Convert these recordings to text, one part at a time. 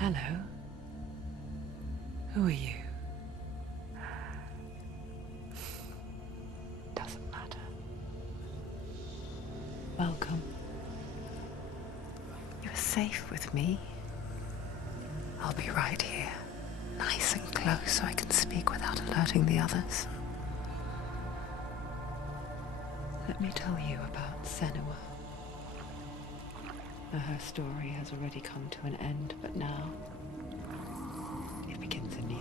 Hello. Who are you? Doesn't matter. Welcome. You're safe with me. I'll be right here, nice and close so I can speak without alerting the others. Let me tell you about Senua. Her story has already come to an end, but now it begins anew.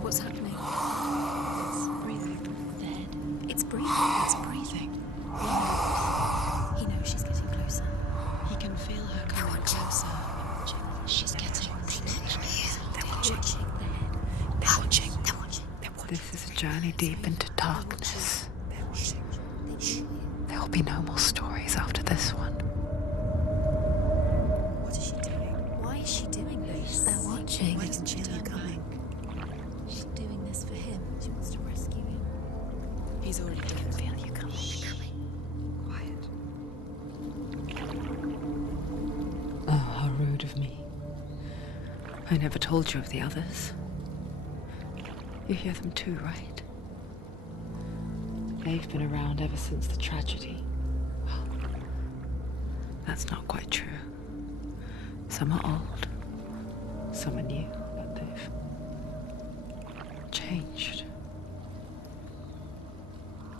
What's happening? It's breathing. Dead. It's breathing. It's breathing. Yeah. He knows she's getting closer. He can feel her coming closer. She's getting closer. They're watching. They're watching. They're watching. This is a journey deep into darkness. They're watching. There will be no more stories after this one. What is she doing? Why is she doing this? They're watching. Why doesn't she feel you coming? She's doing this for him. She wants to rescue him. He's already can feel you coming. Quiet. Oh, how rude of me. I never told you of the others. You hear them too, right? They've been around ever since the tragedy. Well, that's not quite true. Some are old, some are new, but they've changed.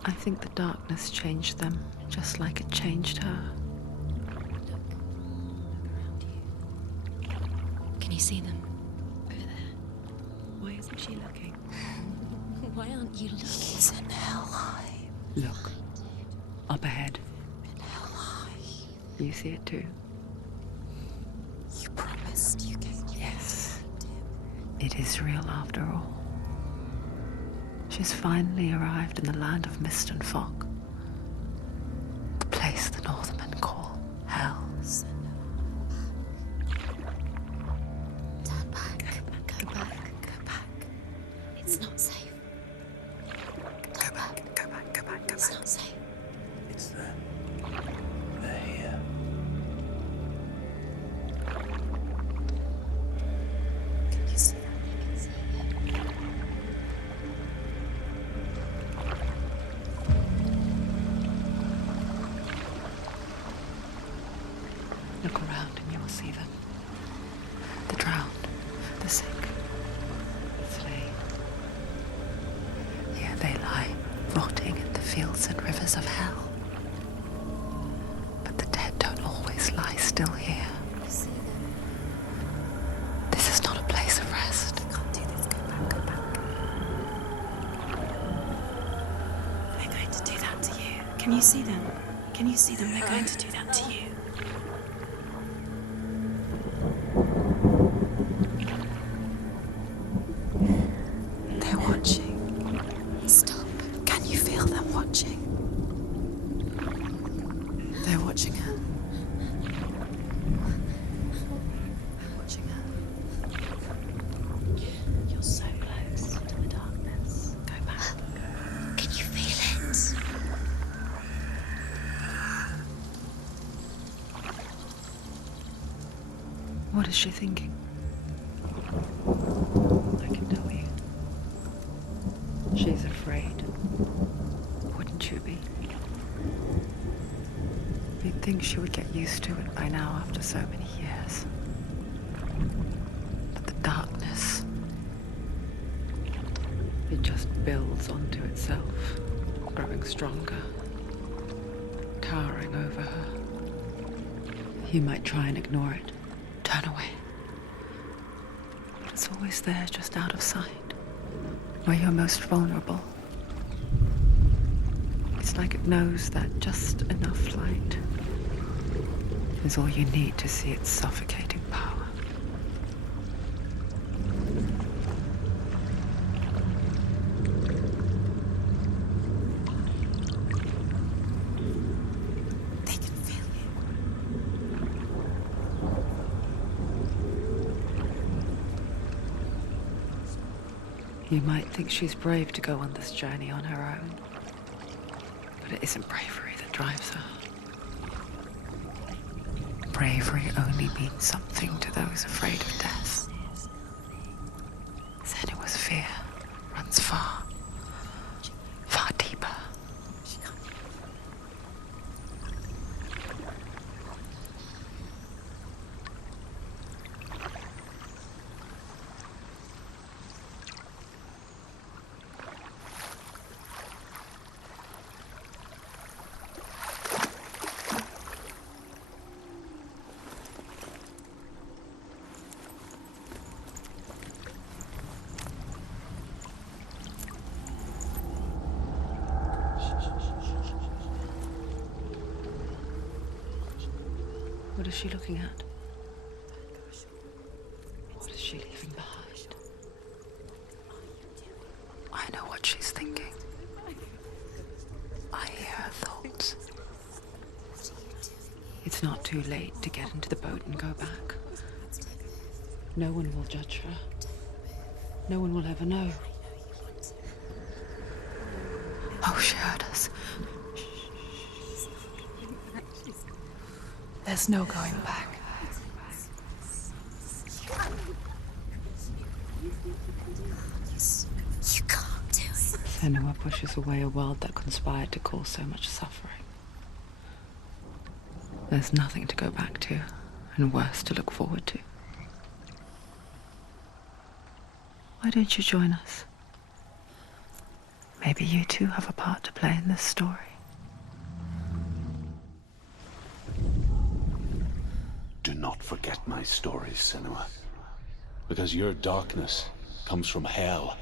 I think the darkness changed them, just like it changed her. Look around you. Can you see them? Over there. Why isn't she looking? Why aren't you looking? He's in Helheim. Look, up ahead. In Helheim. You see it too? You promised you gave me. Yes. It is real after all. She's finally arrived in the land of mist and fog. The place the Northmen call Hell. Turn back. Go back. Go back. It's not safe. Go back. It's not safe. It's them. They're here. Can you see that? I can see it. Look around and you will see them. The drowned, the sick, the slain. Here they lie, rotting in the fields and rivers of hell. But the dead don't always lie still here. You see them? This is not a place of rest. I can't do this. Go back. Go back. They're going to do that to you. Can you see them? Can you see them? They're going to do that to you. They're watching. Stop. Can you feel them watching? They're watching her. They're watching her. You're so close to the darkness. Go back. Can you feel it? What is she thinking? I can tell you. She's afraid. Wouldn't you be? You'd think she would get used to it by now after so many years. But the darkness, it just builds onto itself, growing stronger, towering over her. You might try and ignore it, turn away. But it's always there, just out of sight, where you're most vulnerable. It's like it knows that just enough light is all you need to see its suffocating power. They can feel you. You might think she's brave to go on this journey on her own, but it isn't bravery that drives her. bravery only means something to those afraid of death. Senua's fear runs far, far deeper. What is she looking at? What is she leaving behind? I know what she's thinking. I hear her thoughts. It's not too late to get into the boat and go back. No one will judge her. No one will ever know. Oh, she heard us. There's no going back. You can't do it. Senua pushes away a world that conspired to cause so much suffering. There's nothing to go back to, and worse to look forward to. Why don't you join us? Maybe you too have a part to play in this story. Do not forget my stories, Senua. Because your darkness comes from hell,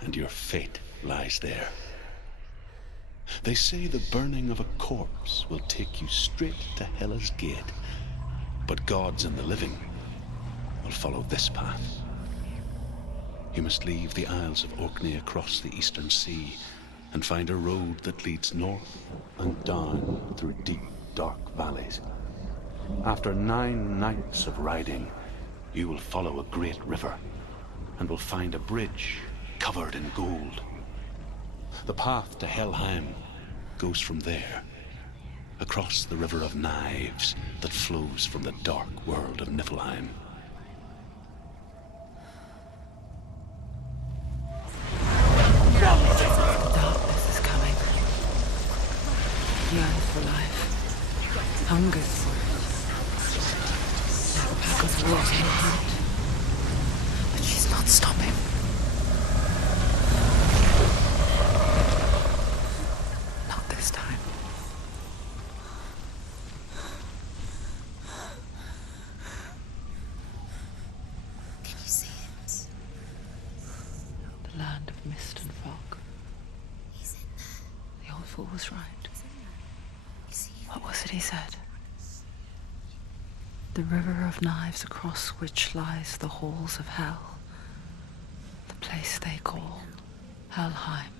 and your fate lies there. They say the burning of a corpse will take you straight to Hela's gate, but gods and the living will follow this path. You must leave the Isles of Orkney across the eastern sea and find a road that leads north and down through deep, dark valleys. After 9 nights of riding, you will follow a great river and will find a bridge covered in gold. The path to Helheim goes from there, across the river of knives that flows from the dark world of Niflheim. Darkness is coming. Yearns for life. Hungers. That pack of wolves in hand. But she's not stopping. Not this time. Can you see it? The land of mist and fog. He's in there. The old fool was right. You see him? What was it he said? The river of knives across which lies the halls of hell. The place they call Helheim.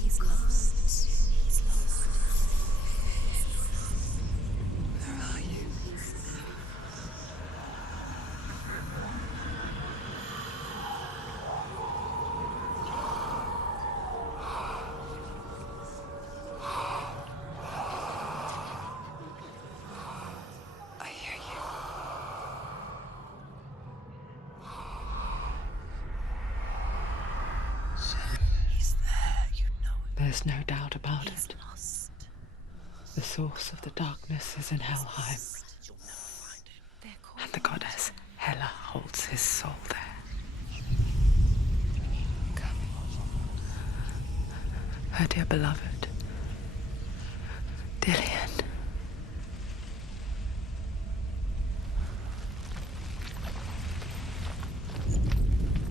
He's lost. He's lost. Where are you? I hear you. He's there, you know it. There's no doubt about He's it. lost. The source of the darkness is in Helheim, You'll never find him. They're called. and the goddess Hela holds his soul there. Her dear beloved, Dillian.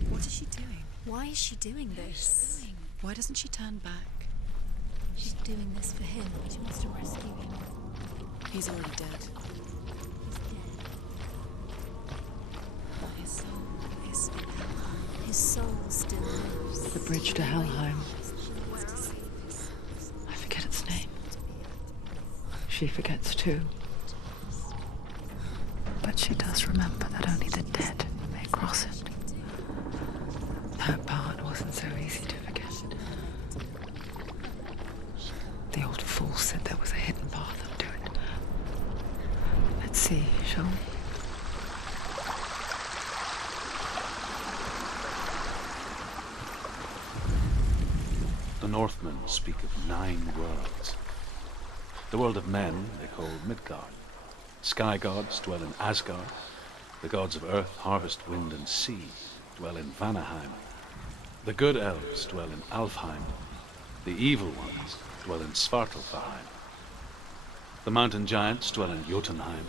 What is she doing? Why is she doing this? Why doesn't she turn back? She's doing this for him. She wants to rescue him. He's already dead. His soul is in Helheim. His soul still lives. The bridge to Helheim. I forget its name. She forgets too. But she does remember that only the dead may cross it. Her part wasn't so easy to forget. The old fool said there was a hidden path up to it. Northmen speak of 9 worlds. The world of men they call Midgard. Sky gods dwell in Asgard. The gods of earth, harvest, wind, and sea dwell in Vanaheim. The good elves dwell in Alfheim. The evil ones dwell in Svartalfheim. The mountain giants dwell in Jotunheim.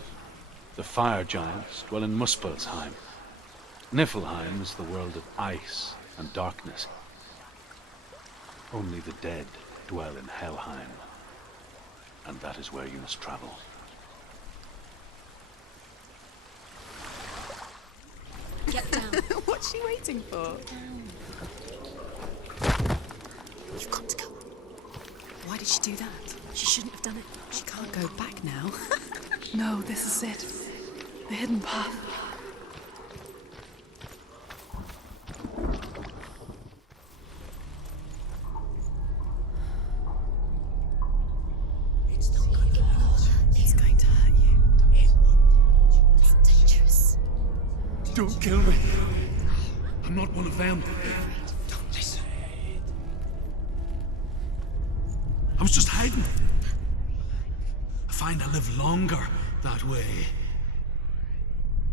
The fire giants dwell in Muspelheim. Niflheim is the world of ice and darkness. Only the dead dwell in Helheim. And that is where you must travel. Get down. What's she waiting for? You've got to go. Why did she do that? She shouldn't have done it. She can't go back now. No, this is it. The hidden path. It's going to hurt you. It's dangerous. Don't kill me. I'm not one of them. Don't listen. I was just hiding. I find I live longer that way.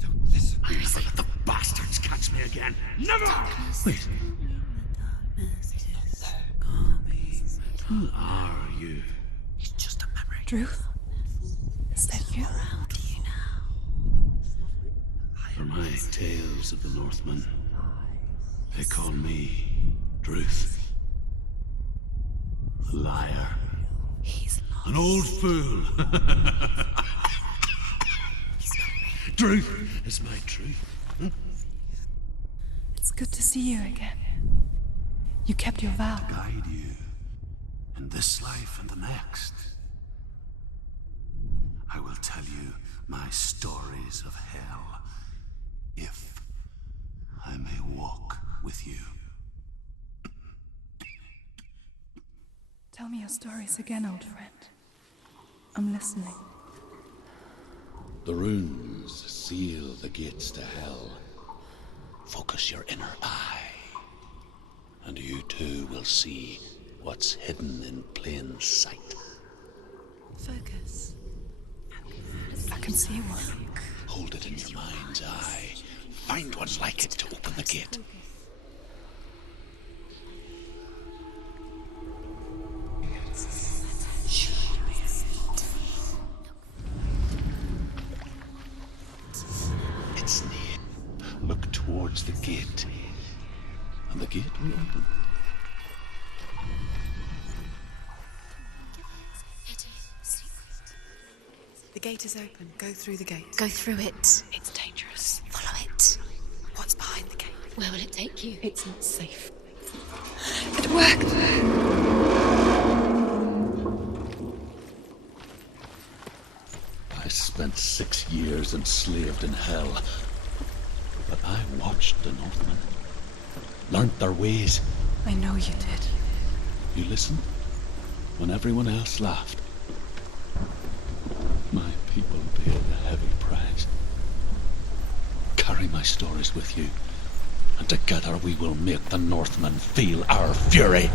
Don't listen. I'll never let the bastards catch me again. Never! Wait. Who are you? It's just a memory. Druth? Is that you? Around you now. For my tales of the Northmen, they call me Druth. The liar. He's lost. An old fool. Truth is my truth. It's good to see you again. You kept your vow. Guide you in this life and the next. I will tell you my stories of hell, if I may walk with you. Tell me your stories again, old friend. I'm listening. The runes seal the gates to hell. Focus your inner eye, and you too will see what's hidden in plain sight. Focus. I can see one. Hold it in your mind's eye. Find one like it to open the gate. It's near. Look towards the gate, and the gate will open. The gate is open. Go through the gate. Go through it. It's dangerous. Follow it. What's behind the gate? Where will it take you? It's not safe. It worked. I spent 6 years enslaved in hell, but I watched the Northmen, learnt their ways. I know you did. You listened when everyone else laughed. My people paid a heavy price. Carry my stories with you, and together we will make the Northmen feel our fury.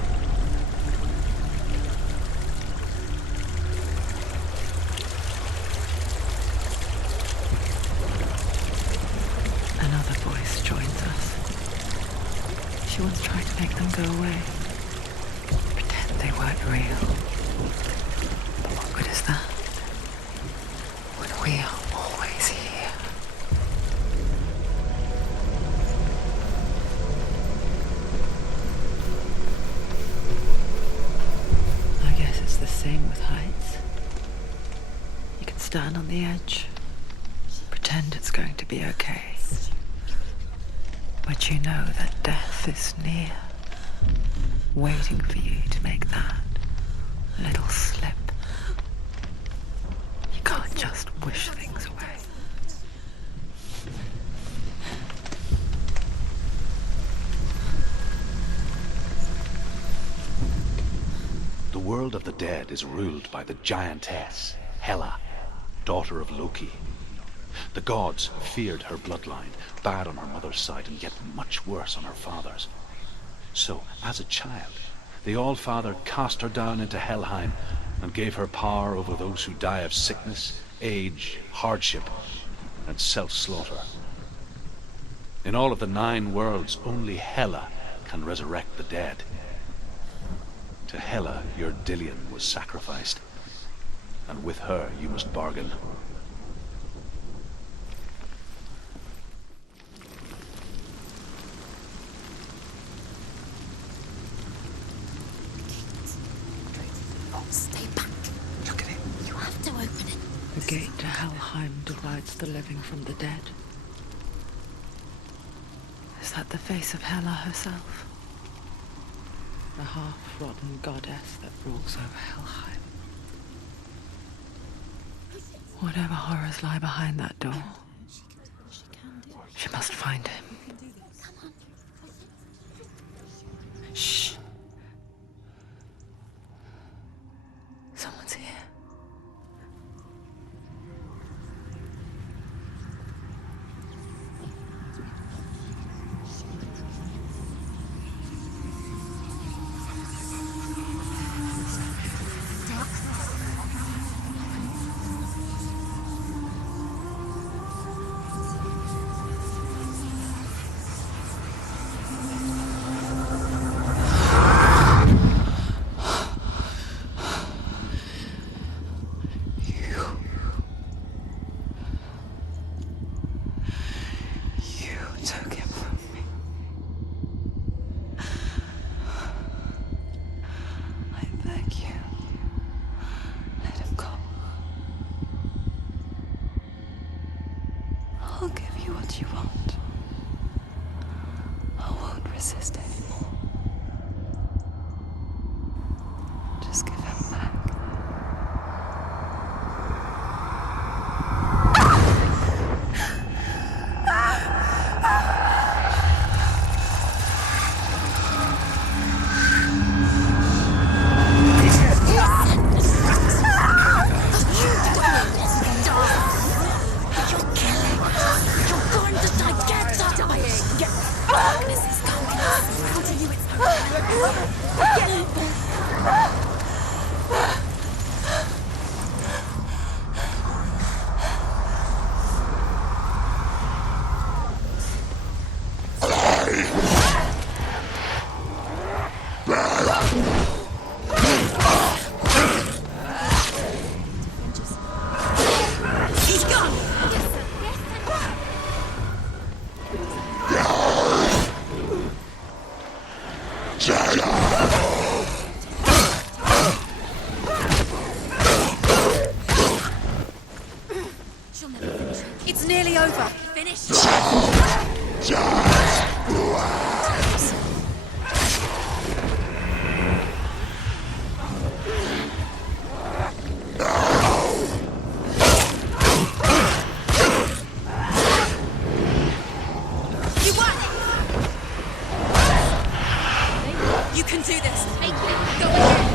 Another voice joins us. She once tried to make them go away. Pretend they weren't real. But what good is that? When we are always here. I guess it's the same with heights. You can stand on the edge, pretend it's going to be okay. But you know that death is near, waiting for you to make that little slip. You can't just wish things away. The world of the dead is ruled by the giantess, Hela, daughter of Loki. The gods feared her bloodline, bad on her mother's side and yet much worse on her father's. So, as a child, the All-Father cast her down into Helheim and gave her power over those who die of sickness, age, hardship, and self-slaughter. In all of the 9 worlds, only Hela can resurrect the dead. To Hela, your Dillion was sacrificed, and with her you must bargain. Stay back. Look at it. You have to open it. The gate to Helheim divides the living from the dead. Is that the face of Hela herself? The half-rotten goddess that rules over Helheim. Whatever horrors lie behind that door, she must find him. Shh. Someone's here. I'll give you what you want. I won't resist anymore. Just give him back. It's nearly over. Finished. You won. You can do this. Go ahead.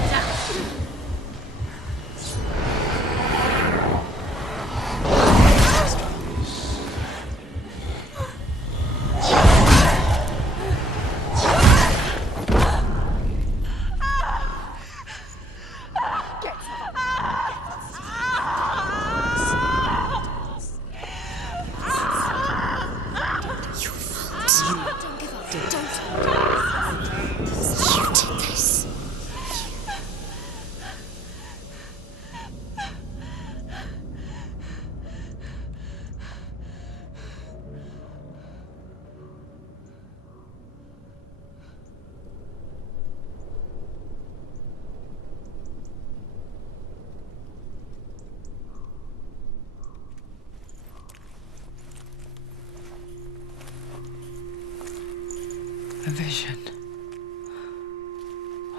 A vision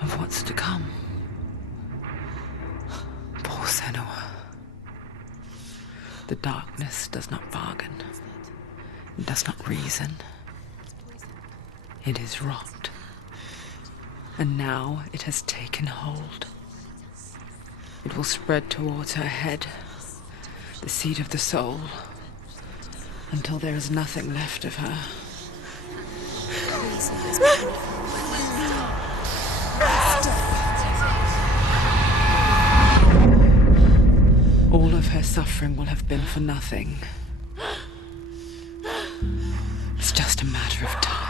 of what's to come. Poor Senua. The darkness does not bargain. It does not reason. It is rot. And now it has taken hold. It will spread towards her head, the seat of the soul, until there is nothing left of her. Stop. her suffering will have been for nothing. It's just a matter of time.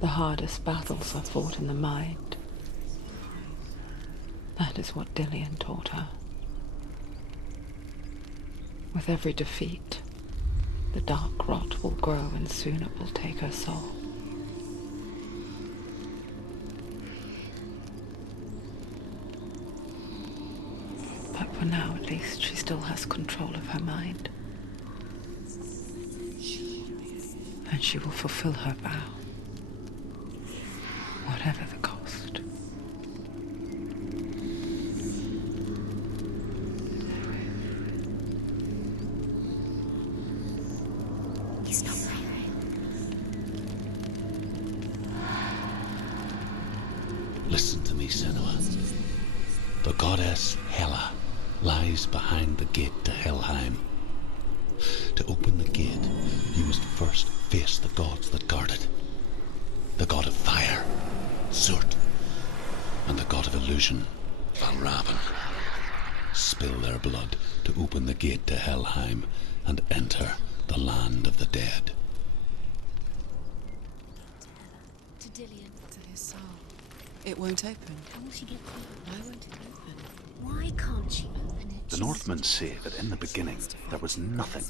The hardest battles are fought in the mind. That is what Dillian taught her. With every defeat, the dark rot will grow and soon it will take her soul. But for now, at least, she still has control of her mind. And she will fulfill her vow. Whatever the cost. He's not there. Listen to me, Senua. The goddess Hela lies behind the gate to Helheim. To open the gate, you must first face the gods that guard it. The god of fire, Sigurd, and the god of illusion, Valravan. Spill their blood to open the gate to Helheim and enter the land of the dead. To Dillian. To his soul. It won't open. How will she get through? Why won't it open? Why can't she open it? The Northmen say that in the beginning there was nothing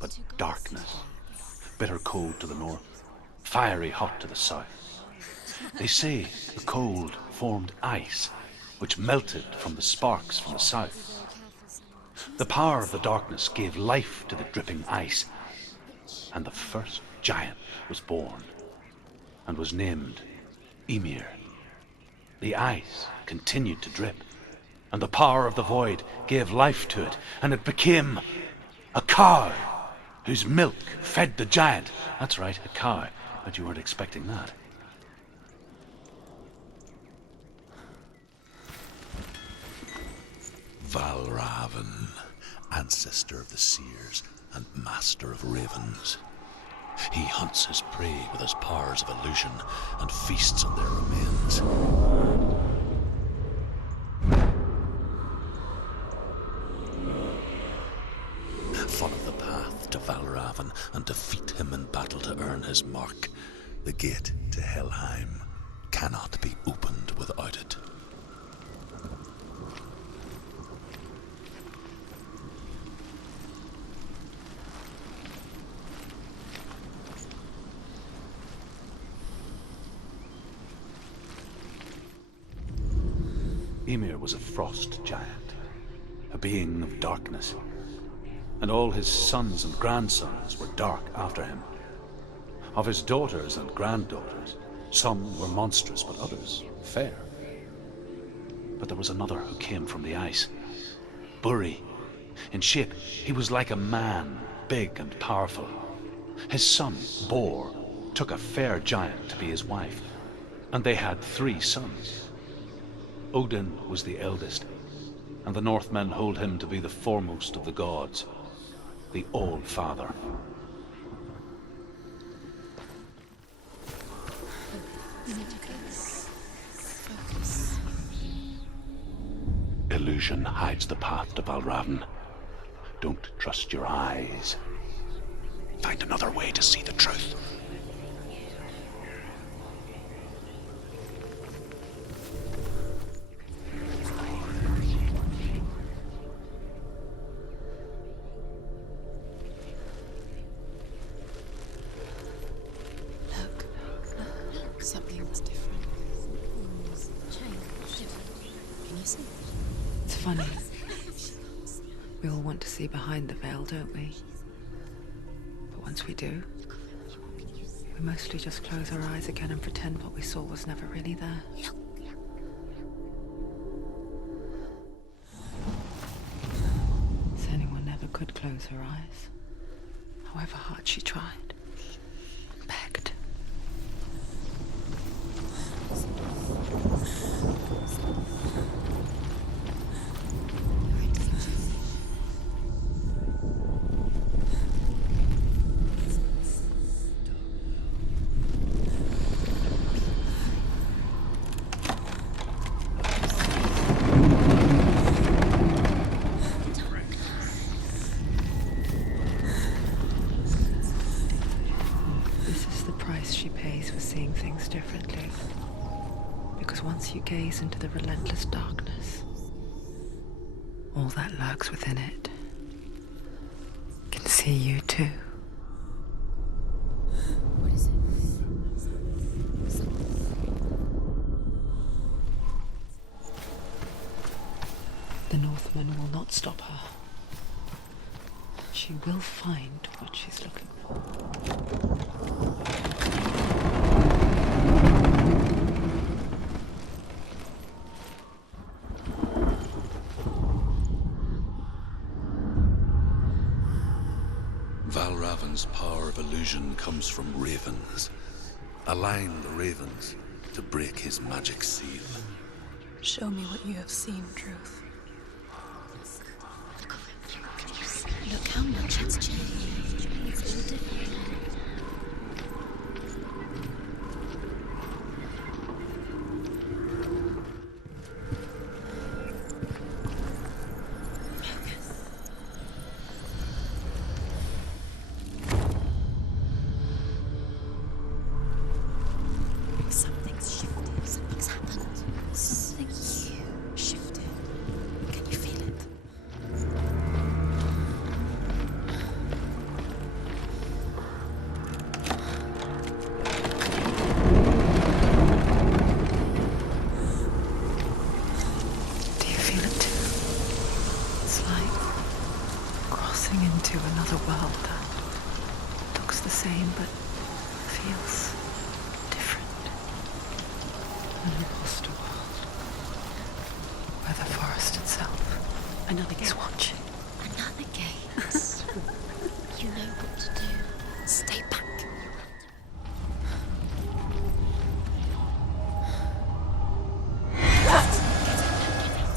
but darkness. Bitter cold to the north, fiery hot to the south. They say the cold formed ice, which melted from the sparks from the south. The power of the darkness gave life to the dripping ice, and the first giant was born, and was named Ymir. The ice continued to drip, and the power of the void gave life to it, and it became a cow, whose milk fed the giant. That's right, a cow, but you weren't expecting that. Valravan, ancestor of the seers and master of ravens. He hunts his prey with his powers of illusion and feasts on their remains. Follow the path to Valravan and defeat him in battle to earn his mark. The gate to Helheim cannot be opened without it. Ymir was a frost giant, a being of darkness, and all his sons and grandsons were dark after him. Of his daughters and granddaughters, some were monstrous, but others fair. But there was another who came from the ice, Buri. In shape, he was like a man, big and powerful. His son, Bor, took a fair giant to be his wife, and they had 3 sons. Odin was the eldest, and the Northmen hold him to be the foremost of the gods, the All-Father. Focus. Illusion hides the path to Valravan. Don't trust your eyes. Find another way to see the truth. Something's different. Can you see? It's funny. We all want to see behind the veil, don't we? But once we do, we We mostly just close our eyes again and pretend what we saw was never really there. Senua never could close her eyes, however hard she tried, begged. She pays for seeing things differently. Because once you gaze into the relentless darkness, all that lurks within it can see you too. What is it? The Northman will not stop her. She will find what she's looking for. Valravan's power of illusion comes from ravens. Align the ravens to break his magic seal. Show me what you have seen, Truth. Look how much it's changed. It's all different. Something's shifted. Something's happened. Something you shifted. Can you feel it? Do you feel it too? It's like crossing into another world that looks the same but feels different. An imposter world where the forest itself is watching. Another gate. You know what to do. Stay back.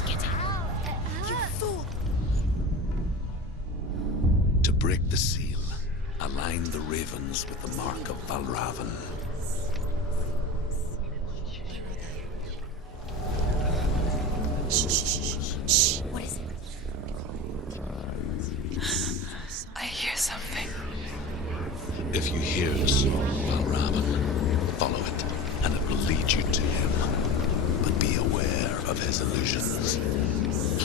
Get out. You fool. To break the seal, align the ravens with the mark of Valravan. Shh. What is it? I hear something. If you hear the song of Valravan, follow it, and it will lead you to him. But be aware of his illusions.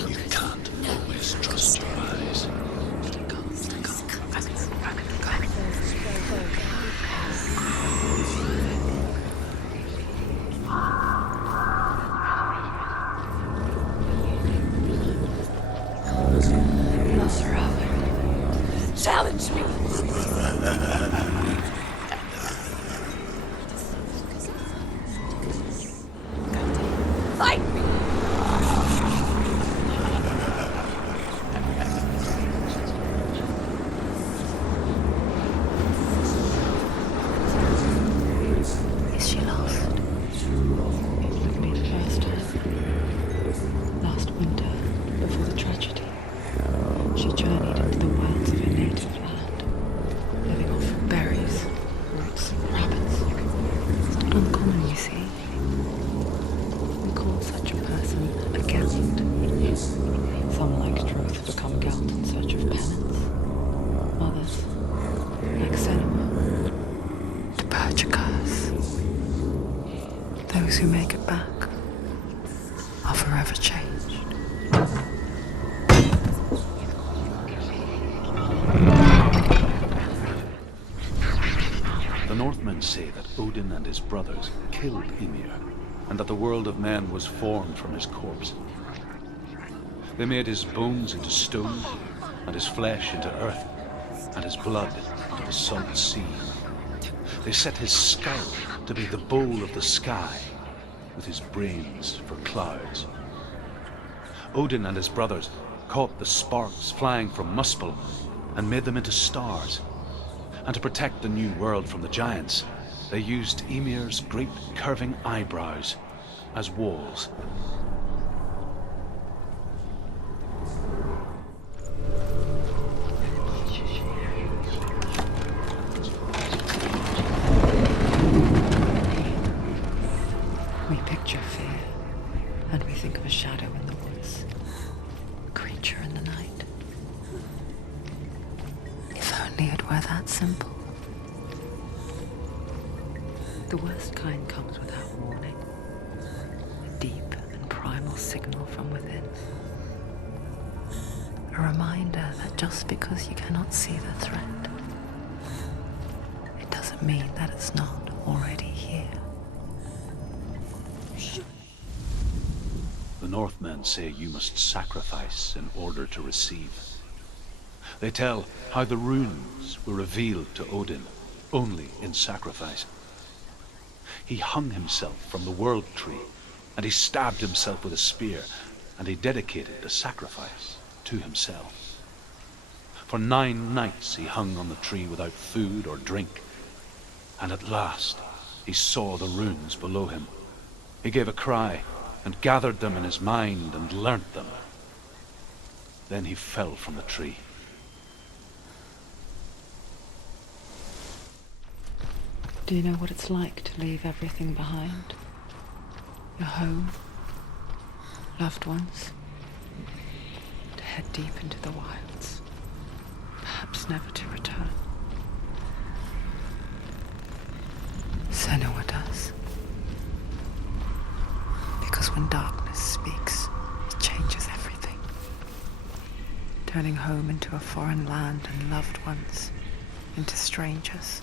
You can't always trust your eyes. Challenge me. Fight me. Is she lost? Like me the first time. Last winter, before the tragedy, she journeyed into the wilds of her native land, living off berries, roots, and rabbits. It's not uncommon, you see. We call such a person a Gelt. Some, like Truth, become Gelt in search of penance. Others, like Senua, to purge a curse. Those who make it back are forever changed. The Northmen say that Odin and his brothers killed Ymir, and that the world of men was formed from his corpse. They made his bones into stone, and his flesh into earth, and his blood into the salt sea. They set his skull to be the bowl of the sky, with his brains for clouds. Odin and his brothers caught the sparks flying from Muspel and made them into stars. And to protect the new world from the giants, they used Ymir's great curving eyebrows as walls. We picture fear, and we think of a shadow in the woods, a creature in the night. If only it were that simple. The worst kind comes without warning, a deep and primal signal from within. A reminder that just because you cannot see the threat, it doesn't mean that it's not already here. The Northmen say you must sacrifice in order to receive. They tell how the runes were revealed to Odin only in sacrifice. He hung himself from the world tree, and he stabbed himself with a spear, and he dedicated the sacrifice to himself. For 9 nights he hung on the tree without food or drink, and at last he saw the runes below him. He gave a cry, and gathered them in his mind and learnt them. Then he fell from the tree. Do you know what it's like to leave everything behind? Your home, loved ones, to head deep into the wilds, perhaps never to return? Senua does. Because when darkness speaks, it changes everything, turning home into a foreign land and loved ones into strangers.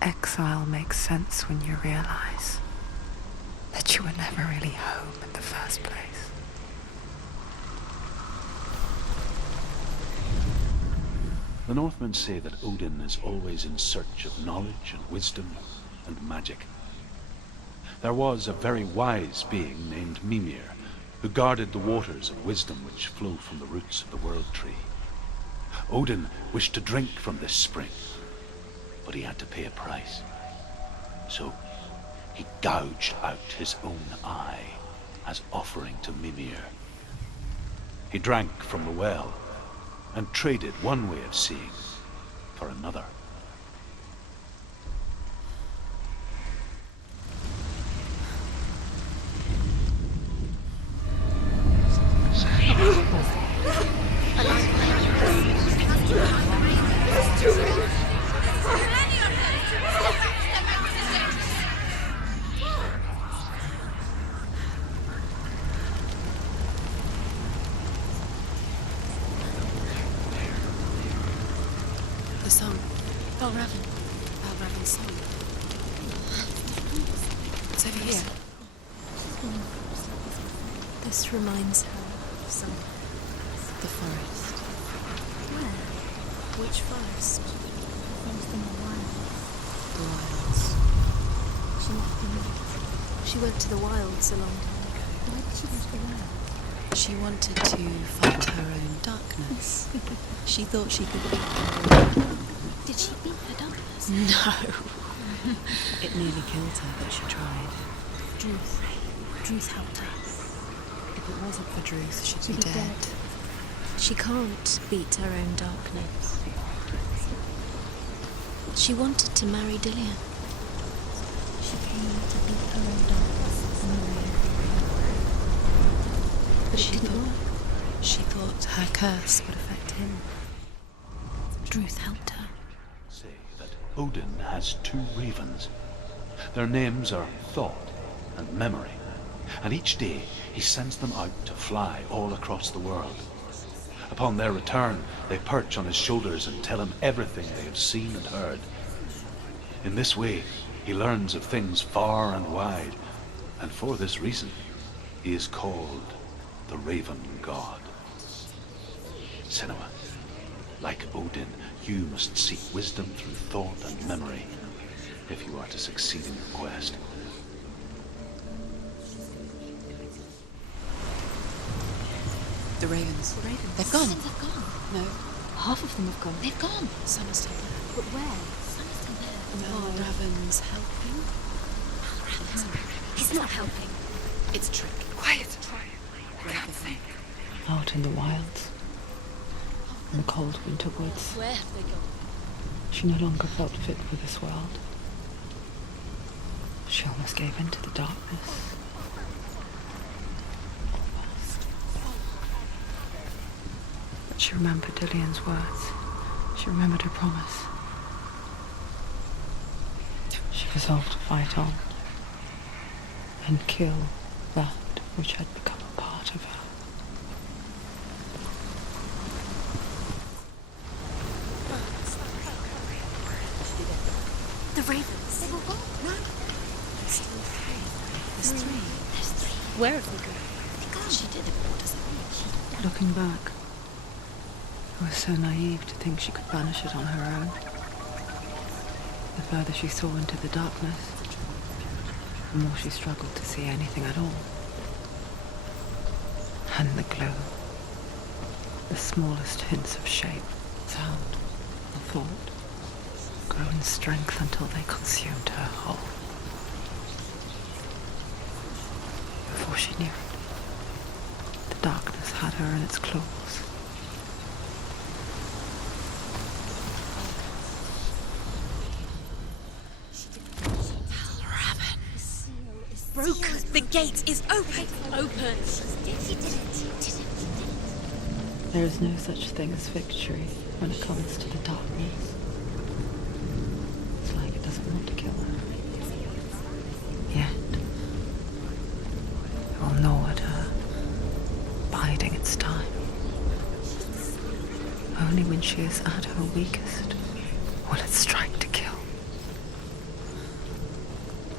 Exile makes sense when you realize that you were never really home in the first place. The Northmen say that Odin is always in search of knowledge and wisdom and magic. There was a very wise being named Mimir, who guarded the waters of wisdom which flow from the roots of the world tree. Odin wished to drink from this spring, but he had to pay a price. So he gouged out his own eye as offering to Mimir. He drank from the well and traded one way of seeing for another. The song. Balraven's song. It's over here. This reminds her of somewhere. The forest. Where? Which forest? From the wild. The wilds. She went to the wilds a long time ago. Why did she go to the wild? She wanted to fight her own darkness. She thought she could beat her. Did she beat her darkness? No. It nearly killed her, but she tried. Druth helped her. If it wasn't for Druth, she'd She'd be be dead. dead. She can't beat her own darkness. She wanted to marry Dillian. She came to beat her own darkness and marry her. But it didn't work. She thought her curse would affect him. Druth helped her. Say that Odin has 2 ravens. Their names are Thought and Memory, and each day he sends them out to fly all across the world. Upon their return, they perch on his shoulders and tell him everything they have seen and heard. In this way, he learns of things far and wide, and for this reason, he is called the Raven God. Senua, Like Odin, you must seek wisdom through thought and memory if you are to succeed in your quest. The ravens. The ravens. They've gone. They've gone. No, Half of them have gone. they've gone. Some are still there. But where? Some are still there. No, Raven's helping. He's not helping. It's a trick. Quiet. Raven. Out in the wilds, in the cold winter woods, Where have they gone? she no longer felt fit for this world. She almost gave in to the darkness. Almost. But she remembered Dillian's words. She remembered her promise. She resolved to fight on and kill that which had become a part of her. The ravens. They were gone. No. There's still three. There's three. There's three. Where have they gone? They gone. She did it. What does it mean? She Looking back, it was so naive to think she could banish it on her own. The further she saw into the darkness, the more she struggled to see anything at all. And the glow, the smallest hints of shape, sound, or thought, grew in strength until they consumed her whole. Before she knew it, the darkness had her in its claws. Broken. The gate is open. Open. She did it. There is no such thing as victory when it comes to the darkness. It's like it doesn't want to kill her. Yet, it will gnaw at her, biding its time. Only when she is at her weakest will it strike to kill.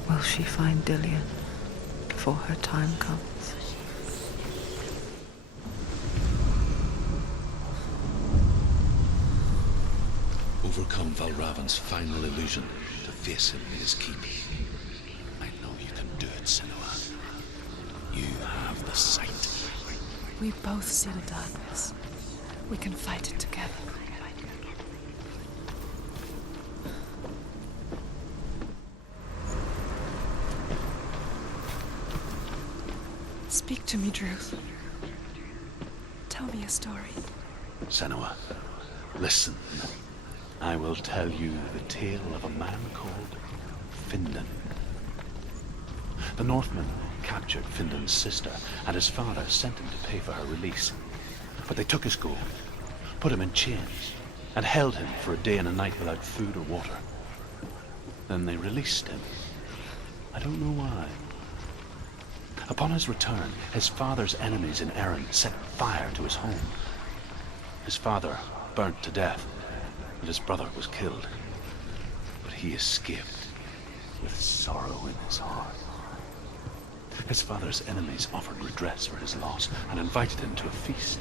Will she find Dillian before her time comes? Overcome Valravan's final illusion to face him in his keep. I know you can do it, Senua. You have the sight. We both see the darkness. We can fight it together. Speak to me, Druth. Tell me a story. Senua, listen. I will tell you the tale of a man called Findan. The Northmen captured Findan's sister, and his father sent him to pay for her release. But they took his gold, put him in chains, and held him for a day and a night without food or water. Then they released him. I don't know why. Upon his return, his father's enemies in Erin set fire to his home. His father burnt to death, and his brother was killed. But he escaped with sorrow in his heart. His father's enemies offered redress for his loss and invited him to a feast.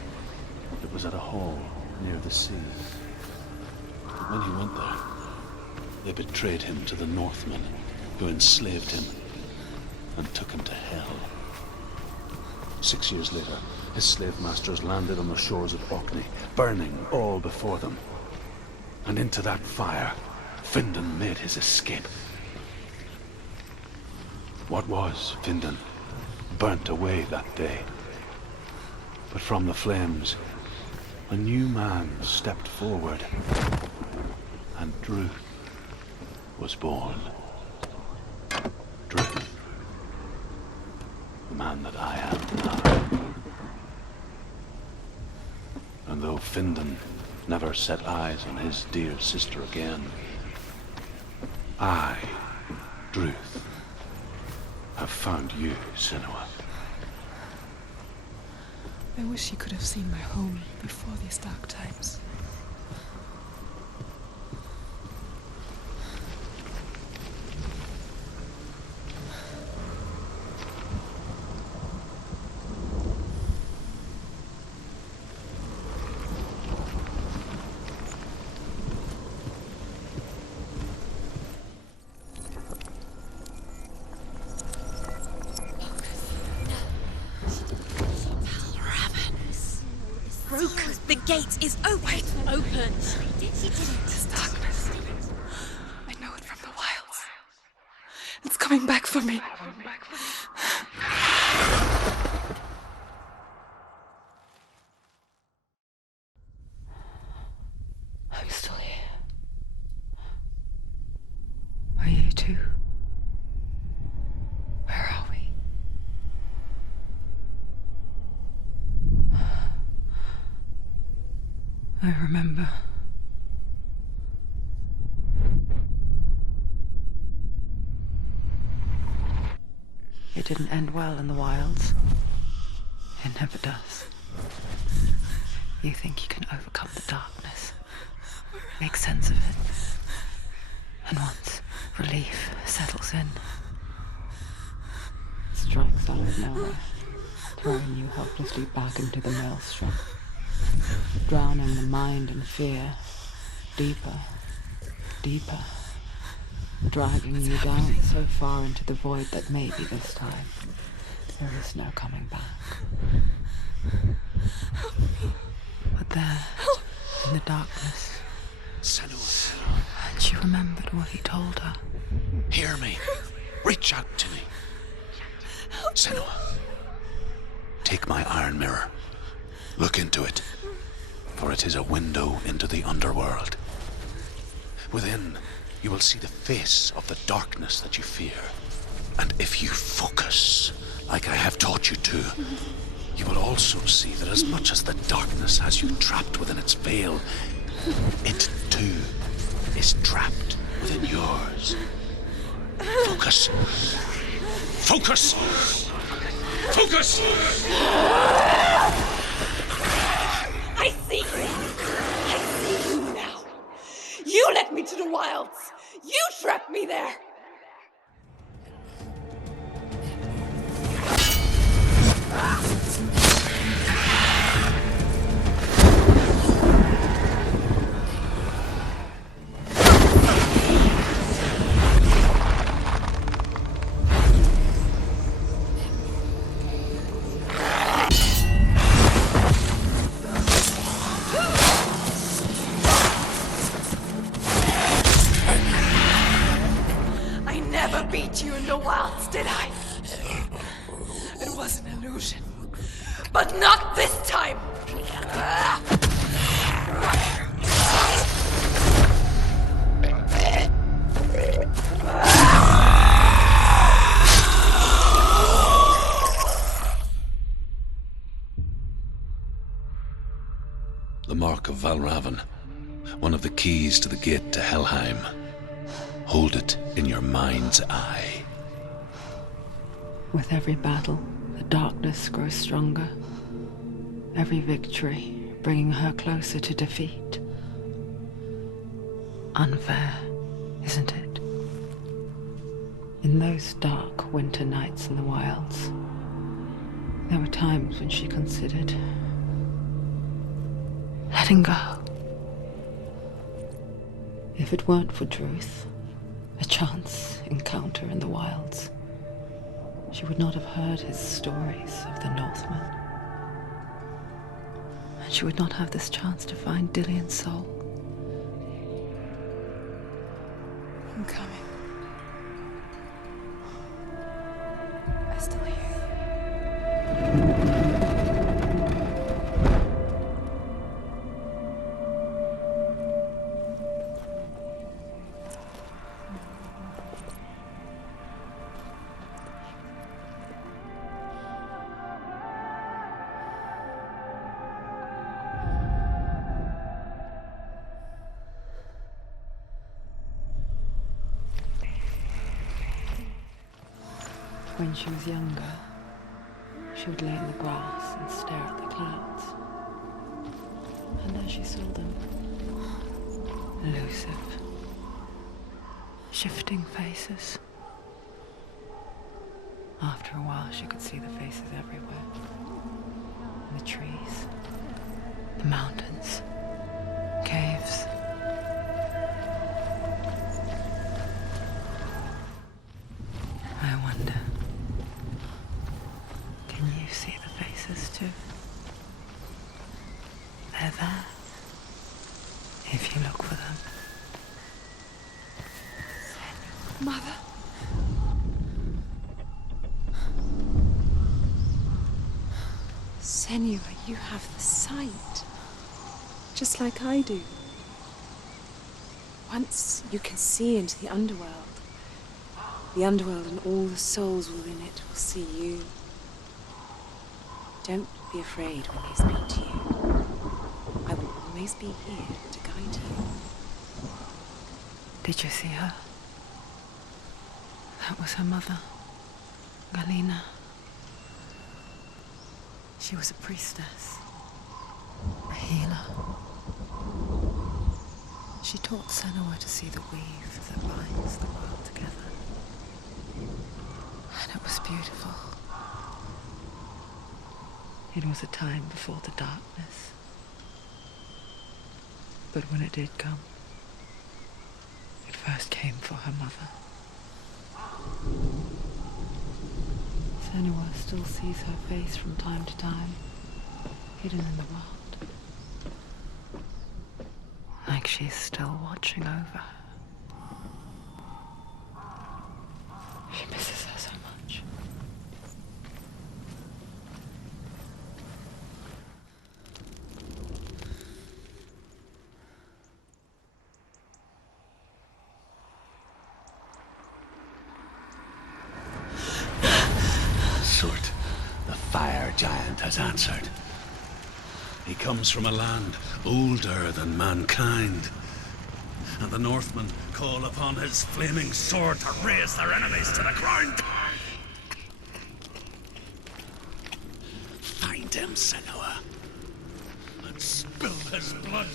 It was at a hall near the sea. But when he went there, they betrayed him to the Northmen, who enslaved him and took him to hell. 6 years later, his slave masters landed on the shores of Orkney, burning all before them. And into that fire, Findan made his escape. What was Findan burnt away that day. But from the flames, a new man stepped forward, and Druth was born. Druth, the man that I am now. And though Findan never set eyes on his dear sister again, I, Druth, have found you, Senua. I wish you could have seen my home before these dark times. broken. The gate is open. Open. This darkness. I know it from the wilds. It's coming back for me. I'm still here. Are you too? Where are we? I remember. It didn't end well in the wilds. It never does. You think you can overcome the darkness, make sense of it, and once relief settles in, it strikes out of nowhere, throwing you helplessly back into the maelstrom, drowning the mind in fear, deeper, deeper, dragging you down so far into the void that maybe this time there is no coming back. But there, in the darkness, Senua, and she remembered what he told her. hear me. Reach out to me. Senua, take my iron mirror. Look into it, for it is a window into the underworld. Within, you will see the face of the darkness that you fear. And if you focus, like I have taught you to, you will also see that as much as the darkness has you trapped within its veil, it too is trapped within yours. Focus. Focus! Focus! I see you! I see you now! You led me to the wilds! You trapped me there! Beat you in the wilds, did I? It was an illusion. But not this time! The mark of Valravan, one of the keys to the gate to Helheim. Hold it in your mind's eye. With every battle, the darkness grows stronger. Every victory bringing her closer to defeat. Unfair, isn't it? In those dark winter nights in the wilds, there were times when she considered letting go. If it weren't for Druth, a chance encounter in the wilds, she would not have heard his stories of the Northmen. And she would not have this chance to find Dillion's soul. I'm coming. I still hear you. When she was younger, she would lay in the grass and stare at the clouds. And as she saw them, elusive, shifting faces. After a while, she could see the faces everywhere. In the trees, the mountains, caves. I wonder, can you see the faces too? They're there, if you look for them. Mother. Senua, you have the sight. Just like I do. Once you can see into the underworld and all the souls within it will see you. Don't be afraid when they speak to you. I will always be here to guide you. Did you see her? That was her mother, Galina. She was a priestess, a healer. She taught Senua to see the weave that binds the world together. And it was beautiful. It was a time before the darkness. But when it did come, it first came for her mother. Senua still sees her face from time to time, hidden in the world. Like she's still watching over her. She misses her so much. Sigurd, the fire giant, has answered. He comes from a land older than mankind, and the Northmen call upon his flaming sword to raise their enemies to the ground. Find him, Senua, and spill his blood.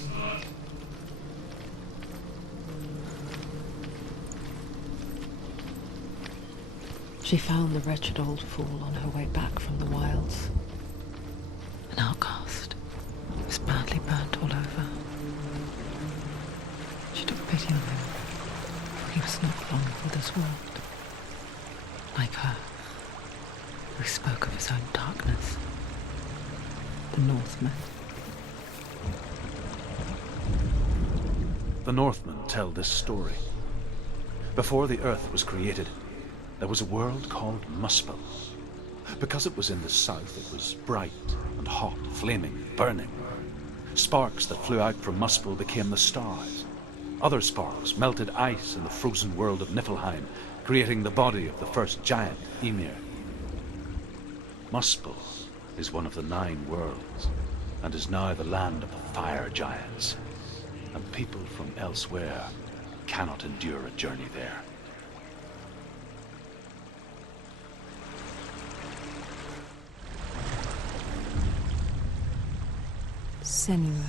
She found the wretched old fool on her way back from the wilds. An outcast. He was badly burnt all over. She took pity on him, for he was not long for this world. Like her, who spoke of his own darkness. The Northmen. The Northmen tell this story. Before the earth was created, there was a world called Muspel. Because it was in the south, it was bright and hot, flaming, burning. Sparks that flew out from Muspel became the stars. Other sparks melted ice in the frozen world of Niflheim, creating the body of the first giant, Ymir. Muspel is one of the 9 worlds, and is now the land of the fire giants. And people from elsewhere cannot endure a journey there. Senua,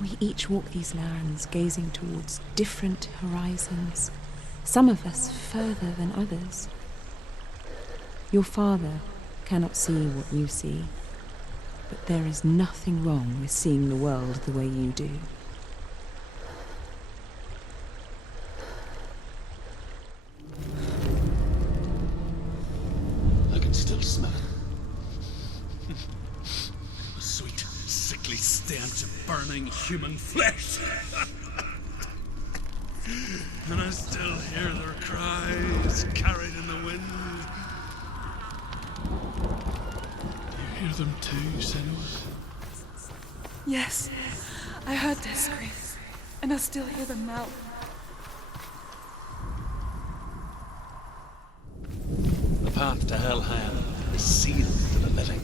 we each walk these lands gazing towards different horizons, some of us further than others. Your father cannot see what you see, but there is nothing wrong with seeing the world the way you do. I can still smell it. The sweet, sickly stench of burning human flesh. And I still hear their cries carried in the wind. You hear them too, Senua? Yes, I heard their screams, and I still hear them now. The path to Helheim is sealed to the living.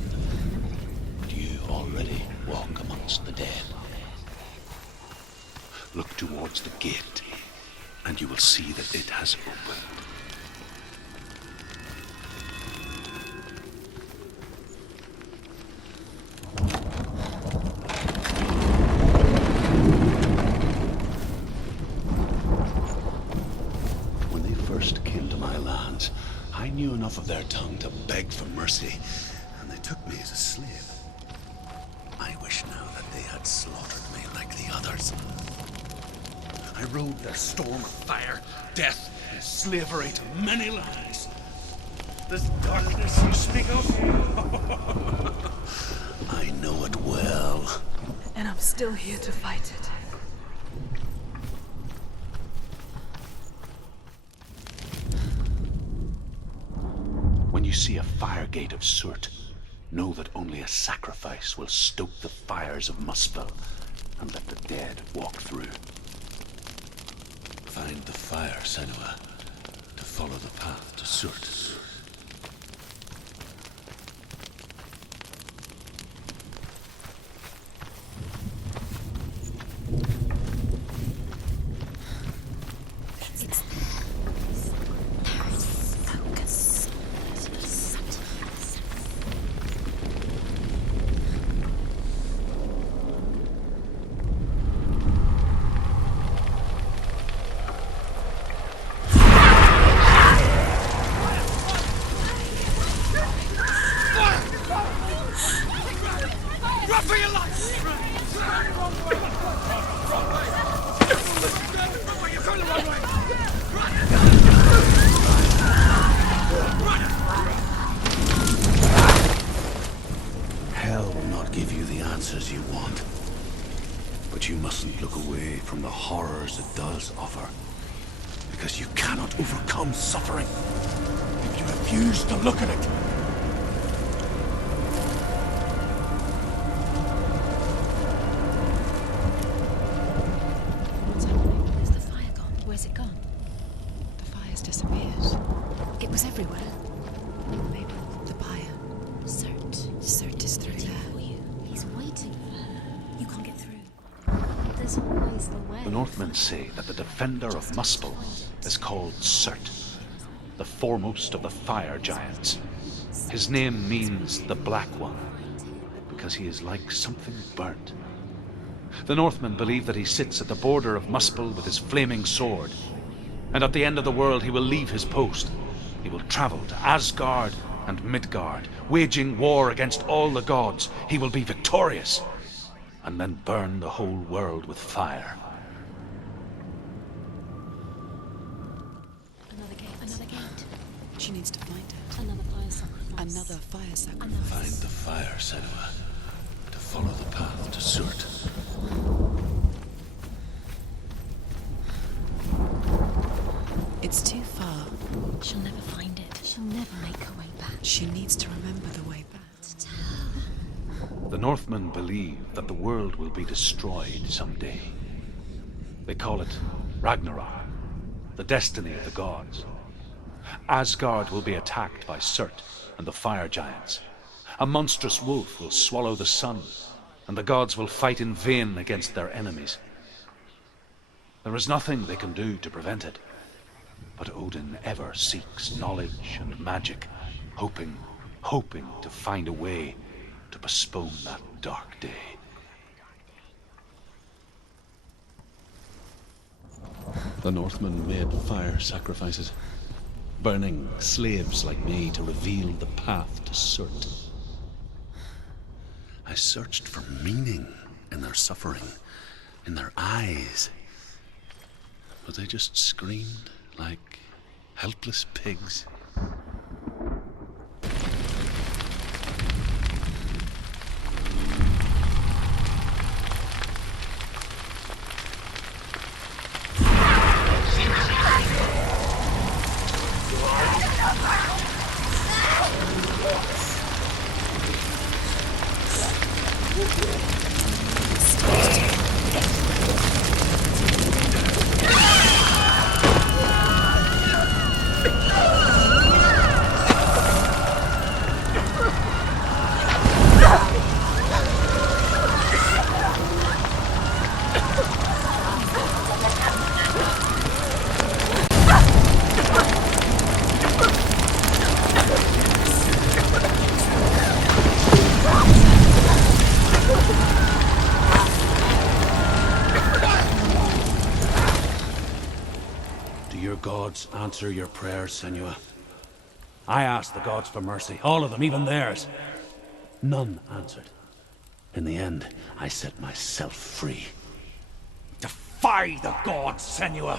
But you already walk amongst the dead. Look towards the gate, and you will see that it has opened. When they first came to my lands, I knew enough of their tongue to beg for mercy, and they took me as a slave. I wish now that they had slaughtered me like the others. I rode their storm of fire, death, and slavery to many lands. This darkness you speak of, I know it well. And I'm still here to fight it. When you see a fire gate of Surt, know that only a sacrifice will stoke the fires of Muspel and let the dead walk through. Find the fire, Senua, to follow the path to Surt. Hell will not give you the answers you want. But you mustn't look away from the horrors it does offer. Because you cannot overcome suffering if you refuse to look at it. What's happening? Where's the fire gone? Where's it gone? The fire's disappeared. It was everywhere. Maybe the pyre. Surt is through Waiting there. for you. He's waiting for her. You can't get through. There's always the way. The Northmen say that the defender of Muspel is called Surt, the foremost of the fire giants. His name means the Black One, because he is like something burnt. The Northmen believe that he sits at the border of Muspel with his flaming sword, and at the end of the world he will leave his post. He will travel to Asgard and Midgard, waging war against all the gods. He will be victorious, and then burn the whole world with fire. Another gate. She needs to find it. Another fire sacrifice. Another fire sacrifice. Find the fire, Senua, to follow the path to Surt. It's too far. She'll never find it. She'll never make her way back. She needs to remember the way back. The Northmen believe that the world will be destroyed someday. They call it Ragnarok, the destiny of the gods. Asgard will be attacked by Surt and the fire giants. A monstrous wolf will swallow the sun, and the gods will fight in vain against their enemies. There is nothing they can do to prevent it, but Odin ever seeks knowledge and magic, hoping to find a way to postpone that dark day. The Northmen made fire sacrifices, burning slaves like me to reveal the path to Surt. I searched for meaning in their suffering, in their eyes, but they just screamed like helpless pigs. Gods answer your prayers, Senua. I asked the gods for mercy, all of them, even theirs. None answered. In the end, I set myself free. Defy the gods, Senua!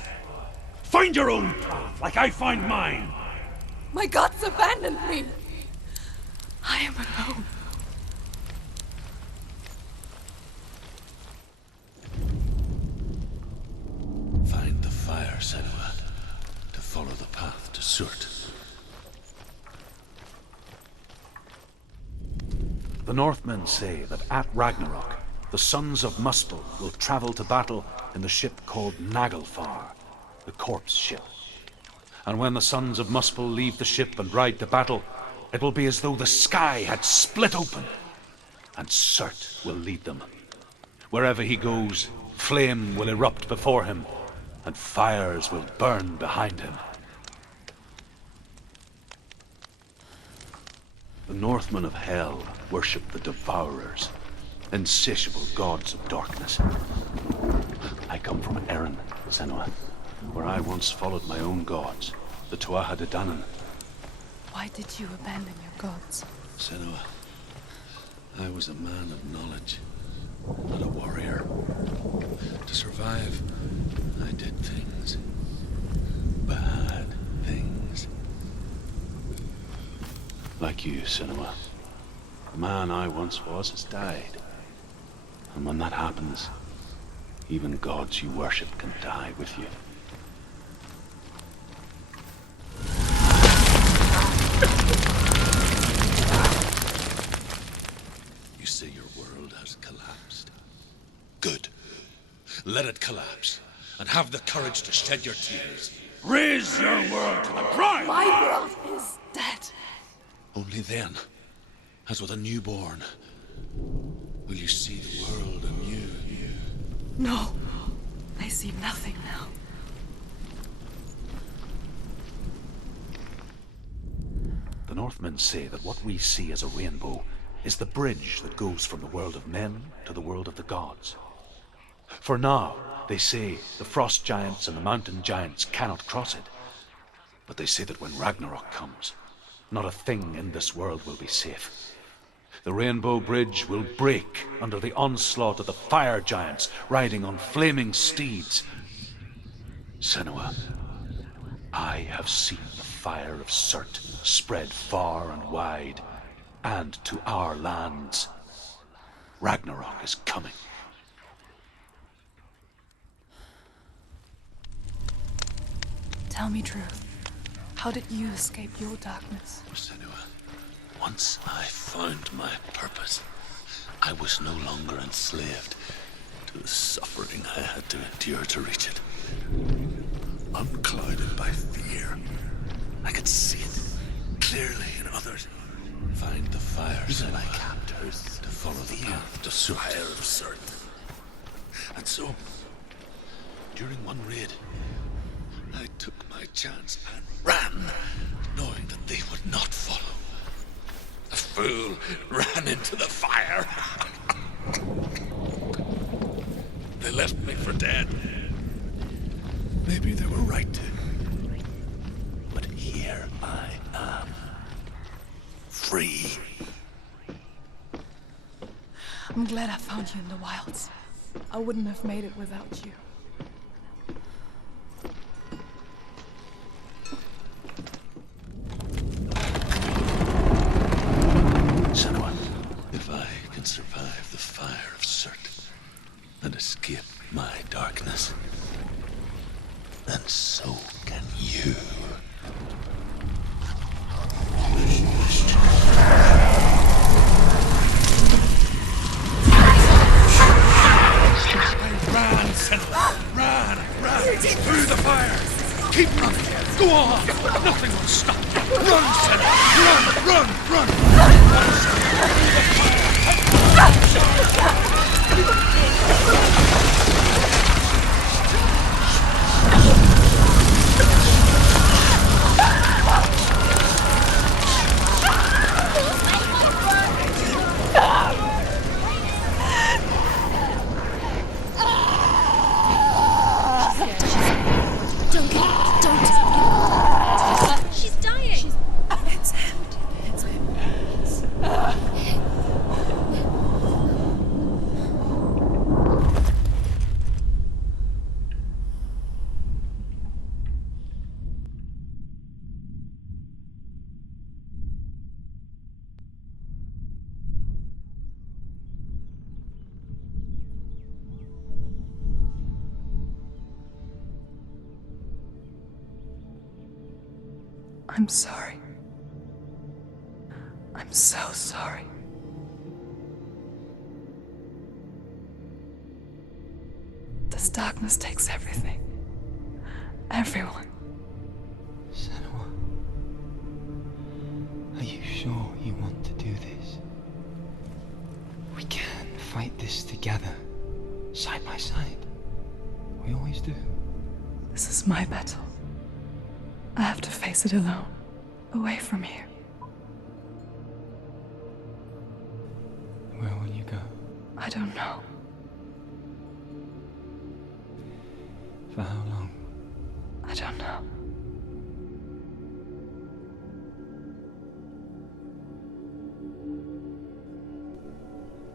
Find your own path, like I find mine! My gods abandoned me. I am alone. The Northmen say that at Ragnarok, the sons of Muspel will travel to battle in the ship called Naglfar, the corpse ship. And when the sons of Muspel leave the ship and ride to battle, it will be as though the sky had split open, and Surt will lead them. Wherever he goes, flame will erupt before him, and fires will burn behind him. The Northmen of Hell worship the Devourers, insatiable gods of darkness. I come from Erin, Senua, where I once followed my own gods, the Tuatha De Danann. Why did you abandon your gods? Senua, I was a man of knowledge, not a warrior. To survive, I did things. Bad things. Like you, Senua. The man I once was has died. And when that happens, even gods you worship can die with you. You say your world has collapsed. Good. Let it collapse, and have the courage to shed your tears. Raise your world to the ground! My world is dead. Only then, as with a newborn, will you see the world anew. No, I see nothing now. The Northmen say that what we see as a rainbow is the bridge that goes from the world of men to the world of the gods. For now, they say, the frost giants and the mountain giants cannot cross it. But they say that when Ragnarok comes, not a thing in this world will be safe. The Rainbow Bridge will break under the onslaught of the fire giants riding on flaming steeds. Senua, I have seen the fire of Surt spread far and wide, and to our lands. Ragnarok is coming. Tell me truth. How did you escape your darkness? Senua, once I found my purpose, I was no longer enslaved to the suffering I had to endure to reach it. Unclouded by fear, I could see it clearly in others. Find the fire, even my captors, to follow the path to fire of Surt. And so, during one raid, I took my chance and ran, knowing that they would not follow. The fool ran into the fire. They left me for dead. Maybe they were right to. But here I am. Free. I'm glad I found you in the wilds. I wouldn't have made it without you. Senua, if I can survive the fire of Surt and escape my darkness, then so can you. Run, Senua! Run! Through the fire! Keep running! Go on! Nothing will stop you! Run, Senua! Run! Don't. She's dying. It's him. It's him. I'm sorry. I'm so sorry. darkness takes everything. Everyone. Senua, are you sure you want to do this? We can fight this together, side by side. We always do. This is my battle. I have to face it alone, away from here. Where will you go? I don't know. For how long? I don't know.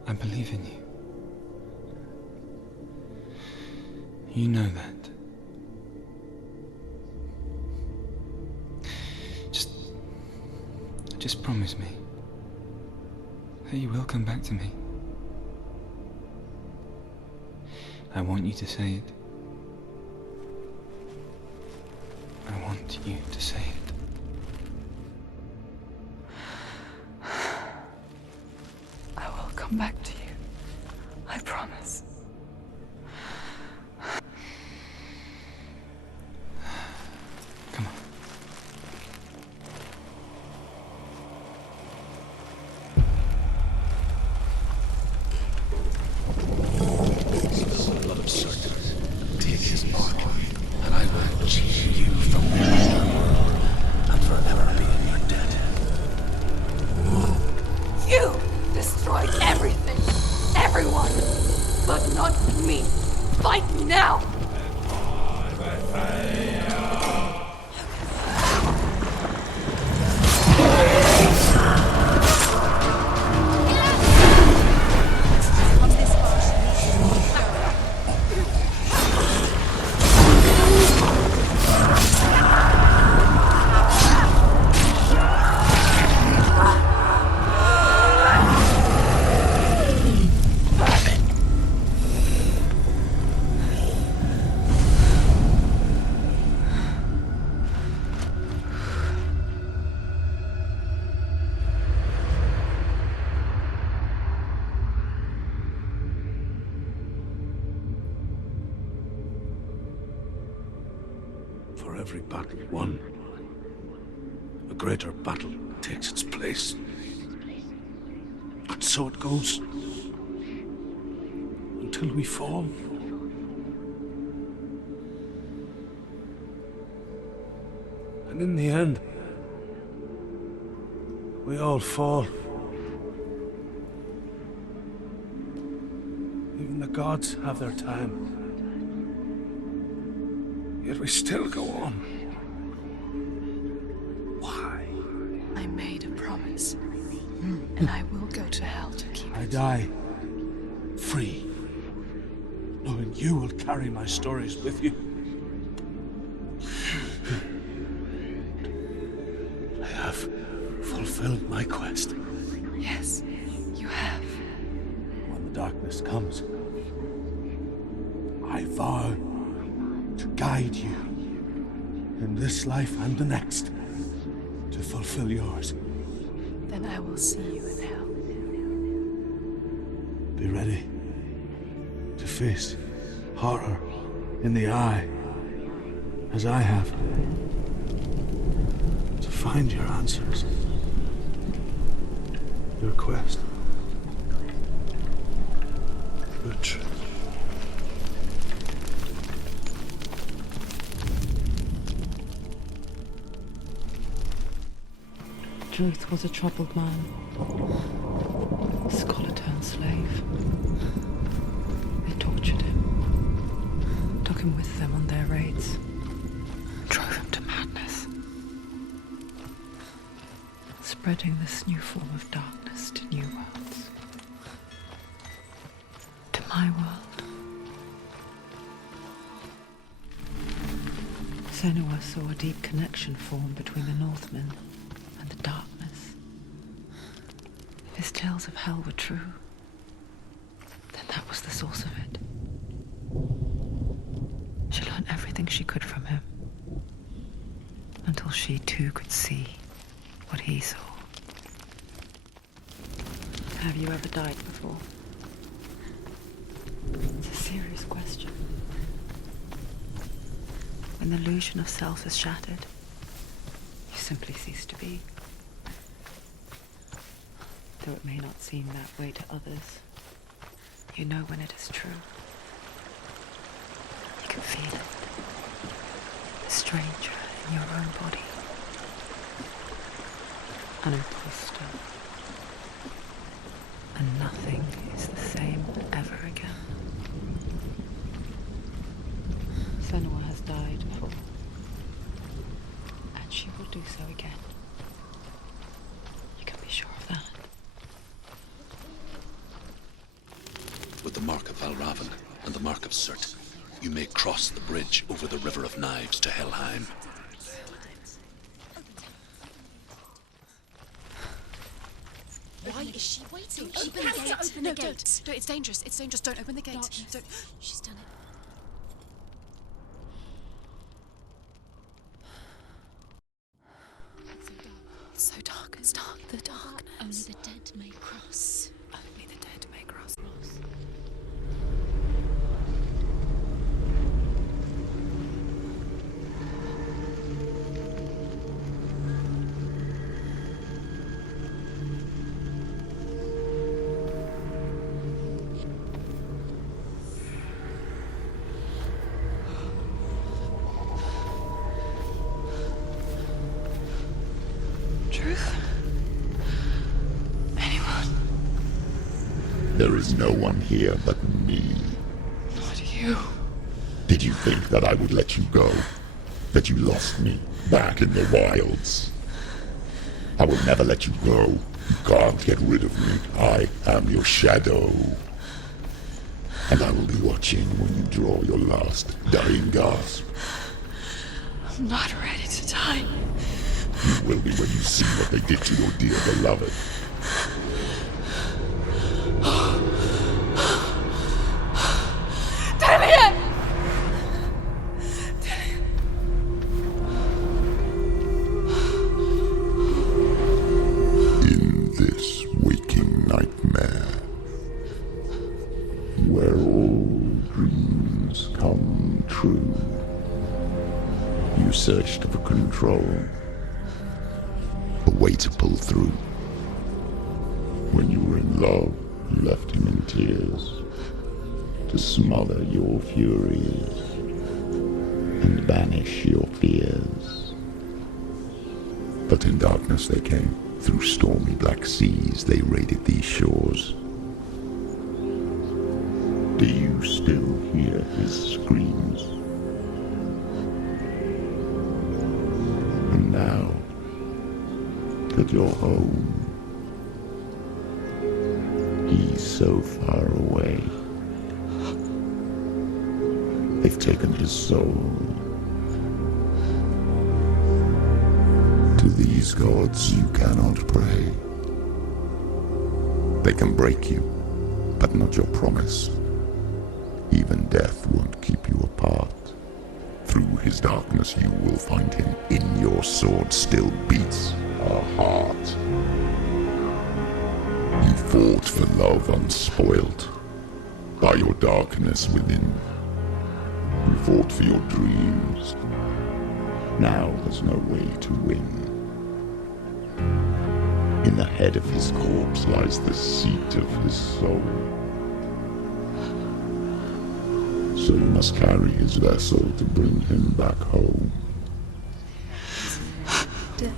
I believe in you. You know that. Just promise me that you will come back to me. I want you to say it. I want you to say it. I will come back to you. I promise. Come on. Blood of Sigurd, take his mark, and I will cheer you from your world and forever be in your debt. You destroyed everything, everyone, but not me. Fight me now! For every battle won, a greater battle takes its place. And so it goes. Until we fall. And in the end, we all fall. Even the gods have their time. Yet we still go on. Why? I made a promise, and I will go to hell to keep I it. die free, knowing you will carry my stories with you. I have fulfilled my quest. Yes, you have. When the darkness comes, I vow to guide you in this life and the next to fulfill yours. Then I will see you in hell. Be ready to face horror in the eye, as I have, to find your answers, your quest, your truth. Truth was a troubled man, a scholar-turned slave. They tortured him, took him with them on their raids, drove him to madness, spreading this new form of darkness to new worlds. To my world. Senua saw a deep connection form between the Northmen and the darkness. If his tales of hell were true, then that was the source of it. She learned everything she could from him, until she too could see what he saw. Have you ever died before? It's a serious question. When the illusion of self is shattered, you simply cease to be. Though it may not seem that way to others, you know when it is true. You can feel it. A stranger in your own body. An imposter. And nothing is the same ever again. Senua has died before. And she will do so again. You can be sure of that. With the mark of Valravan and the mark of Surt, you may cross the bridge over the River of Knives to Helheim. Why is she waiting? Open the gate. Open the gate. Don't. It's dangerous. It's dangerous. Don't open the gate. Darkness. Don't. She's done it. It's so dark. It's dark. The darkness. Only the dead may cross. Only the dead may cross. Truth? Anyone? There is no one here but me. Not you. Did you think that I would let you go? That you lost me back in the wilds? I will never let you go. You can't get rid of me. I am your shadow. And I will be watching when you draw your last dying gasp. I'm not ready to die. You will be when you see what they did to your dear beloved. In this waking nightmare, where all dreams come true, you searched for control. A way to pull through. When you were in love, you left him in tears to smother your furies and banish your fears. But in darkness they came. Through stormy black seas they raided these shores. Do you still hear his screams? And now that you're home, he's so far away. They've taken his soul. To these gods you cannot pray. They can break you, but not your promise. Even death won't keep you apart. Through his darkness you will find him. In your sword still beats a heart. You fought for love unspoilt by your darkness within. You fought for your dreams. Now there's no way to win. In the head of his corpse lies the seat of his soul. So you must carry his vessel to bring him back home. You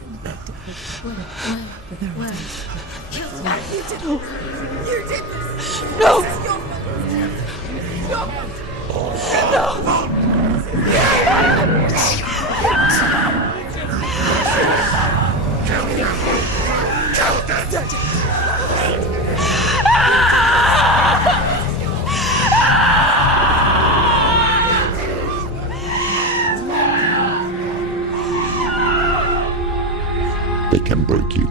did this! No! They can break you,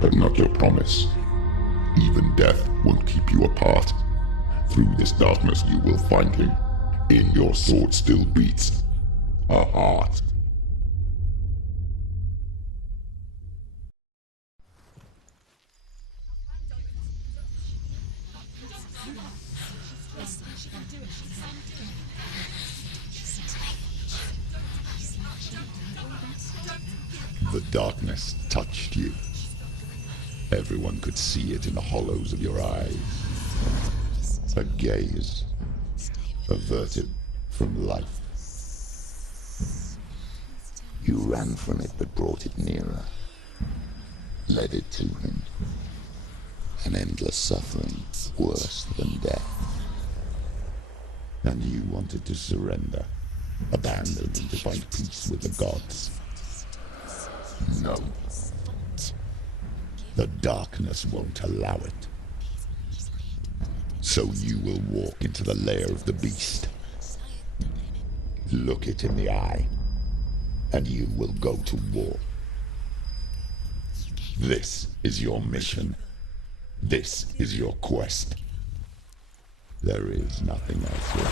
but not your promise. Even death won't keep you apart. Through this darkness you will find him. In your sword still beats a heart. The darkness touched you. Everyone could see it in the hollows of your eyes. A gaze averted from life. You ran from it but brought it nearer. Led it to him. An endless suffering worse than death. And you wanted to surrender. Abandon and to find peace with the gods. No. The darkness won't allow it. So you will walk into the lair of the beast. Look it in the eye, and you will go to war. This is your mission. This is your quest. There is nothing else here.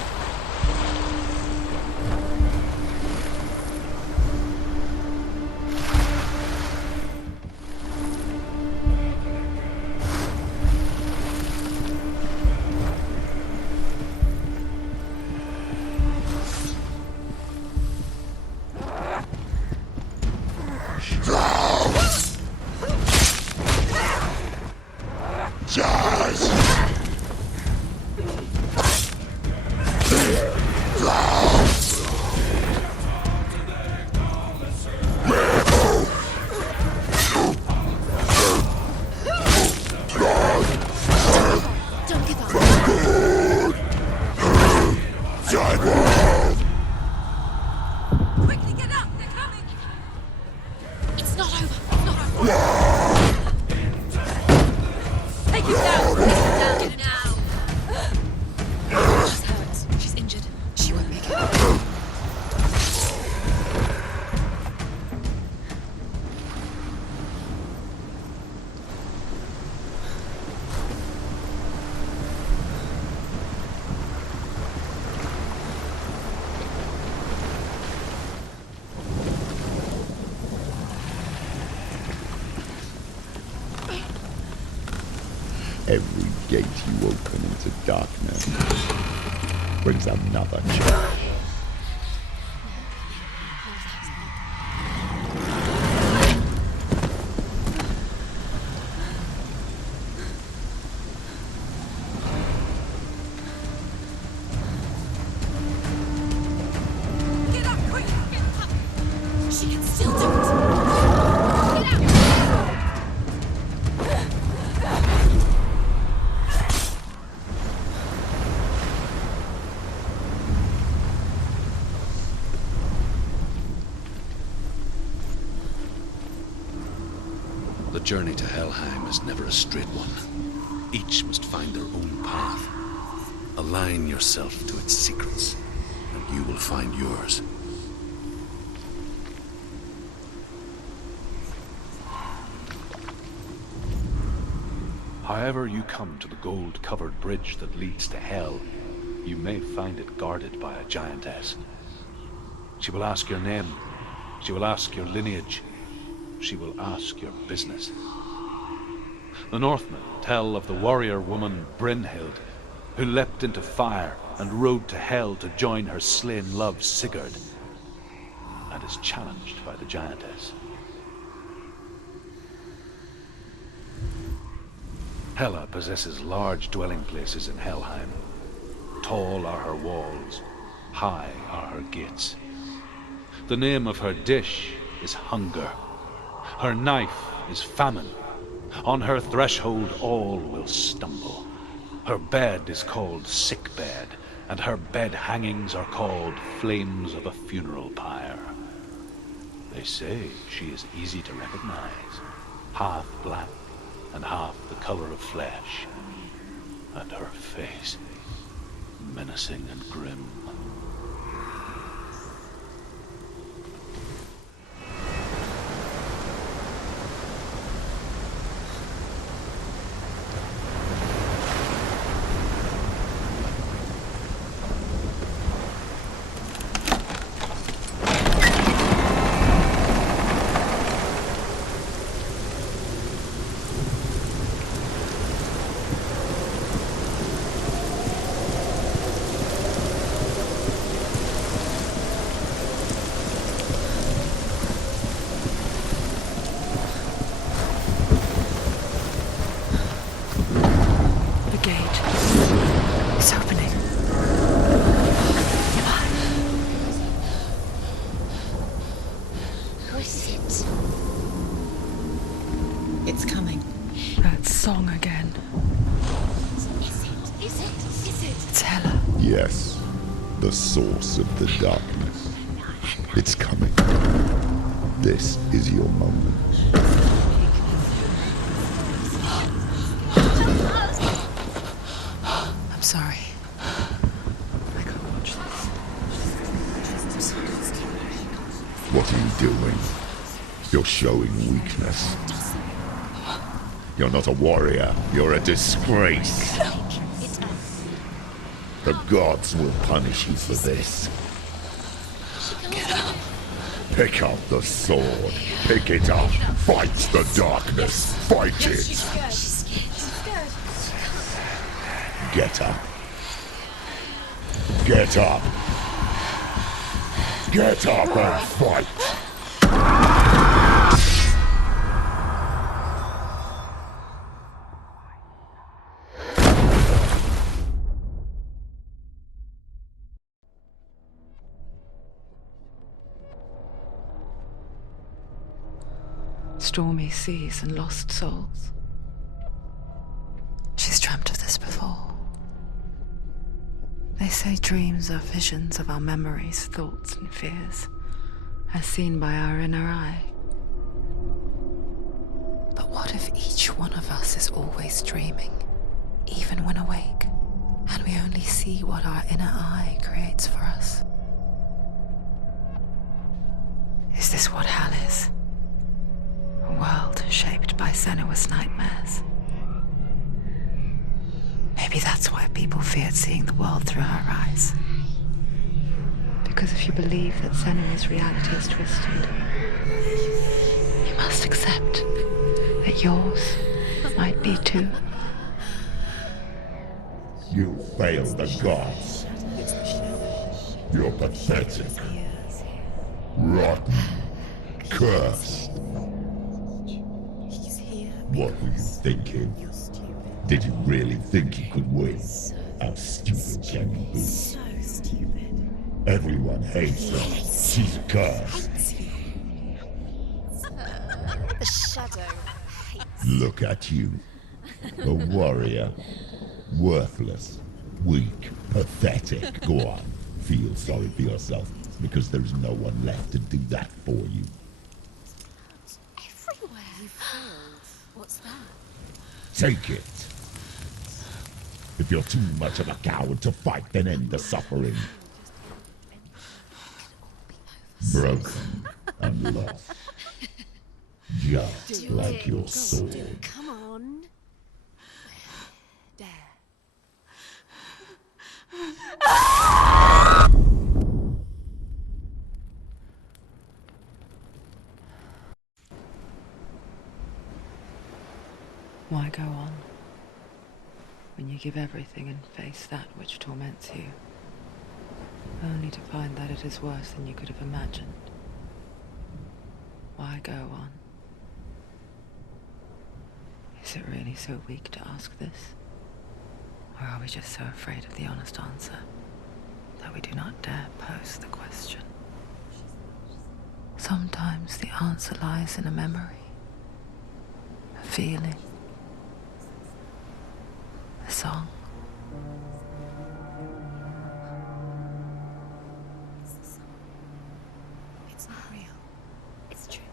Every gate you open into darkness brings another change. Get up, quick! She can still do it! Get out! The journey to Helheim is never a straight one. Each must find their own path. Align yourself to its secrets, and you will find yours. However you come to the gold-covered bridge that leads to Hell, you may find it guarded by a giantess. She will ask your name. She will ask your lineage. She will ask your business. The Northmen tell of the warrior woman Brynhild, who leapt into fire and rode to Hell to join her slain love Sigurd, and is challenged by the giantess. Hela possesses large dwelling places in Helheim. Tall are her walls, high are her gates. The name of her dish is hunger. Her knife is famine. On her threshold all will stumble. Her bed is called sick bed, and her bed hangings are called flames of a funeral pyre. They say she is easy to recognize, half black and half the color of flesh, and her face menacing and grim. Yes, the source of the darkness. It's coming. This is your moment. I'm sorry. I can't watch this. What are you doing? You're showing weakness. You're not a warrior. You're a disgrace. The gods will punish you for this. Pick up the sword. Pick it up. Fight the darkness. Fight it. Get up. Get up. Get up and fight. Stormy seas and lost souls. She's dreamt of this before. They say dreams are visions of our memories, thoughts, and fears, as seen by our inner eye. But what if each one of us is always dreaming, even when awake, and we only see what our inner eye creates for us? Is this what hell is? A world shaped by Senua's nightmares. Maybe that's why people feared seeing the world through her eyes. Because if you believe that Senua's reality is twisted, you must accept that yours might be too. You failed the gods. You're pathetic. Rotten. Cursed. What were you thinking? Did you really think you could win? How stupid can you be? So stupid. Everyone hates her. She's cursed. The shadow hates. Look at you. A warrior. Worthless. Weak. Pathetic. Go on. Feel sorry for yourself, because there's no one left to do that for you. Everywhere. You failed. What's that? Take it. If you're too much of a coward to fight, then end the suffering. Broken and lost. Just like your sword. Come on. Dare. Why go on when you give everything and face that which torments you, only to find that it is worse than you could have imagined? Why go on? Is it really so weak to ask this? Or are we just so afraid of the honest answer that we do not dare pose the question? Sometimes the answer lies in a memory, a feeling, a song. It's not real. It's a trick.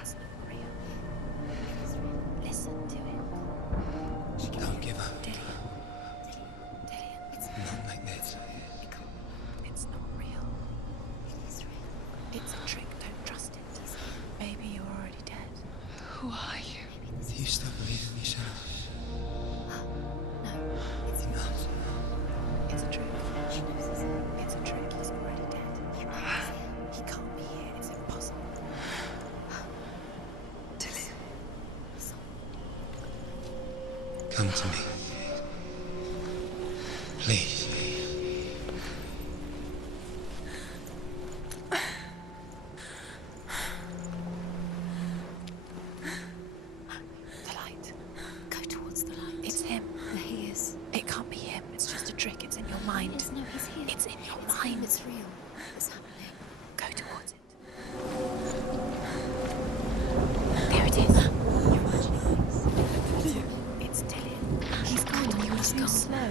It's not real. It is real. Listen to it. Don't give up. Dillian. It's Not like this. It can't. It's not real. It is real. It's a trick. Don't trust it. Maybe you're already dead. Who are you? Do you still believe in yourself? No, it's not. It's a trick. She knows this. It's a trick. He's already dead. He can't be here. It's impossible. Dillian. Come to me. Please. The light. Go towards the light. It's him. No, he is. It can't be him. It's just a trick. It's in your mind. Yes, no, he's here. It's in your mind. It's real. It's happening. Go towards it. There it is. You're imagining things. It's Dillian. He's gone. He was too slow.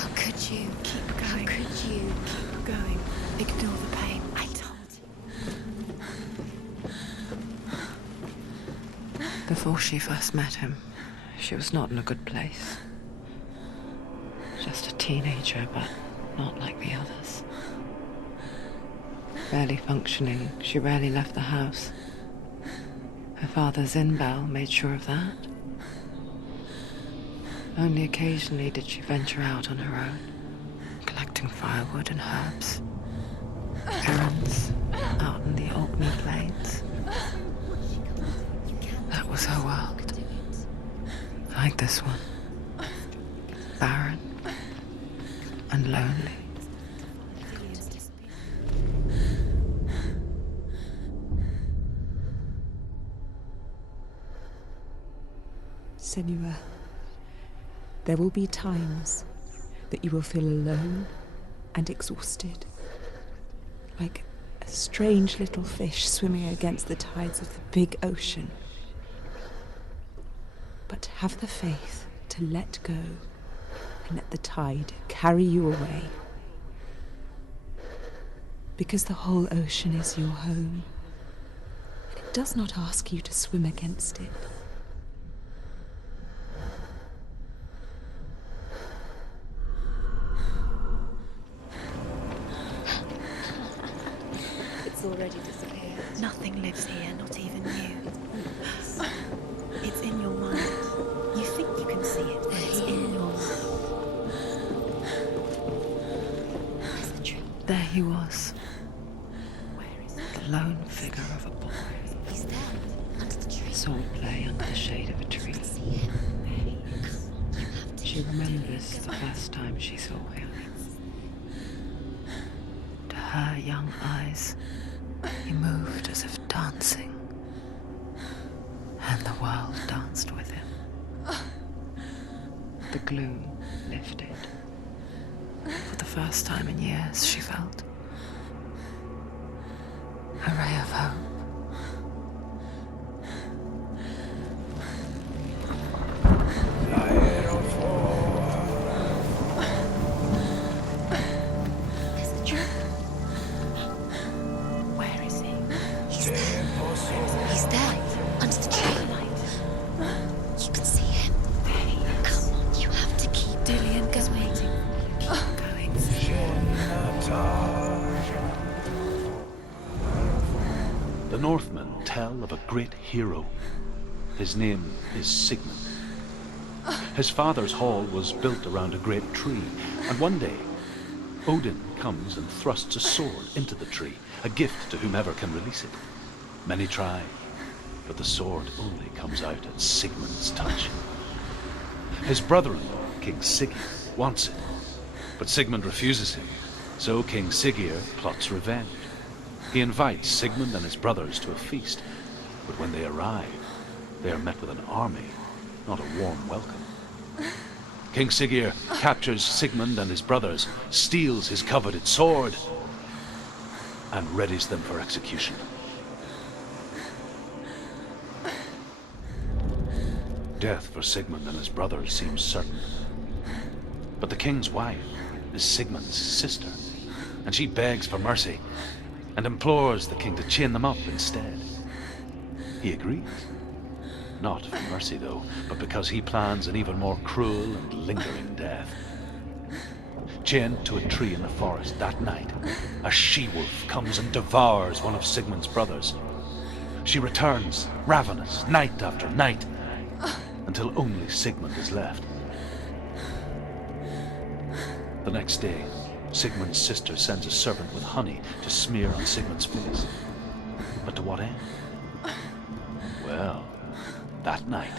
How could you? Keep going. How could you? Keep going. Ignore the pain. I told you. Before she first met him, she was not in a good place. Just a teenager, but not like the others. Barely functioning, she rarely left the house. Her father, Zinbal, made sure of that. Only occasionally did she venture out on her own, collecting firewood and herbs. Errands out in the Orkney Plains. That was her world. Like this one. Barren and lonely. Senua, there will be times that you will feel alone and exhausted, like a strange little fish swimming against the tides of the big ocean. But have the faith to let go and let the tide carry you away. Because the whole ocean is your home, and it does not ask you to swim against it. It's already disappeared. Nothing lives here, not even you. It's in your mind. You think you can see it, but it's in your mind. Where's the tree? There he was, Where is it? the lone figure of a boy. He's there, under the tree. Swordplay under the shade of a tree. See him? Come, you have to. She remembers the first time she saw him. To her young eyes, he moved as if dancing, and the world danced with him. The gloom lifted. For the first time in years, she felt a ray of hope. There's the tree. Where is he? He's there, under the tree. You can see him. Come on, you have to keep Dillian is going. waiting. Keep going. The Northmen tell of a great hero. His name is Sigmund. His father's hall was built around a great tree, and one day, Odin comes and thrusts a sword into the tree, a gift to whomever can release it. Many try, but the sword only comes out at Sigmund's touch. His brother-in-law, King Sigurd, wants it, but Sigmund refuses him, so King Sigurd plots revenge. He invites Sigmund and his brothers to a feast, but when they arrive, they are met with an army, not a warm welcome. King Sigurd captures Sigmund and his brothers, steals his coveted sword, and readies them for execution. Death for Sigmund and his brothers seems certain. But the king's wife is Sigmund's sister, and she begs for mercy and implores the king to chain them up instead. He agrees. Not for mercy, though, but because he plans an even more cruel and lingering death. Chained to a tree in the forest that night, a she-wolf comes and devours one of Sigmund's brothers. She returns, ravenous, night after night, until only Sigmund is left. The next day, Sigmund's sister sends a servant with honey to smear on Sigmund's face. But to what end? Well, that night,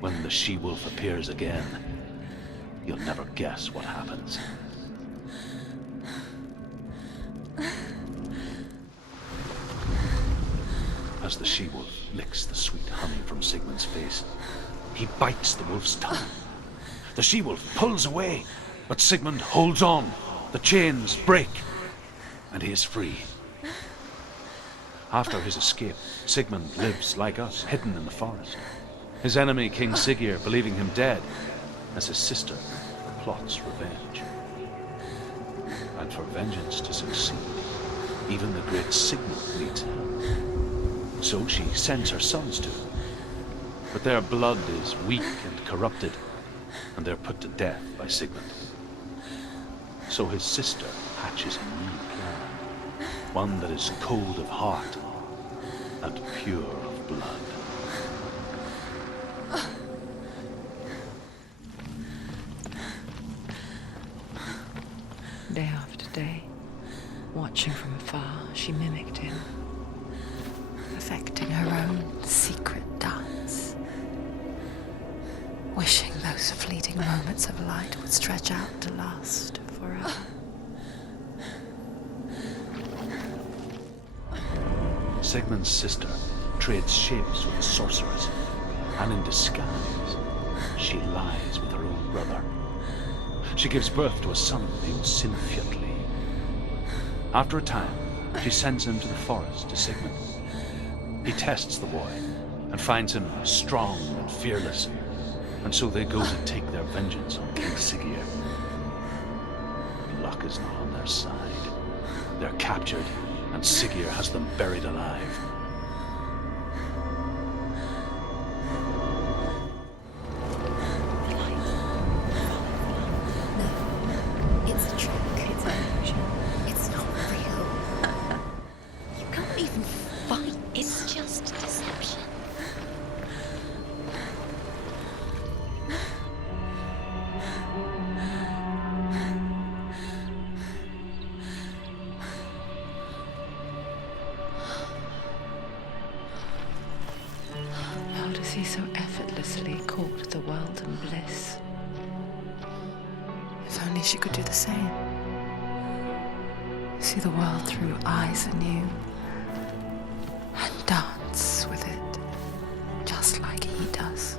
when the she-wolf appears again, you'll never guess what happens. As the she-wolf licks the sweet honey from Sigmund's face, he bites the wolf's tongue. The she-wolf pulls away, but Sigmund holds on. The chains break, and he is free. After his escape, Sigmund lives like us, hidden in the forest. His enemy, King Sigurd, believing him dead, as his sister, plots revenge. And for vengeance to succeed, even the great Sigurd needs help. So she sends her sons to him. But their blood is weak and corrupted, and they're put to death by Sigmund. So his sister hatches a new plan, one that is cold of heart and pure of blood. Day after day, watching from afar, she mimicked him, perfecting her own secret dance, wishing those fleeting moments of light would stretch out to last forever. Sigmund's sister trades shapes with the sorceress, and in disguise, she lies with her own brother. She gives birth to a son named Sinfjotli. After a time, she sends him to the forest to Sigmund. He tests the boy and finds him strong and fearless, and so they go to take their vengeance on King Sigurd. Luck is not on their side. They're captured, and Sigurd has them buried alive. It's a trick. It's an illusion. It's not real. You can't even fight. It's just deception. How does he so effortlessly court the world and bliss? If only she could do the same. See the world through eyes anew and dance with it, just like he does.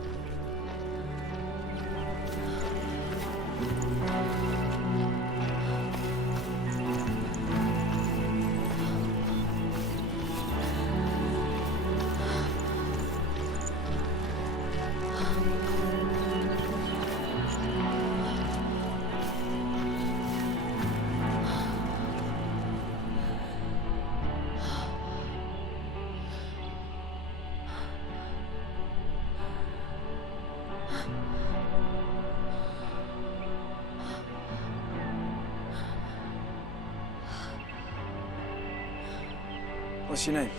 What's your name?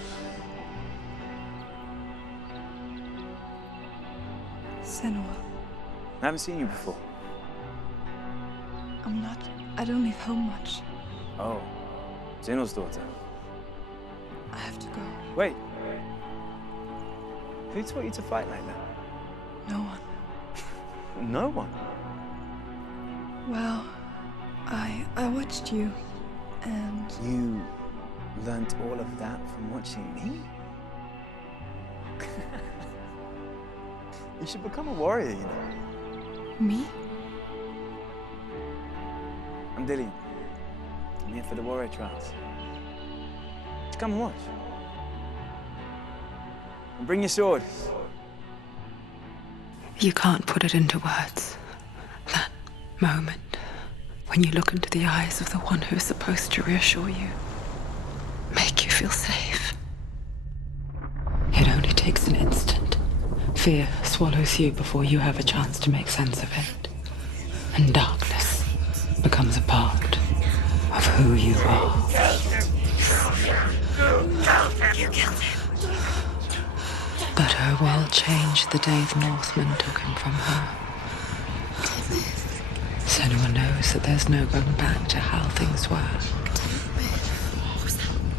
Senua. I haven't seen you before. I don't leave home much. Oh, Zenua's daughter. I have to go. Wait. Who taught you to fight like that? No one. No one? Well, I watched you, and... You learnt all of that from watching me? You should become a warrior, you know. Me? I'm Dillian. I'm here for the warrior trials. Just come and watch. And bring your sword. You can't put it into words. That moment when you look into the eyes of the one who's supposed to reassure you, make you feel safe. It only takes an instant. Fear swallows you before you have a chance to make sense of it. And darkness becomes a part of who you are. You killed him. But her world changed the day the Northmen took him from her. Senua knows that there's no going back to how things were.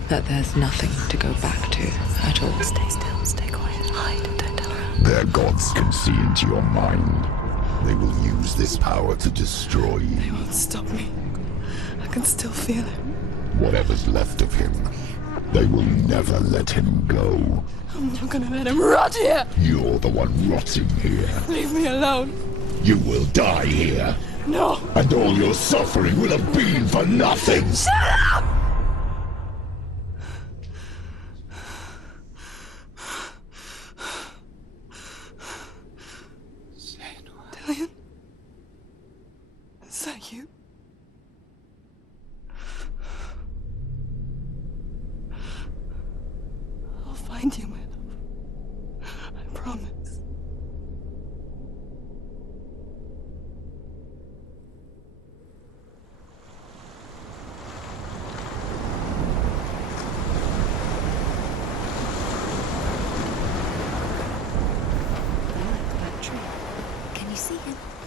That there's nothing to go back to at all. Stay still, stay quiet, hide, don't tell her. Their gods can see into your mind. They will use this power to destroy you. They won't stop me. I can still feel it. Whatever's left of him, they will never let him go. I'm not gonna let him rot here! You're the one rotting here. Leave me alone. You will die here. No! And all your suffering will have been for nothing. Shut up! Dillian? Is that you? I'll find you, my love. I promise.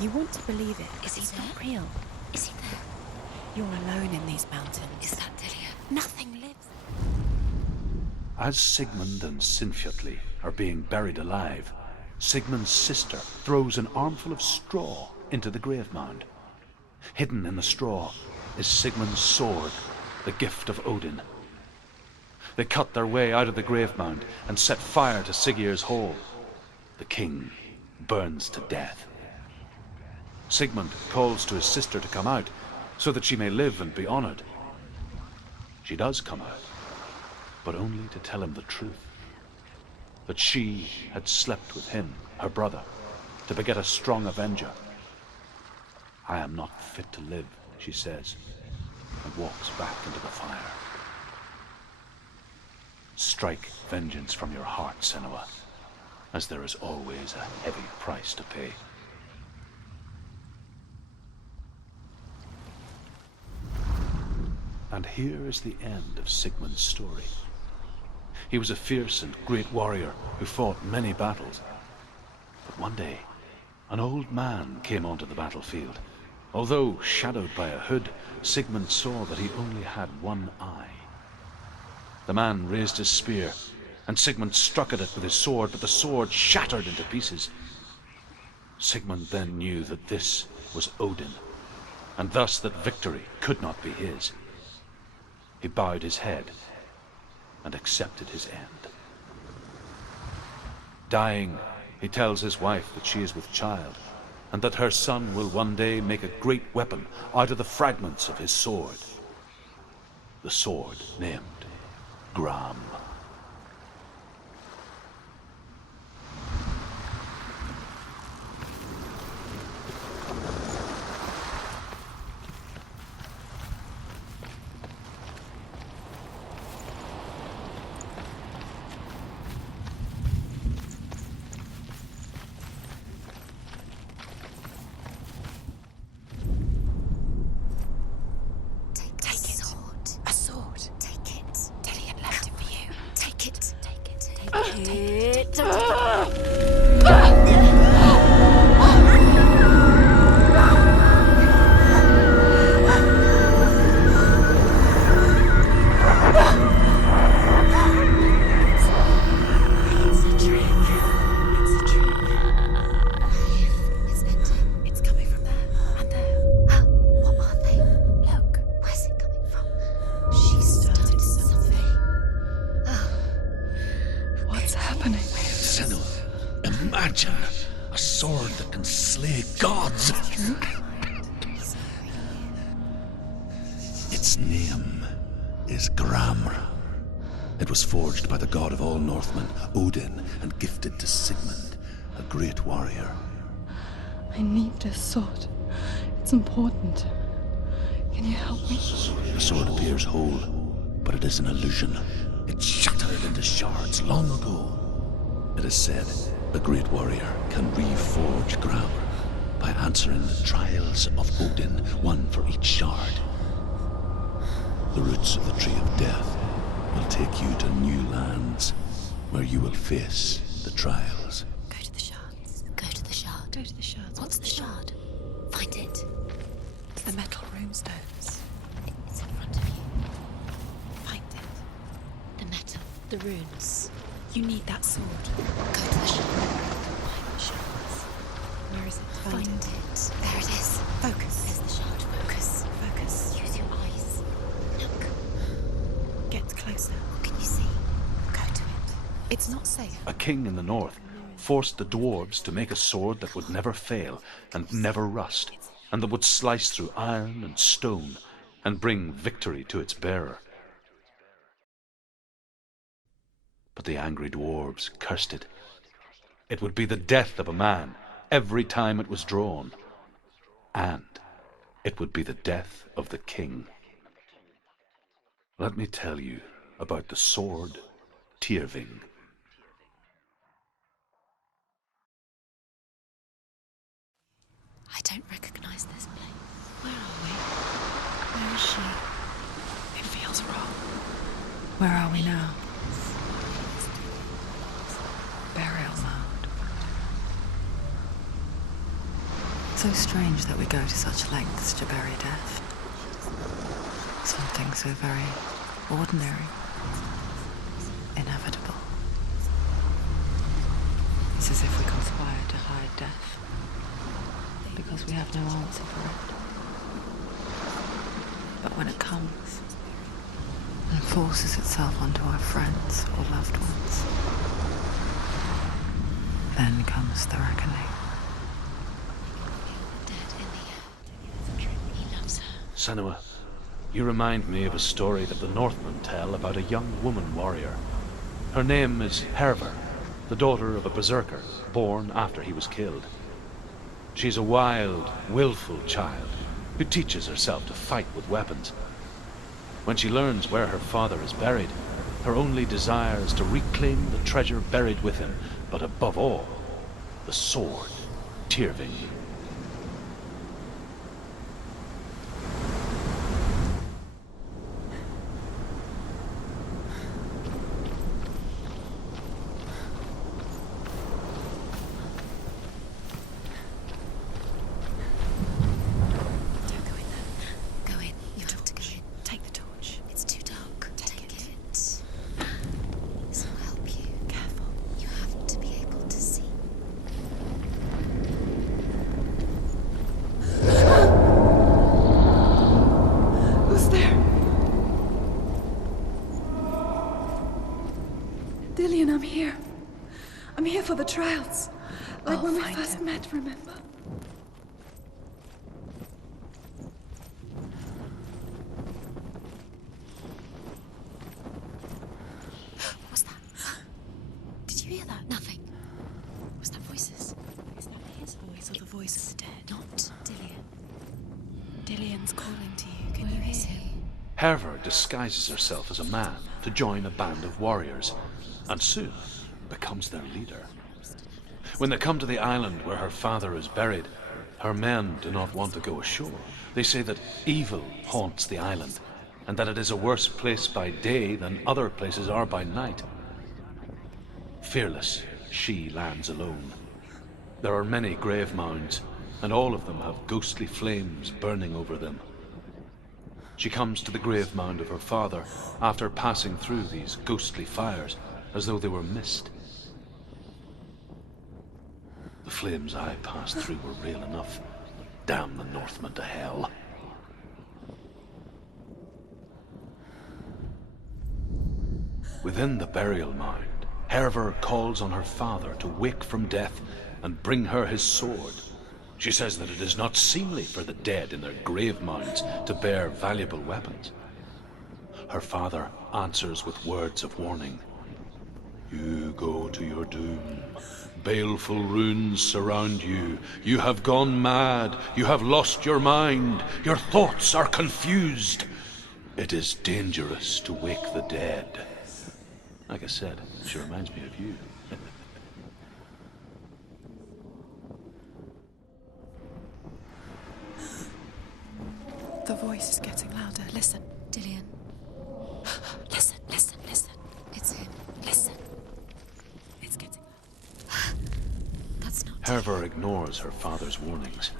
You want to believe it. Is he not real? Is he there? You're alone in these mountains. Is that Delia? Nothing lives. As Sigmund and Sinfjotli are being buried alive, Sigmund's sister throws an armful of straw into the grave mound. Hidden in the straw is Sigmund's sword, the gift of Odin. They cut their way out of the grave mound and set fire to Sigurd's hall. The king burns to death. Sigmund calls to his sister to come out, so that she may live and be honored. She does come out, but only to tell him the truth. That she had slept with him, her brother, to beget a strong avenger. I am not fit to live, she says, and walks back into the fire. Strike vengeance from your heart, Senua, as there is always a heavy price to pay. And here is the end of Sigmund's story. He was a fierce and great warrior who fought many battles. But one day, an old man came onto the battlefield. Although shadowed by a hood, Sigmund saw that he only had one eye. The man raised his spear, and Sigmund struck at it with his sword, but the sword shattered into pieces. Sigmund then knew that this was Odin, and thus that victory could not be his. He bowed his head and accepted his end. Dying, he tells his wife that she is with child, and that her son will one day make a great weapon out of the fragments of his sword. The sword named Gram. Its name is Gram. It was forged by the god of all Northmen, Odin, and gifted to Sigmund, a great warrior. I need this sword. It's important. Can you help me? The sword appears whole, but it is an illusion. It shattered into shards long ago. It is said a great warrior can reforge Gram by answering the trials of Odin, one for each shard. The roots of the Tree of Death will take you to new lands where you will face the trials. Go to the shards. Go to the shard. Go to the shards. What's the shard? Find it. It's the metal runestones. It's in front of you. Find it. The metal. The runes. You need that sword. Go to the shard. Find the shards. Where is it? Find it. There it is. Focus. There's the shard. Focus. Focus. Use your eyes. Look. Get closer. What can you see? Go to it. It's not safe. A king in the north forced the dwarves to make a sword that would never fail and never rust, and that would slice through iron and stone and bring victory to its bearer. But the angry dwarves cursed it. It would be the death of a man every time it was drawn, and it would be the death of the king. Let me tell you about the sword Tyrving. I don't recognize this place. Where are we? Where is she? It feels wrong. Where are we now? Burial mode. So strange that we go to such lengths to bury death. Something so very ordinary, inevitable. It's as if we conspire to hide death, because we have no answer for it. But when it comes and forces itself onto our friends or loved ones, then comes the reckoning. Dead in the end. He loves her. Senua, you remind me of a story that the Northmen tell about a young woman warrior. Her name is Hervor, the daughter of a berserker, born after he was killed. She's a wild, willful child who teaches herself to fight with weapons. When she learns where her father is buried, her only desire is to reclaim the treasure buried with him, but above all, the sword Tyrving. Dillian, I'm here. I'm here for the trials. Like when we first met, remember? What's that? Did you hear that? Nothing. Was that voices? Is that his voice or the voice of the dead? Not Dillian. Dillian's calling to you. Can you hear him? Hervor disguises herself as a man to join a band of warriors, and soon becomes their leader. When they come to the island where her father is buried, her men do not want to go ashore. They say that evil haunts the island, and that it is a worse place by day than other places are by night. Fearless, she lands alone. There are many grave mounds, and all of them have ghostly flames burning over them. She comes to the grave mound of her father after passing through these ghostly fires, as though they were mist. The flames I passed through were real enough. Damn the Northmen to hell. Within the burial mound, Hervor calls on her father to wake from death and bring her his sword. She says that it is not seemly for the dead in their grave mounds to bear valuable weapons. Her father answers with words of warning. You go to your doom. Baleful runes surround you. You have gone mad. You have lost your mind. Your thoughts are confused. It is dangerous to wake the dead. Like I said, she reminds me of you. The voice is getting louder. Listen. Dillian. Listen, listen, listen. It's him. Listen. It's getting louder. That's not Hervor ignores her father's warnings.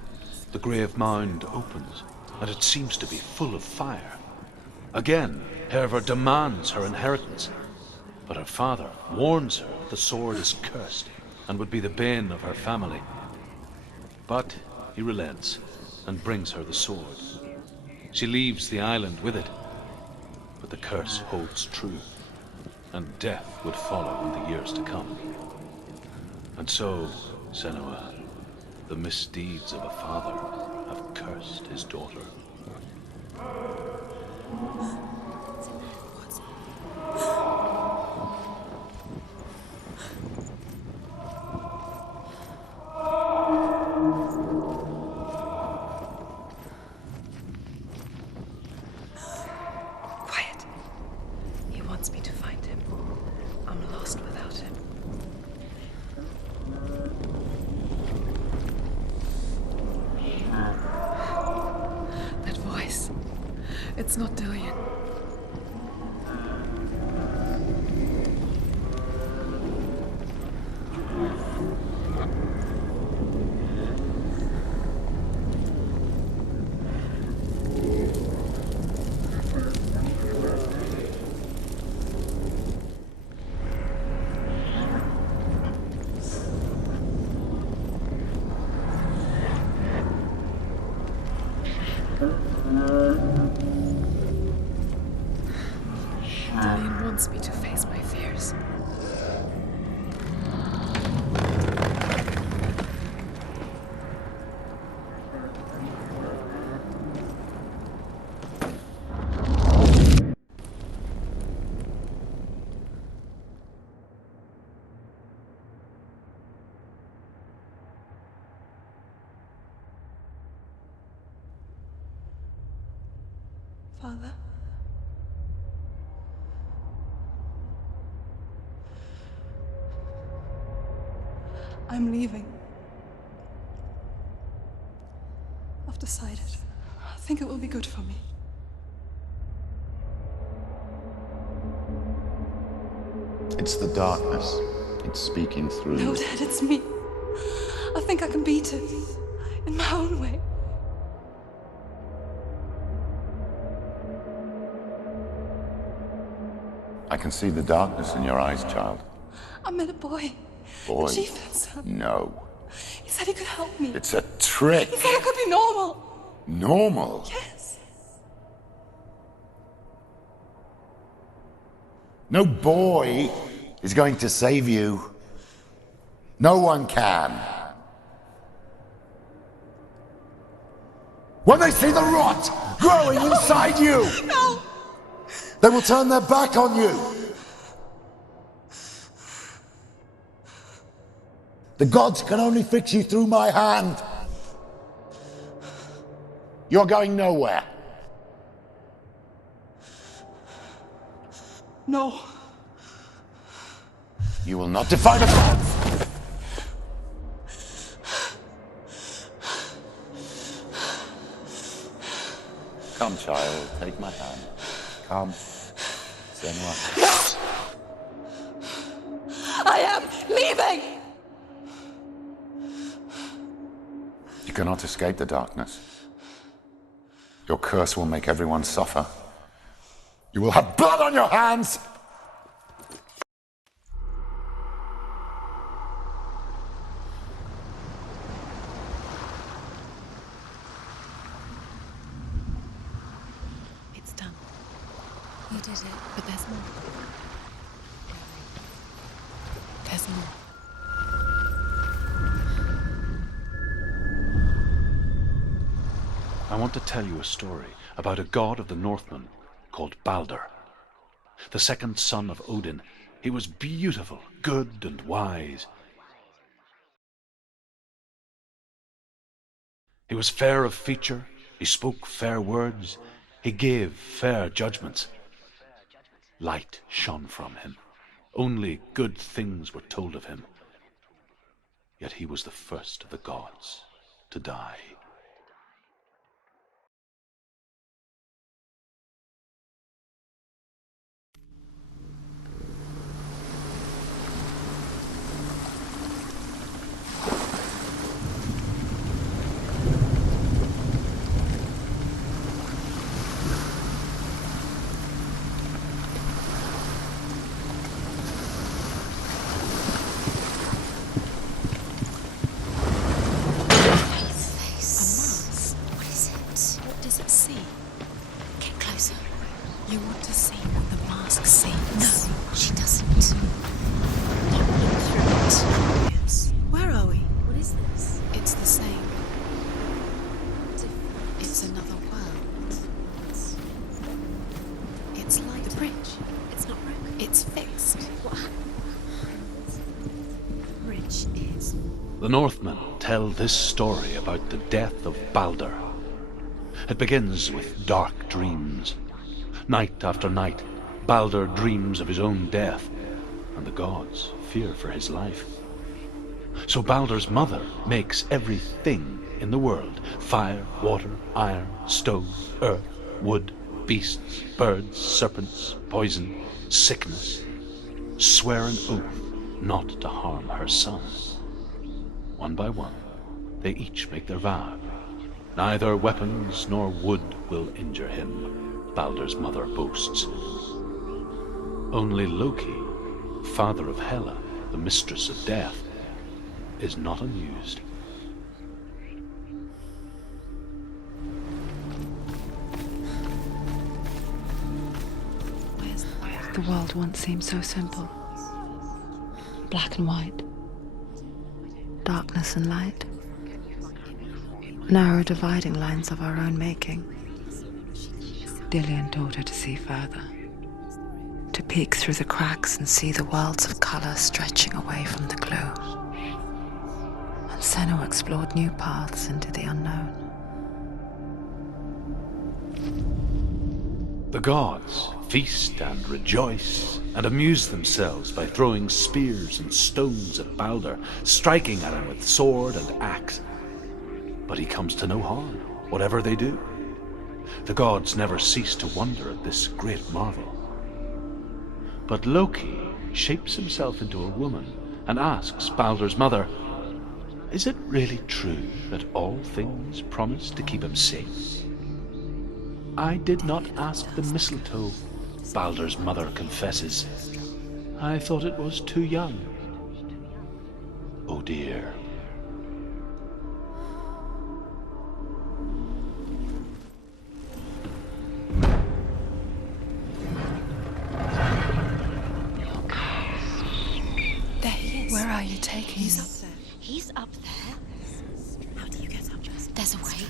The grave mound opens, and it seems to be full of fire. Again, Hervor demands her inheritance, but her father warns her the sword is cursed and would be the bane of her family. But he relents and brings her the sword. She leaves the island with it, but the curse holds true, and death would follow in the years to come. And so, Senua, the misdeeds of a father have cursed his daughter. It's not Dillian. Dillian wants me to face my fears. Father? I'm leaving. I've decided. I think it will be good for me. It's the darkness. It's speaking through. No, Dad, it's me. I think I can beat it. In my own way. I can see the darkness in your eyes, child. I met a boy. Boy. The chief said so. No. He said he could help me. It's a trick. He said I could be normal. Normal? Yes. No boy is going to save you. No one can. When they see the rot growing inside you, No! they will turn their back on you. The gods can only fix you through my hand. You're going nowhere. No. You will not defy the gods. Come, child, take my hand. Come. Senua. No! I am leaving! You cannot escape the darkness. Your curse will make everyone suffer. You will have blood on your hands! It's done. You did it. But there's more. There's more. I want to tell you a story about a god of the Northmen called Baldur. The second son of Odin. He was beautiful, good, and wise. He was fair of feature, he spoke fair words, he gave fair judgments. Light shone from him. Only good things were told of him. Yet he was the first of the gods to die. The Northmen tell this story about the death of Baldur. It begins with dark dreams. Night after night, Baldur dreams of his own death, and the gods fear for his life. So Baldur's mother makes everything in the world, fire, water, iron, stone, earth, wood, beasts, birds, serpents, poison, sickness, swear an oath not to harm her son. One by one, they each make their vow. Neither weapons nor wood will injure him, Baldur's mother boasts. Only Loki, father of Hela, the mistress of death, is not amused. The world once seemed so simple. Black and white. Darkness and light. Narrow dividing lines of our own making. Dillian taught her to see further. To peek through the cracks and see the worlds of color stretching away from the gloom. And Senua explored new paths into the unknown. The gods feast and rejoice and amuse themselves by throwing spears and stones at Baldur, striking at him with sword and axe. But he comes to no harm, whatever they do. The gods never cease to wonder at this great marvel. But Loki shapes himself into a woman and asks Baldur's mother, "Is it really true that all things promise to keep him safe?" "I did not ask the mistletoe," Baldur's mother confesses. "I thought it was too young." Oh dear. There he is. Where are you taking He's me? up there. He's up there. How do you get up? There's a way.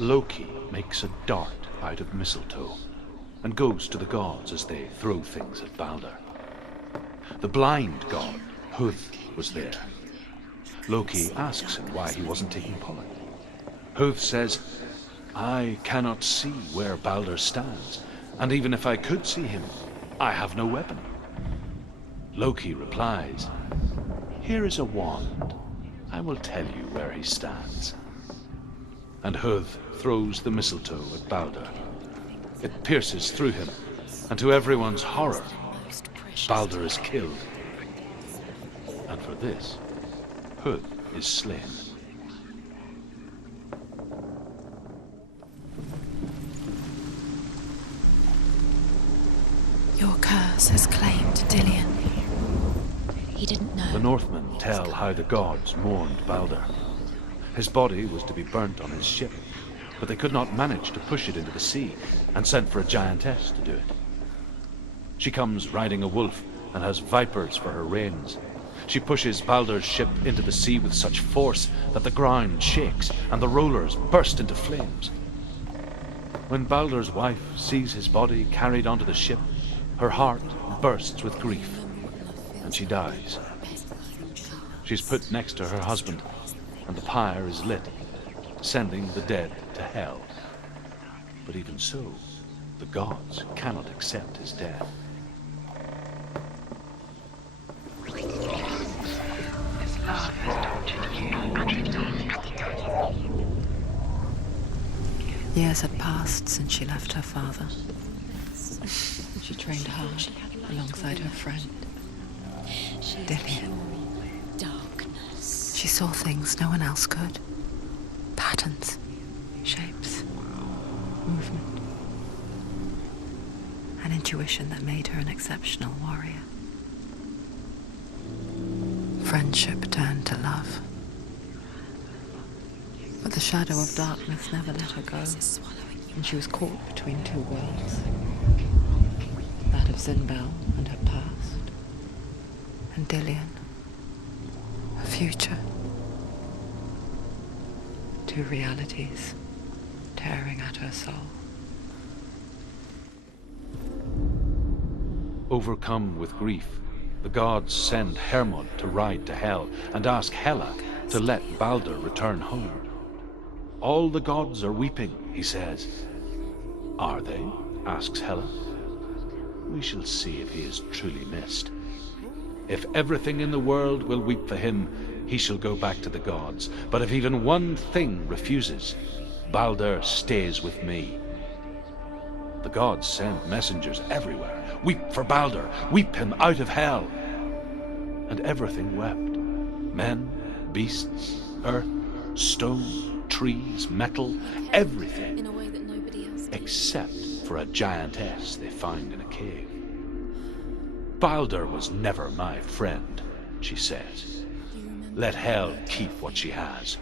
Loki makes a dart out of mistletoe and goes to the gods as they throw things at Baldur. The blind god, Huth, was there. Loki asks him why he wasn't taking part. Huth says, "I cannot see where Baldur stands, and even if I could see him, I have no weapon." Loki replies, "Here is a wand. I will tell you where he stands." And Huth throws the mistletoe at Baldur. It pierces through him, and to everyone's horror, Baldur is killed. And for this, Huth is slain. Your curse has claimed Dillian. He didn't know. The Northmen tell how the gods mourned Baldur. His body was to be burnt on his ship, but they could not manage to push it into the sea and sent for a giantess to do it. She comes riding a wolf and has vipers for her reins. She pushes Baldur's ship into the sea with such force that the ground shakes and the rollers burst into flames. When Baldur's wife sees his body carried onto the ship, her heart bursts with grief and she dies. She's put next to her husband, and the pyre is lit, sending the dead to hell. But even so, the gods cannot accept his death. His love has tortured you. Years had passed since she left her father. She trained hard alongside her friend, Dillian. She saw things no one else could. Patterns, shapes, movement. An intuition that made her an exceptional warrior. Friendship turned to love. But the shadow of darkness never let her go, and she was caught between two worlds. That of Zinbel and her past, and Dillian, her future. Two realities tearing at her soul. Overcome with grief, the gods send Hermod to ride to Hell and ask Hela to let Baldur return home. All the gods are weeping, he says. Are they? Asks Hela. We shall see if he is truly missed. If everything in the world will weep for him, he shall go back to the gods. But if even one thing refuses, Baldur stays with me. The gods send messengers everywhere. Weep for Baldur, weep him out of hell. And everything wept. Men, beasts, earth, stone, trees, metal, everything. In a way that nobody else did. Except for a giantess they found in a cave. Baldur was never my friend, she says. Let hell keep what she has.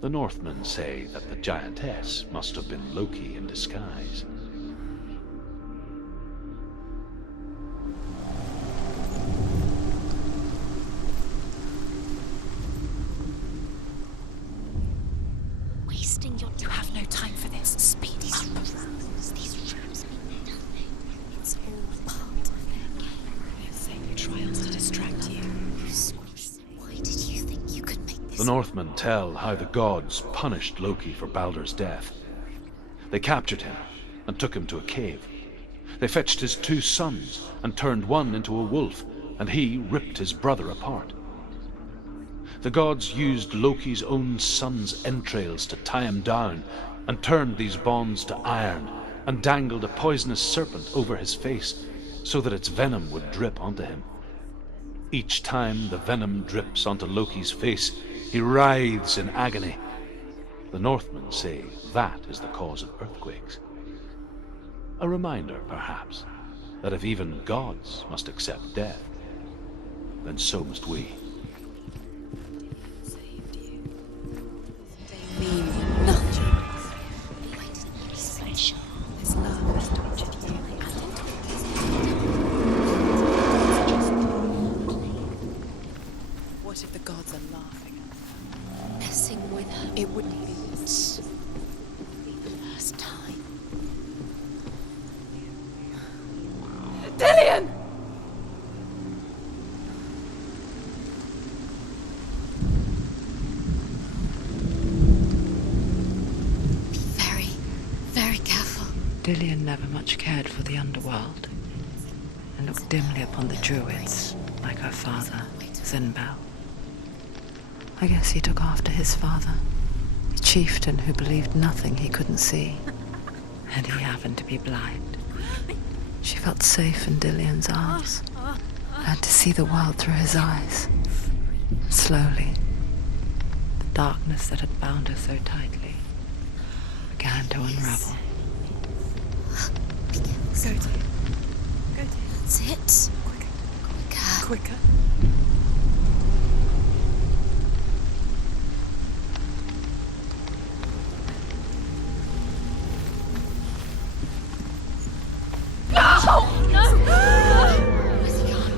The Northmen say that the giantess must have been Loki in disguise. Wasting your time. You have no time for this. Speed up. These rooms mean nothing. It's all part of their game. They're saying trials to distract you. Why did you think you could make this? The Northmen tell how the gods punished Loki for Baldur's death. They captured him and took him to a cave. They fetched his 2 sons and turned one into a wolf, and he ripped his brother apart. The gods used Loki's own son's entrails to tie him down and turned these bonds to iron and dangled a poisonous serpent over his face so that its venom would drip onto him. Each time the venom drips onto Loki's face, he writhes in agony. The Northmen say that is the cause of earthquakes. A reminder, perhaps, that if even gods must accept death, then so must we. Mean nothing. Why didn't you be so sure? This love has tortured you. What if the gods are laughing at her? Messing with her. It wouldn't be this. Be the first time. Dillion! Very careful. Dillion never much cared for the underworld and looked dimly upon the druids, like her father, Zinbel. I guess he took after his father, a chieftain who believed nothing he couldn't see, and he happened to be blind. She felt safe in Dillion's arms, had to see the world through his eyes. Slowly, the darkness that had bound her so tightly began to unravel. Go to it. Go to it. That's it. Quicker. Quicker.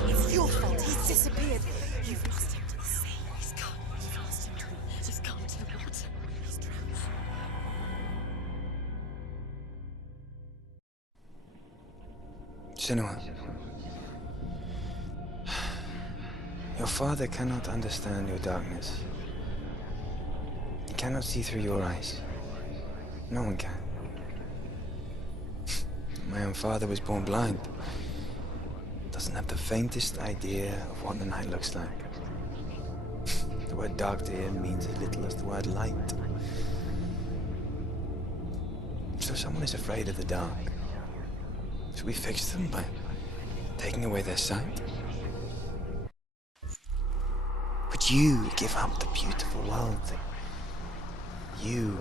It's your fault. He's disappeared. You've lost him to the sea. He's gone. You've lost him to the... Just gone to the water. He's drowned. Senua, your father cannot understand your darkness. He cannot see through your eyes. No one can. My own father was born blind. Doesn't have the faintest idea of what the night looks like. The word dark to him means as little as the word light. So someone is afraid of the dark. Should we fix them by taking away their sight? Would you give up the beautiful world that you,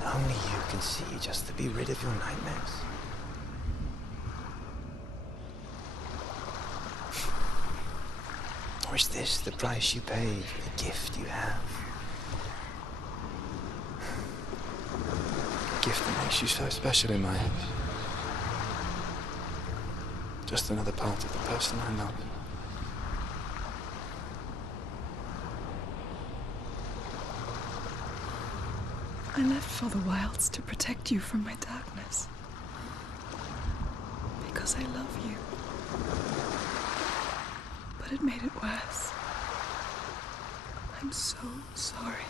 and only you, can see just to be rid of your nightmares? Or is this the price you pay for the gift you have? A gift that makes you so special in my eyes. Just another part of the person I love. I left for the wilds to protect you from my darkness. Because I love you. But it made it worse. I'm so sorry.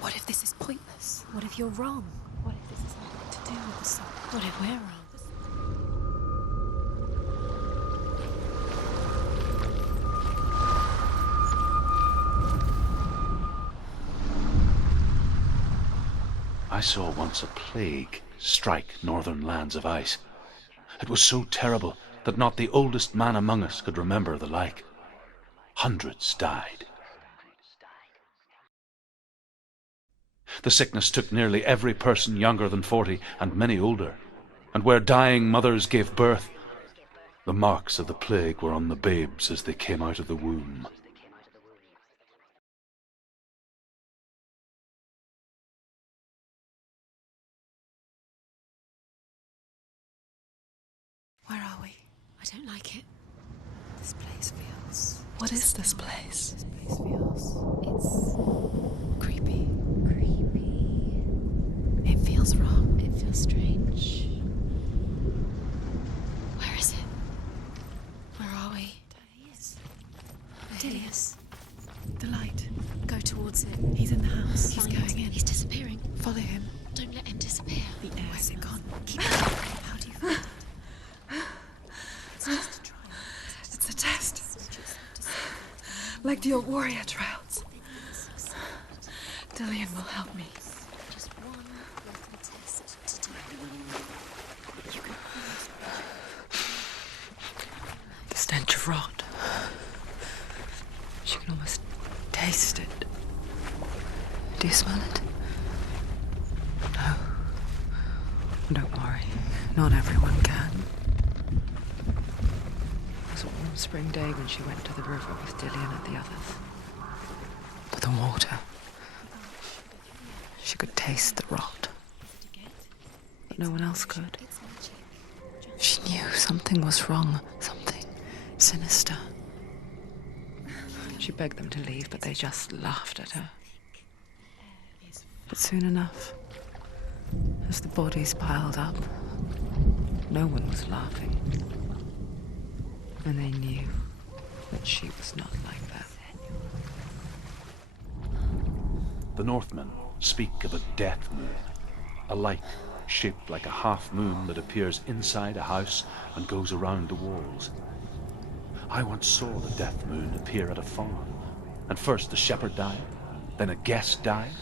What if this is pointless? What if you're wrong? What if this has nothing to do with the song? What if we're wrong? I saw once a plague strike northern lands of ice. It was so terrible that not the oldest man among us could remember the like. Hundreds died. The sickness took nearly every person younger than 40 and many older, and where dying mothers gave birth, the marks of the plague were on the babes as they came out of the womb. Where are we? I don't like it. This place feels... What is this place? This place feels... It's... creepy. Creepy. It feels wrong. It feels strange. Where is it? Where are we? Dilius. The light. Go towards it. He's in the house. He's going in. He's disappearing. Follow him. Don't let him disappear. The air. Where's it gone? Keep going. How do you find it? It's just a trial. It's a test. Like the old warrior trials. Dillian will help me. Just one little test to do. The stench of rot. She can almost taste it. Do you smell it? No. Don't worry. Not everyone can. It was a warm spring day when she went to the river with Dillian and the others. But the water. She could taste the rot. But no one else could. She knew something was wrong. Something sinister. She begged them to leave, but they just laughed at her. But soon enough, as the bodies piled up, no one was laughing. And they knew that she was not like that. The Northmen speak of a death moon, a light shaped like a half moon that appears inside a house and goes around the walls. I once saw the death moon appear at a farm, and first the shepherd died, then a guest died,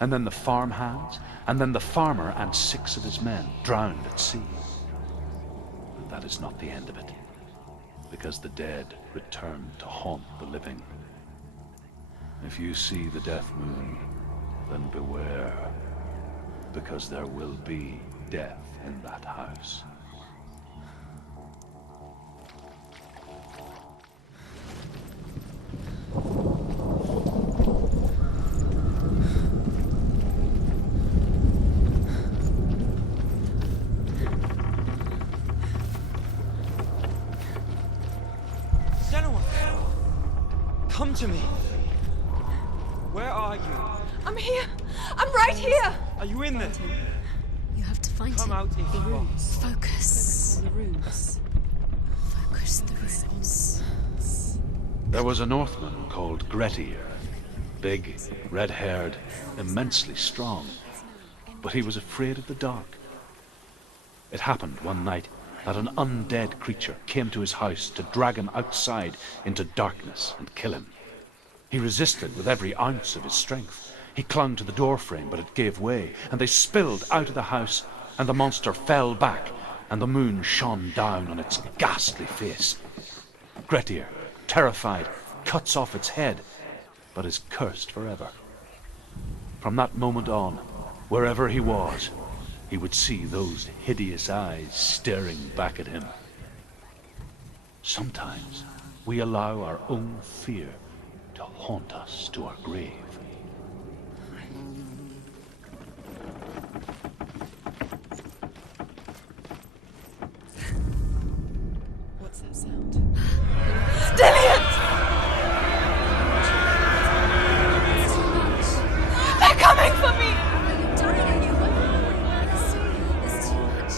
and then the farm hands, and then the farmer and 6 of his men drowned at sea. But that is not the end of it, because the dead return to haunt the living. If you see the death moon, then beware, because there will be death in that house. Senua! Come to me! Where are you? I'm here! I'm right here! Are you in there? You have to find Come him. out if you are. Focus. The runes. Focus the runes. There was a Northman called Grettir, big, red-haired, immensely strong, but he was afraid of the dark. It happened one night that an undead creature came to his house to drag him outside into darkness and kill him. He resisted with every ounce of his strength. He clung to the doorframe, but it gave way, and they spilled out of the house, and the monster fell back, and the moon shone down on its ghastly face. Grettir, terrified, cuts off its head, but is cursed forever. From that moment on, wherever he was, he would see those hideous eyes staring back at him. Sometimes we allow our own fear to haunt us to our grave. What's that sound? Dillian! They're coming for me! There's too much.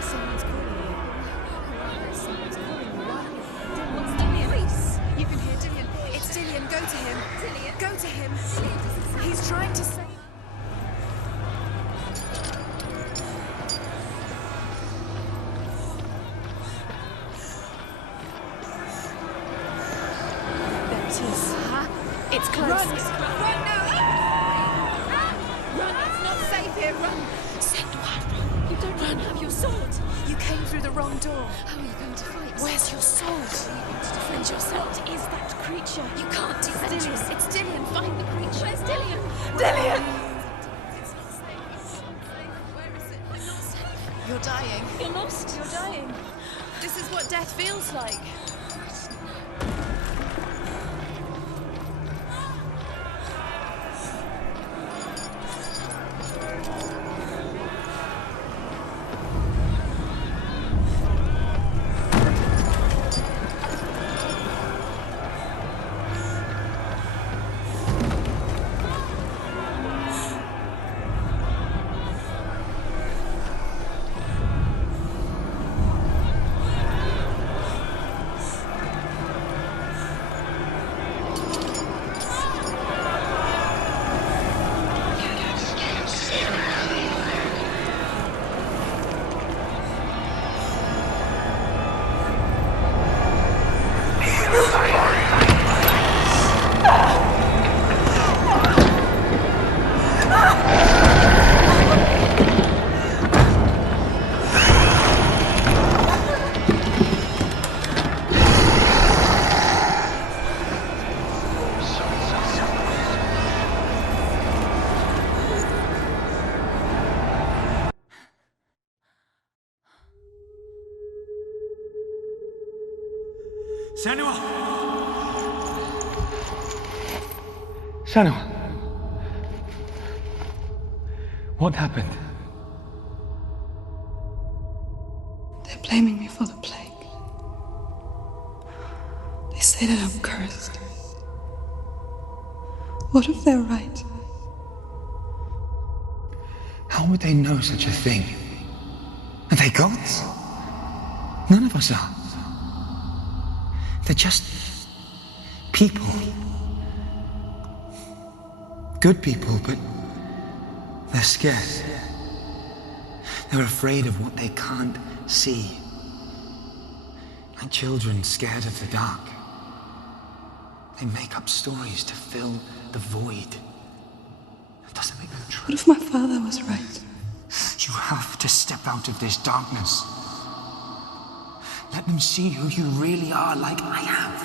Someone's calling you. Someone's calling you. What's Dillian? Please. You can hear Dillian. It's Dillian. Go to him. Dillian? Go to him. He's trying to save... There it is. It's close. Run! Run now! Run! Not save him! Run! Senua, run! You don't even have your sword! You came through the wrong door. How are you going to fight? Where's your sword? Are you going to defend yourself? What is that creature? You can't defend yourself. It's Dillian. Find the creature. Where's Dillian? Dillian! Where is it? I'm not safe. You're dying. You're lost. You're dying. This is what death feels like. Senua! Senua! What happened? They're blaming me for the plague. They say that I'm cursed. What if they're right? How would they know such a thing? Are they gods? None of us are. They're just people. Good people, but they're scared. They're afraid of what they can't see. Like children scared of the dark. They make up stories to fill the void. That doesn't make them true. What if my father was right? You have to step out of this darkness. Let them see who you really are, like I have.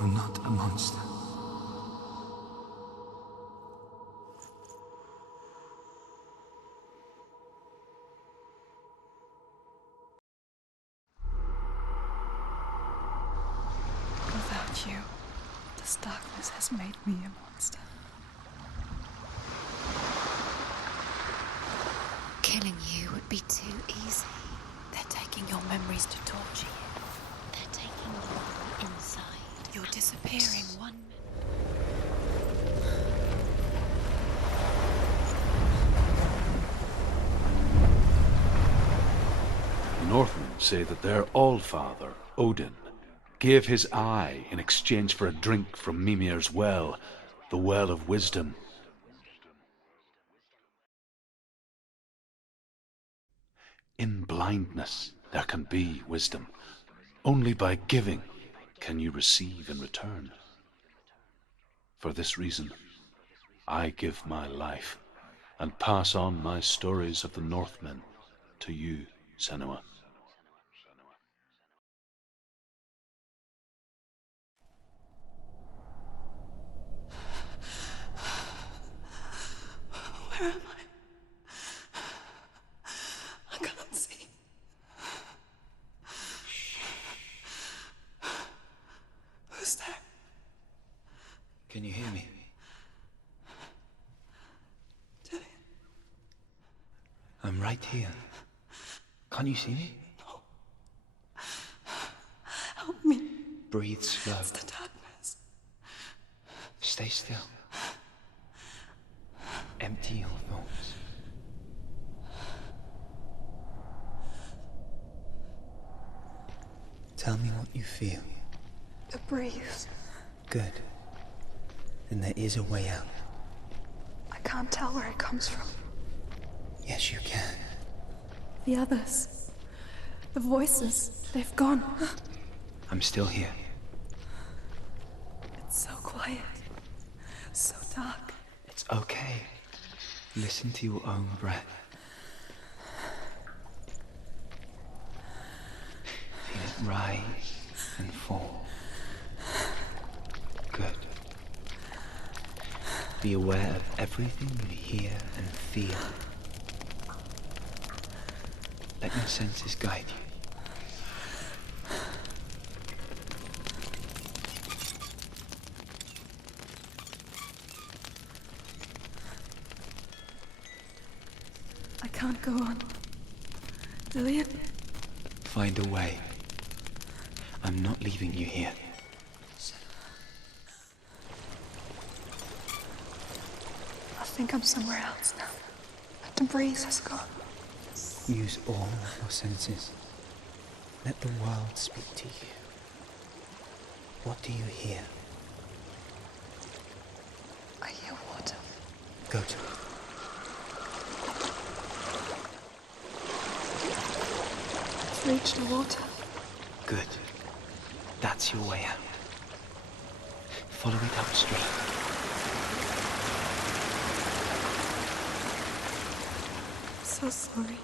You're not a monster. Without you, this darkness has made me a monster. Killing you would be too easy. They're taking your memories to torture you. They're taking you inside. You're disappearing one minute. The Northmen say that their Allfather, Odin, gave his eye in exchange for a drink from Mimir's well, the Well of Wisdom. In blindness there can be wisdom. Only by giving can you receive in return. For this reason, I give my life and pass on my stories of the Northmen to you, Senua. Where am I? I can't see. Who's there? Can you hear me? Dillian. I'm right here. Can't you see me? No. Help me. Breathe slow. It's the darkness. Stay still. Empty your thoughts. Tell me what you feel. The breeze. Good. Then there is a way out. I can't tell where it comes from. Yes, you can. The others. The voices. They've gone. I'm still here. It's so quiet. dark. It's okay. Listen to your own breath. Feel it rise and fall. Good. Be aware of everything you hear and feel. Let your senses guide you. I can't go on. Dillian? Find a way. I'm not leaving you here. I think I'm somewhere else now. The breeze has gone. Use all of your senses. Let the world speak to you. What do you hear? I hear water. Go to it. It's reached the water. Good. That's your way out. Follow it upstream. So sorry.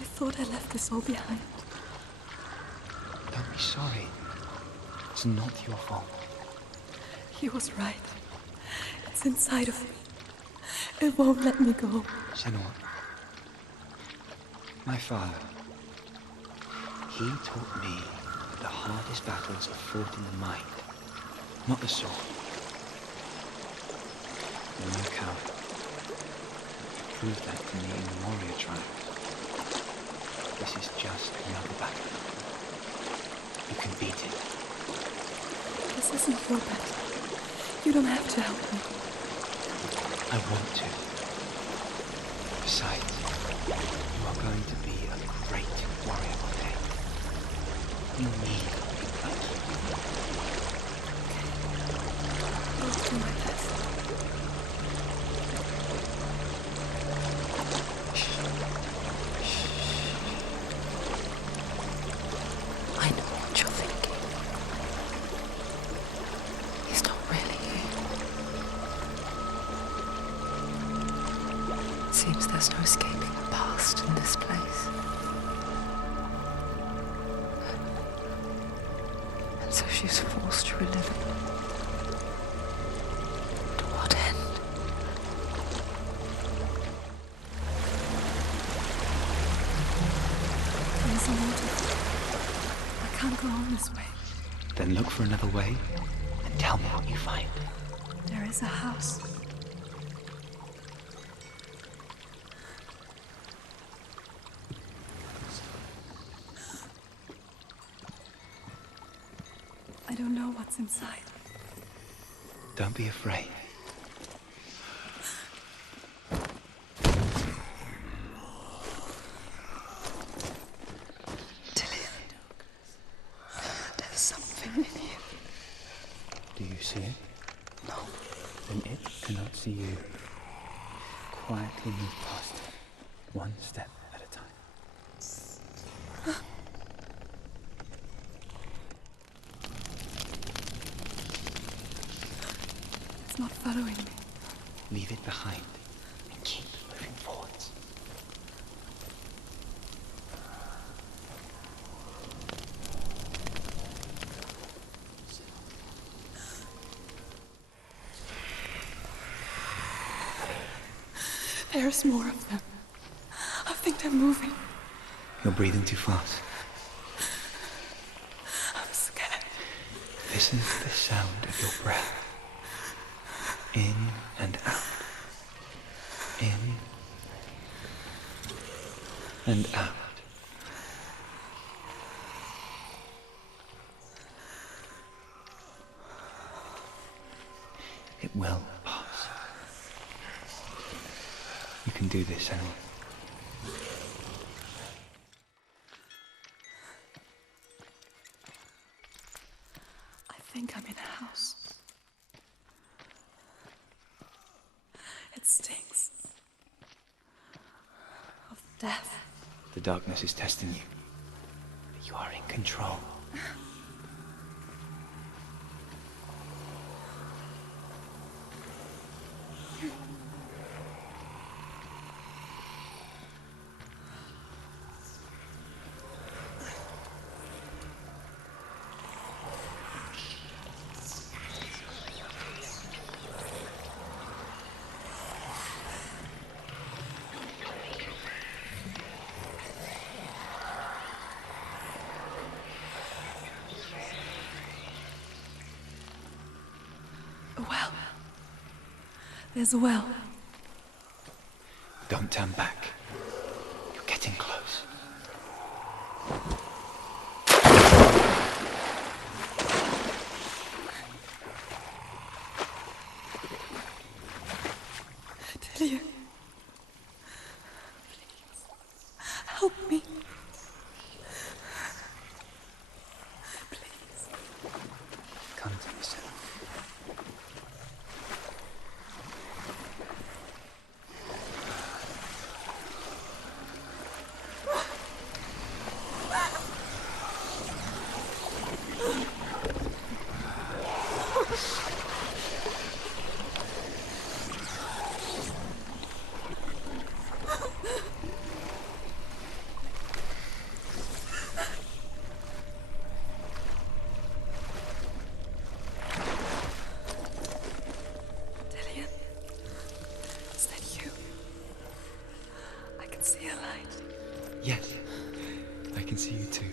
I thought I left this all behind. Don't be sorry. It's not your fault. He was right. It's inside of me. It won't let me go. Senua. My father. He taught me that the hardest battles are fought in the mind, not the sword. You're no coward. You proved that to me in the warrior tribe. This is just another battle. You can beat it. This isn't your battle. You don't have to help me. I want to. Besides, you are going to be a great warrior one day. You need that. I'll do my best. I know what you're thinking. He's not really here. Seems there's no escaping the past in this place. And so she's forced to relive it. To what end? There's a water. I can't go on this way. Then look for another way and tell me what you find. There is a house. I don't know what's inside. Don't be afraid. Dillian. There's something in here. Do you see it? No. Then it cannot see you. Quietly move past it, one step at a time. It's not following me. Leave it behind and keep moving forwards. There's more of them. I think they're moving. You're breathing too fast. I'm scared. Listen to the sound of your breath. In and out. In and out. It will pass. You can do this, Senua. I think I'm in a house. It stinks. Of death. The darkness is testing you. But you are in control. There's a well. Don't turn back. You're getting close. Delia. Please. Help me. Please. Come to me, Senua. Dillian. Is that you? I can see a light. Yes, I can see you too.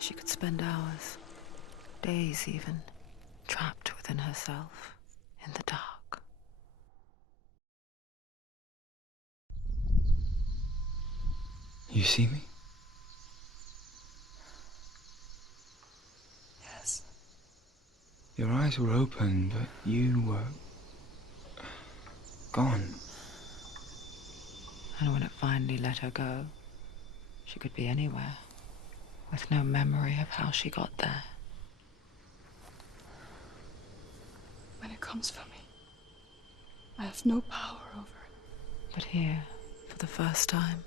She could spend hours, days even, trapped within herself, in the dark. You see me? Yes. Your eyes were open, but you were gone. And when it finally let her go, she could be anywhere, with no memory of how she got there. When it comes for me, I have no power over it. But here, for the first time,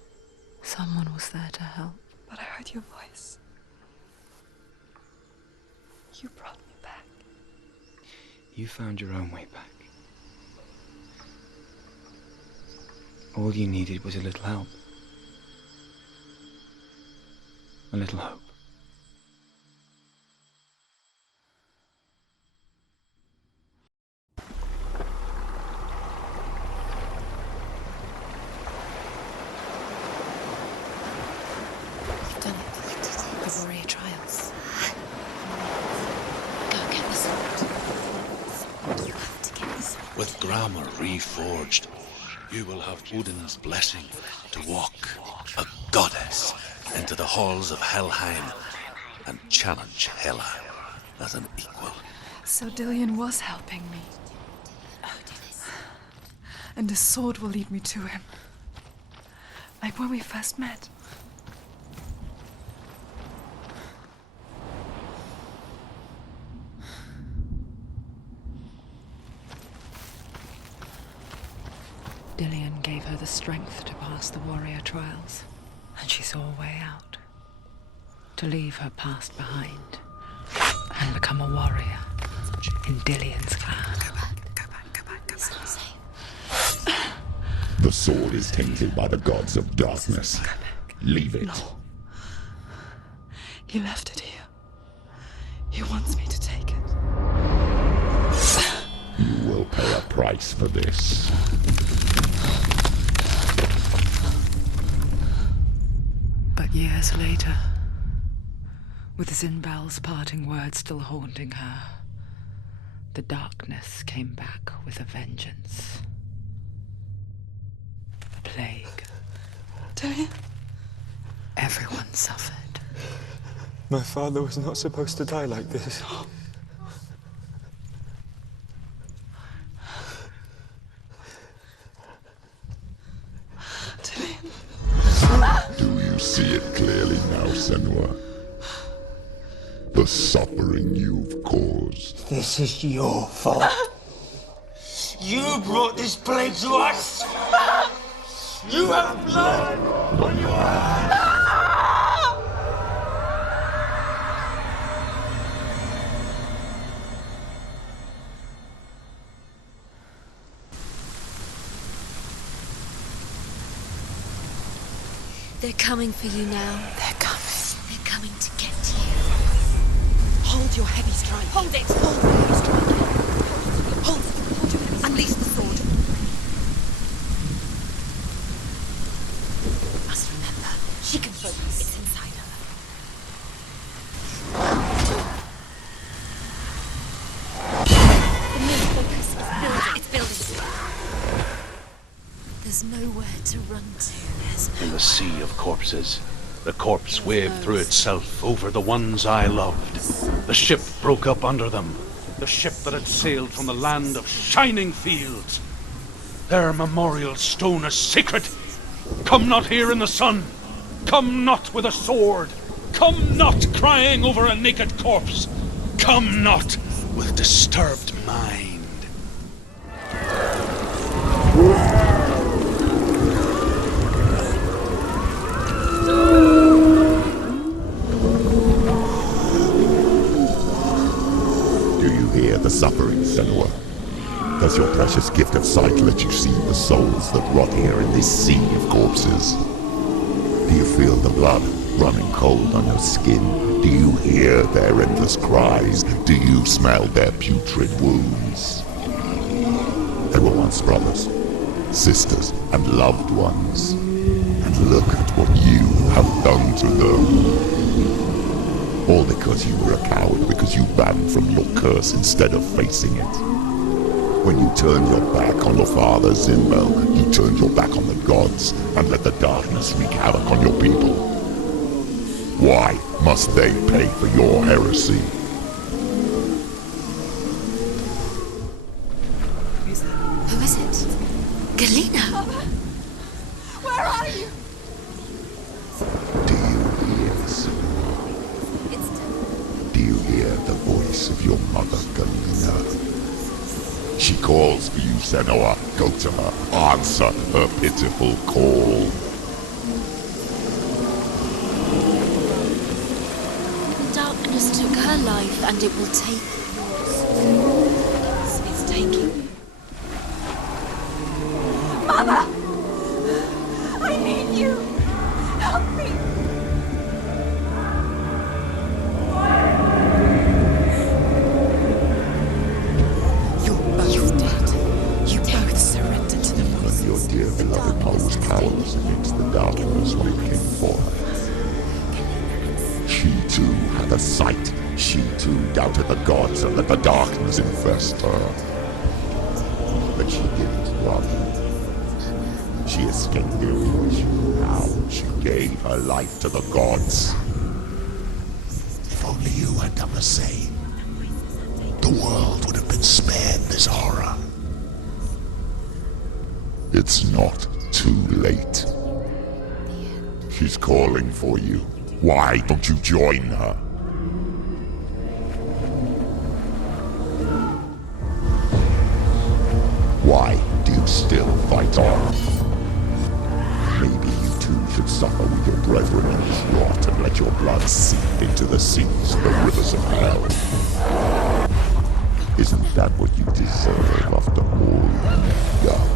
someone was there to help. But I heard your voice. You brought me back. You found your own way back. All you needed was a little help. A little hope. You've done it. The warrior trials. Go get the sword. You have to get the sword. With grammar reforged, you will have Odin's blessing to walk, a goddess, into the halls of Helheim and challenge Hela as an equal. So Dillian was helping me. And the sword will lead me to him. Like when we first met. Dillian gave her the strength to pass the warrior trials, and she saw a way out. To leave her past behind and become a warrior in Dillian's clan. Go back. It's not safe. The sword is tainted by the gods of darkness. Leave it. No. He left it here. He wants me to take it. You will pay a price for this. But years later, with Zinbal's parting words still haunting her, the darkness came back with a vengeance. A plague. Dillian? Everyone suffered. My father was not supposed to die like this. Do you see it clearly now, Senua? The suffering you've caused. This is your fault. You brought this plague to us! You have blood on your hands! They're coming for you now. They're coming. They're coming to get you. Hold your heavy strike. Hold it. Hold the heavy strike. Hold it. Unleash the sword. Must remember, she can focus. It's inside her. The main focus is building. It's building. There's nowhere to run to. In the sea of corpses, the corpse waved through itself over the ones I loved. The ship broke up under them. The ship that had sailed from the land of shining fields. Their memorial stone is sacred. Come not here in the sun. Come not with a sword. Come not crying over a naked corpse. Come not with disturbed mind. The suffering, Senua. Does your precious gift of sight let you see the souls that rot here in this sea of corpses? Do you feel the blood running cold on your skin? Do you hear their endless cries? Do you smell their putrid wounds? They were once brothers, sisters, and loved ones. And look at what you have done to them. All because you were a coward, because you ran from your curse instead of facing it. When you turned your back on your father Zinbel, you turned your back on the gods and let the darkness wreak havoc on your people. Why must they pay for your heresy? Who is it? Galena! Where are you? Do you hear the voice of your mother, Galena? She calls for you, Senua. Go to her. Answer her pitiful call. Darkness took her life, and it will take yours. It's taking. Mother! I need you! Help me! Your dear beloved mother was powerless against the darkness when it came for her. She too had a sight. She too doubted the gods and let the darkness infest her. But she didn't run. She escaped the illusion. Now she gave her life to the gods. If only you had done the same, the world would have been spared this horror. It's not too late. She's calling for you. Why don't you join her? Why do you still fight on? Maybe you too should suffer with your brethren in this rot and let your blood seep into the seas, the rivers of hell. Isn't that what you deserve after all you've done?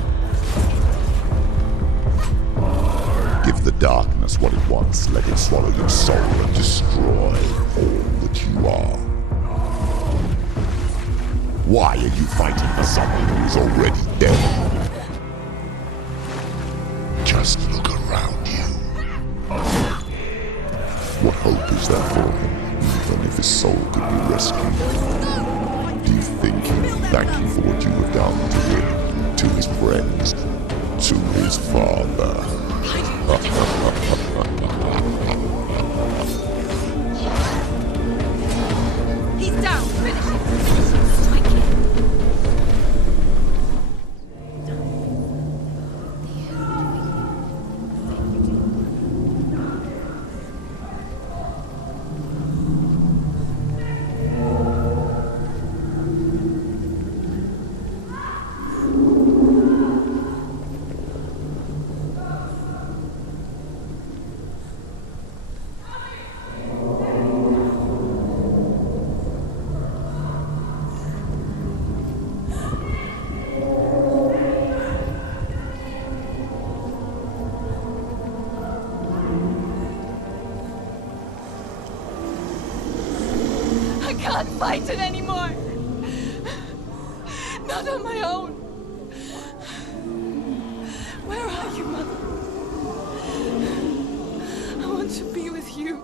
Give the darkness what it wants, let it swallow your soul and destroy all that you are. Why are you fighting for someone who is already dead? Just look around you. What hope is there for him, even if his soul could be rescued? Do you think he will thank you for what you have done to him, to his friends, to his father? He's down. Finish it. Strike him. can't fight it anymore. Not on my own. Where are you, Mother? I want to be with you.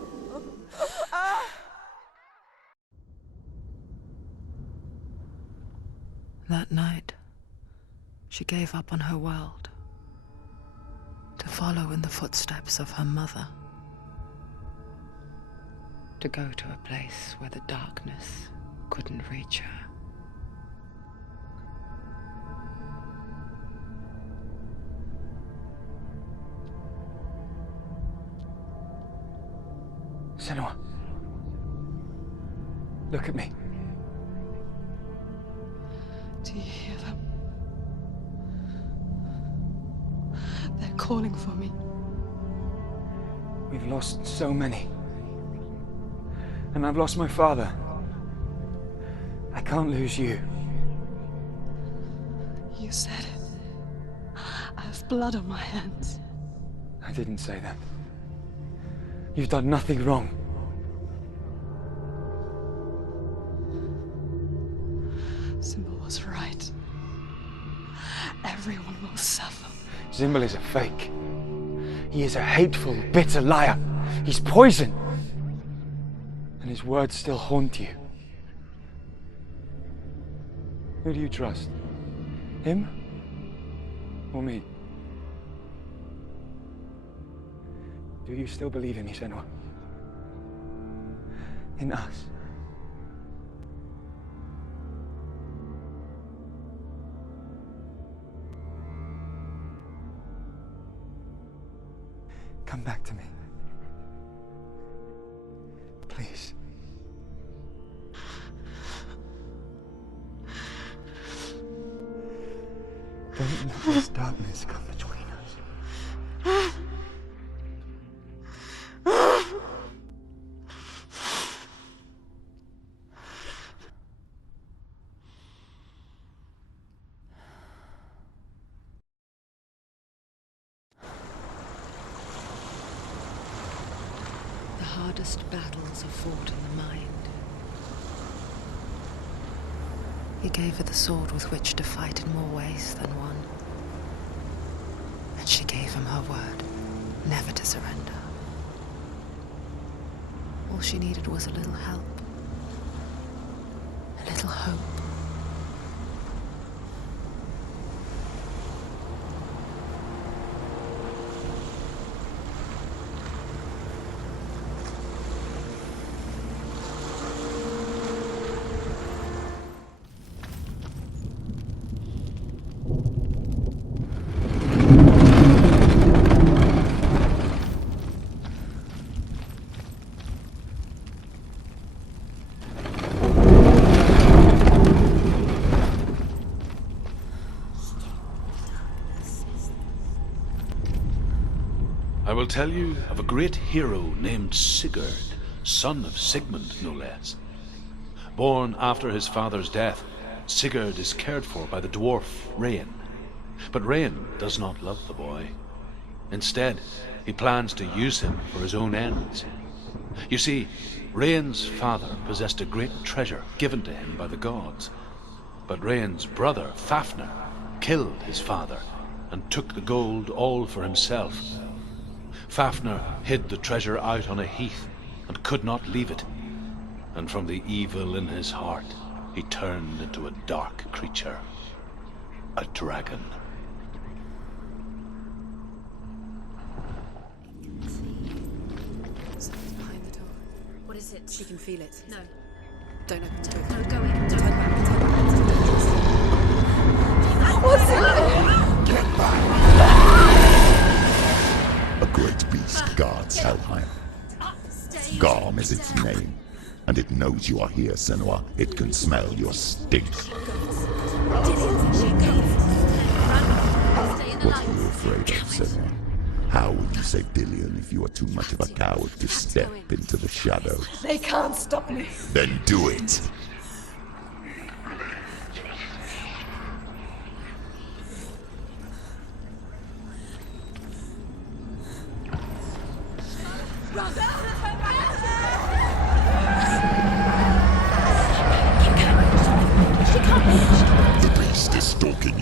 That night, she gave up on her world to follow in the footsteps of her mother, to go to a place where the darkness couldn't reach her. Senua, look at me. Do you hear them? They're calling for me. We've lost so many. And I've lost my father. I can't lose you. You said it. I have blood on my hands. I didn't say that. You've done nothing wrong. Symbol was right. Everyone will suffer. Symbol is a fake. He is a hateful, bitter liar. He's poison. And his words still haunt you. Who do you trust? Him? Or me? Do you still believe in me, Senua? In us? Come back to me. Please. Don't let this darkness come between us. The hardest battles are fought in the mind. He gave her the sword with which to fight in more ways than one. And she gave him her word, never to surrender. All she needed was a little help, a little hope. I will tell you of a great hero named Sigurd, son of Sigmund, no less. Born after his father's death, Sigurd is cared for by the dwarf Rain. But Rain does not love the boy. Instead, he plans to use him for his own ends. You see, Rain's father possessed a great treasure given to him by the gods. But Rain's brother, Fafnir, killed his father and took the gold all for himself. Fafnir hid the treasure out on a heath and could not leave it. And from the evil in his heart, he turned into a dark creature. A dragon. Something's behind the door. What is it? She can feel it. No. Don't open the door. No, go in. Don't Turn back. What's in there? Get back! A great beast guards Helheim. Garm is its name, and it knows you are here, Senua. It can smell your stink. What are you afraid of, Senua? How will you save Dillion if you are too much of a coward to step into the shadows? They can't stop me. Then do it!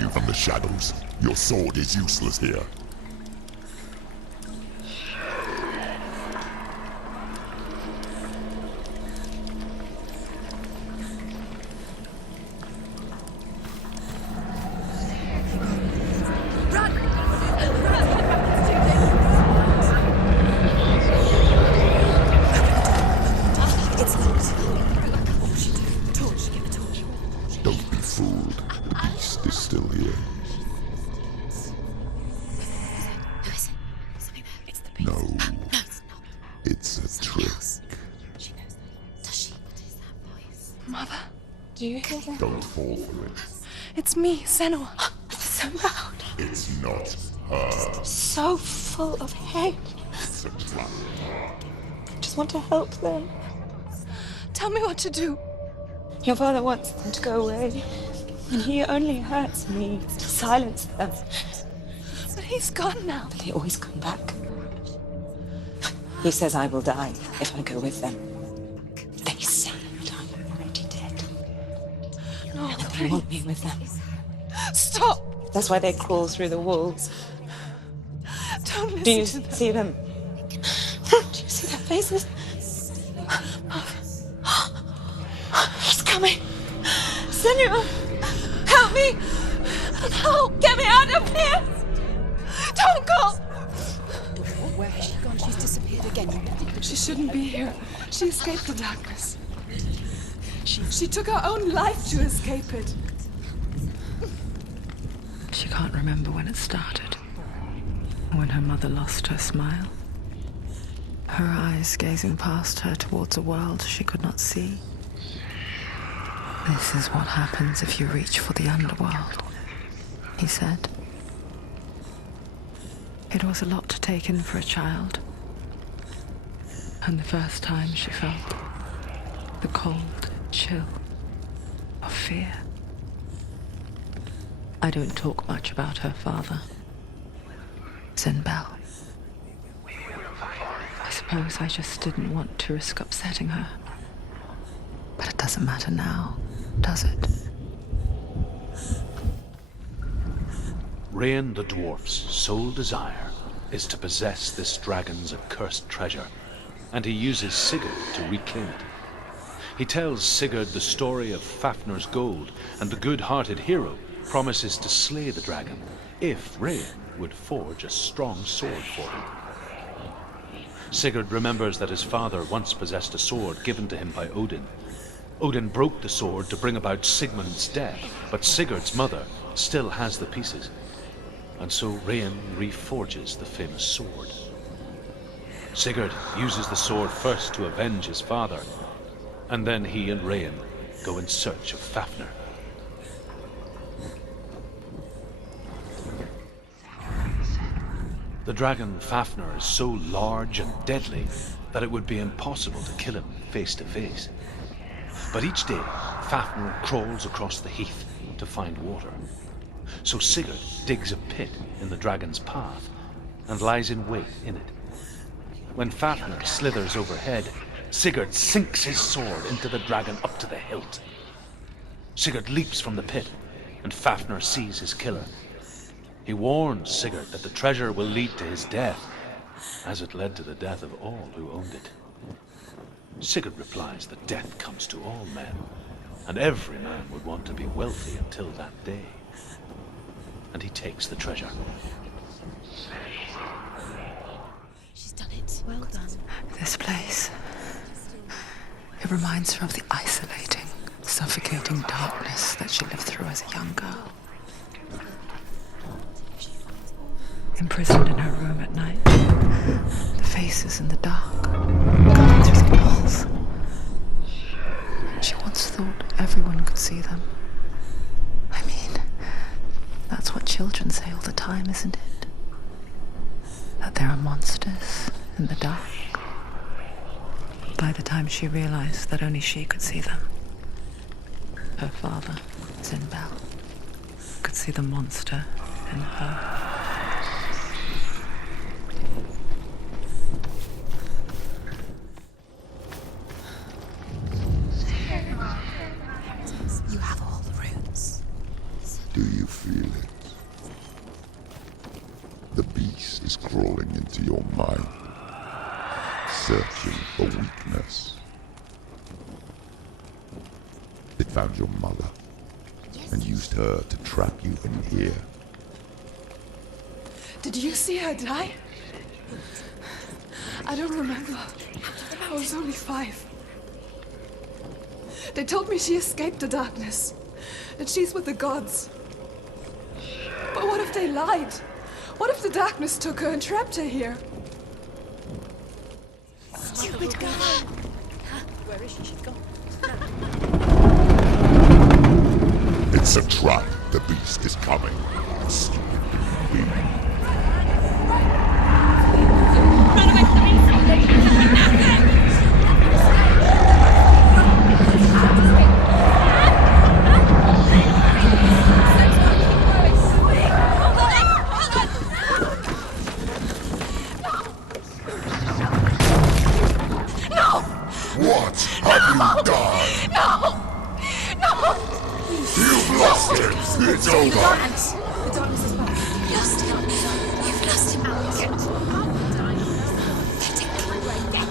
you from the shadows. Your sword is useless here. Don't be fooled. The beast is still here. Who is it? Something there. It's the beast. No. No, it's not. It's a trick. She knows that. Does she? What is that voice? Mother, do you hear that? Don't fall for it. It's me, Senua. It's so loud. It's not her. So full of hate. It's a trap. I just want to help them. Tell me what to do. Your father wants them to go away, and he only hurts me to silence them. But he's gone now. But they always come back. He says I will die if I go with them. They say that I'm already dead. No, They want me with them. Stop! That's why they crawl through the walls. Don't listen Do you to them. see them? Do you see their faces? He's coming! Senua! Help me! No! Get me out of here! Don't go! Where has she gone? She's disappeared again. She shouldn't be here. She escaped the darkness. She took her own life to escape it. She can't remember when it started. When her mother lost her smile. Her eyes gazing past her towards a world she could not see. This is what happens if you reach for the underworld, he said. It was a lot to take in for a child. And the first time she felt the cold chill of fear. I don't talk much about her father, Sinbel. I suppose I just didn't want to risk upsetting her. But it doesn't matter now, does it? Rain the dwarf's sole desire is to possess this dragon's accursed treasure, and he uses Sigurd to reclaim it. He tells Sigurd the story of Fafnir's gold, and the good-hearted hero promises to slay the dragon if Rain would forge a strong sword for him. Sigurd remembers that his father once possessed a sword given to him by Odin. Odin broke the sword to bring about Sigmund's death, but Sigurd's mother still has the pieces. And so Rain reforges the famous sword. Sigurd uses the sword first to avenge his father, and then he and Rain go in search of Fafnir. The dragon Fafnir is so large and deadly that it would be impossible to kill him face to face. But each day, Fafnir crawls across the heath to find water. So Sigurd digs a pit in the dragon's path and lies in wait in it. When Fafnir slithers overhead, Sigurd sinks his sword into the dragon up to the hilt. Sigurd leaps from the pit, and Fafnir sees his killer. He warns Sigurd that the treasure will lead to his death, as it led to the death of all who owned it. Sigurd replies that death comes to all men, and every man would want to be wealthy until that day. And he takes the treasure. She's done it. Well done. This place. It reminds her of the isolating, suffocating darkness that she lived through as a young girl. Imprisoned in her room at night, the faces in the dark, coming through the walls. She once thought everyone could see them. I mean, that's what children say all the time, isn't it? That there are monsters in the dark. By the time she realized that only she could see them, her father, Sinbel, could see the monster in her. You have all the runes. Do you feel it? The beast is crawling into your mind, searching for weakness. It found your mother and used her to trap you in here. Did you see her die? I don't remember. I was only 5. They told me she escaped the darkness, that she's with the gods. But what if they lied? What if the darkness took her and trapped her here? Stupid girl. Where is she? She's gone. It's a trap. The beast is coming. Stupid beast. Run away from the beast! What have you done? No! No! You've lost him! It's over! The darkness is back. You've lost him. You've lost him.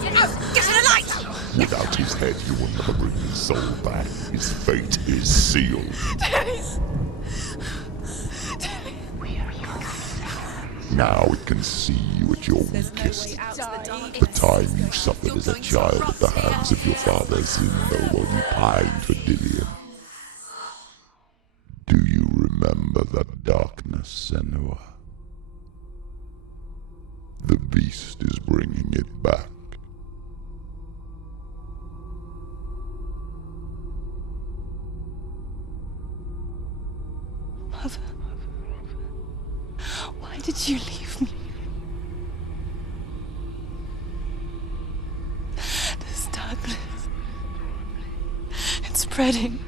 Get out! Get to the light! Without his head, you will never bring his soul back. His fate is sealed. Dennis! Now it can see you at your weakest. The time you suffered as a child at the hands of your father Zindo while you pined for Dillion. Do you remember that darkness, Senua? The beast is bringing it back. Mother, why did you leave me? This darkness, it's spreading.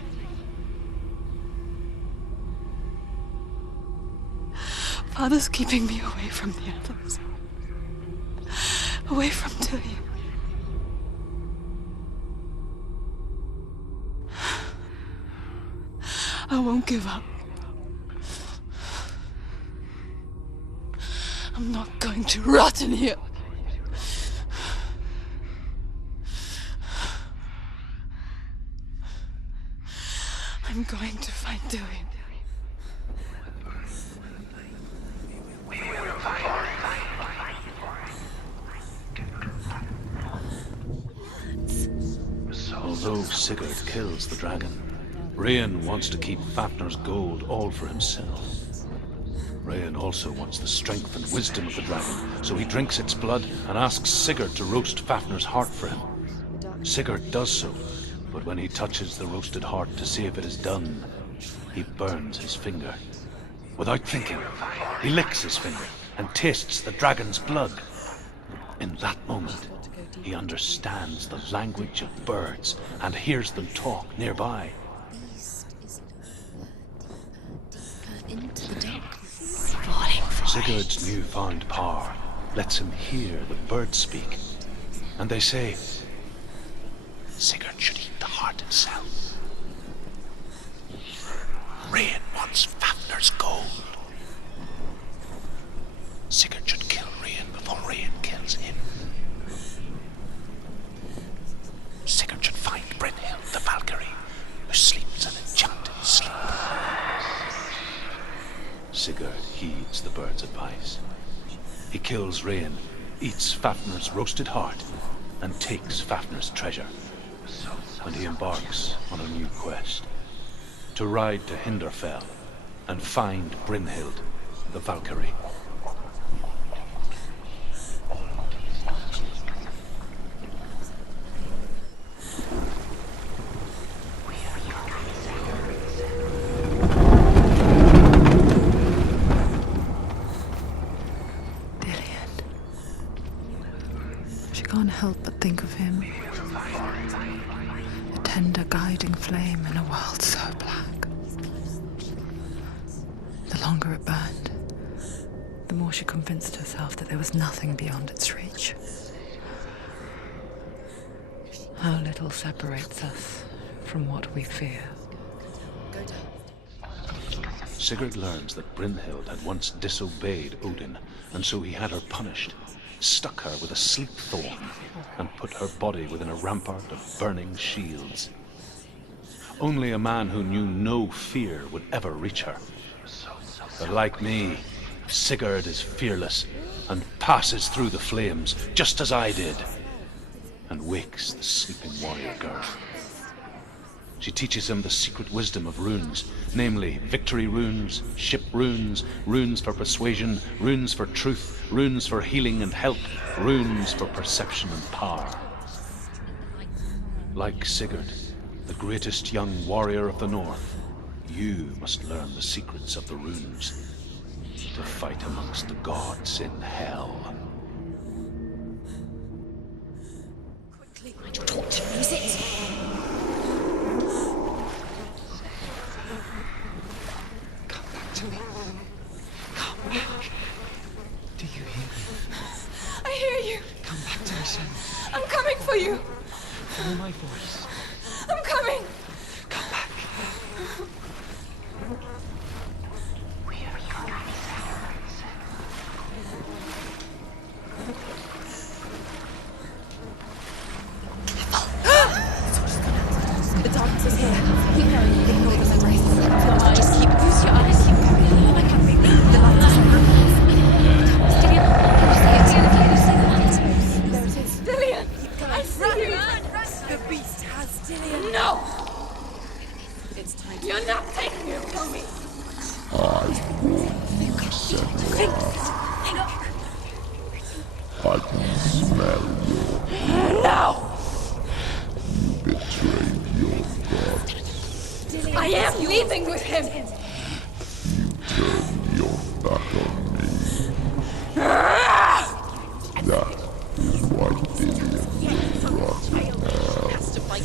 Father's keeping me away from the others. Away from Dillion. I won't give up. I'm not going to rot in here. I'm going to find Dillion. Although Sigurd kills the dragon, Rain wants to keep Fafnir's gold all for himself. Rain also wants the strength and wisdom of the dragon, so he drinks its blood and asks Sigurd to roast Fafnir's heart for him. Sigurd does so, but when he touches the roasted heart to see if it is done, he burns his finger. Without thinking, he licks his finger and tastes the dragon's blood. In that moment, he understands the language of birds and hears them talk nearby. Sigurd's newfound power lets him hear the birds speak, and they say, Sigurd should eat the heart himself. Rain wants Fafnir's gold. Sigurd should kill Rain before Rain kills him. Sigurd should find Brynhild the Valkyrie, who sleeps an enchanted sleep. Sigurd heeds the bird's advice. He kills Rain, eats Fafnir's roasted heart, and takes Fafnir's treasure. And he embarks on a new quest, to ride to Hinderfell and find Brynhild the Valkyrie. Can't help but think of him. A tender guiding flame in a world so black. The longer it burned, the more she convinced herself that there was nothing beyond its reach. How little separates us from what we fear. Sigurd learns that Brynhild had once disobeyed Odin, and so he had her punished, stuck her with a sleep thorn, and put her body within a rampart of burning shields. Only a man who knew no fear would ever reach her. But like me, Sigurd is fearless and passes through the flames, just as I did, and wakes the sleeping warrior girl. She teaches him the secret wisdom of runes, namely victory runes, ship runes, runes for persuasion, runes for truth, runes for healing and help, runes for perception and power. Like Sigurd, the greatest young warrior of the North, you must learn the secrets of the runes to fight amongst the gods in hell. Quickly, don't lose it. Come back to me. Come back. Do you hear me? I hear you. Come back to me, son. I'm coming for you. Follow my voice. I'm coming. Come back. We are coming. The darkness is here. Keep going. Ignore the memories. Just keep. Use your eyes. Keep going. I can't read. The light is on. Dillian, can you see the light? There it is. Dillian, I see you. The beast has Dillian. No! It's time. You're not taking it from me. I warned you, Senua. I can smell your... No! You betrayed your god. I am leaving with him. You turned your back on me. That is why Dillian will rot in hell. Has to fight.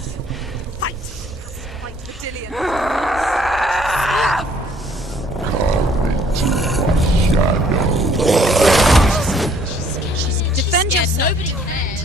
Fight. Fight for Dillian. Come into my shadow. Defend yourself. Nobody cares.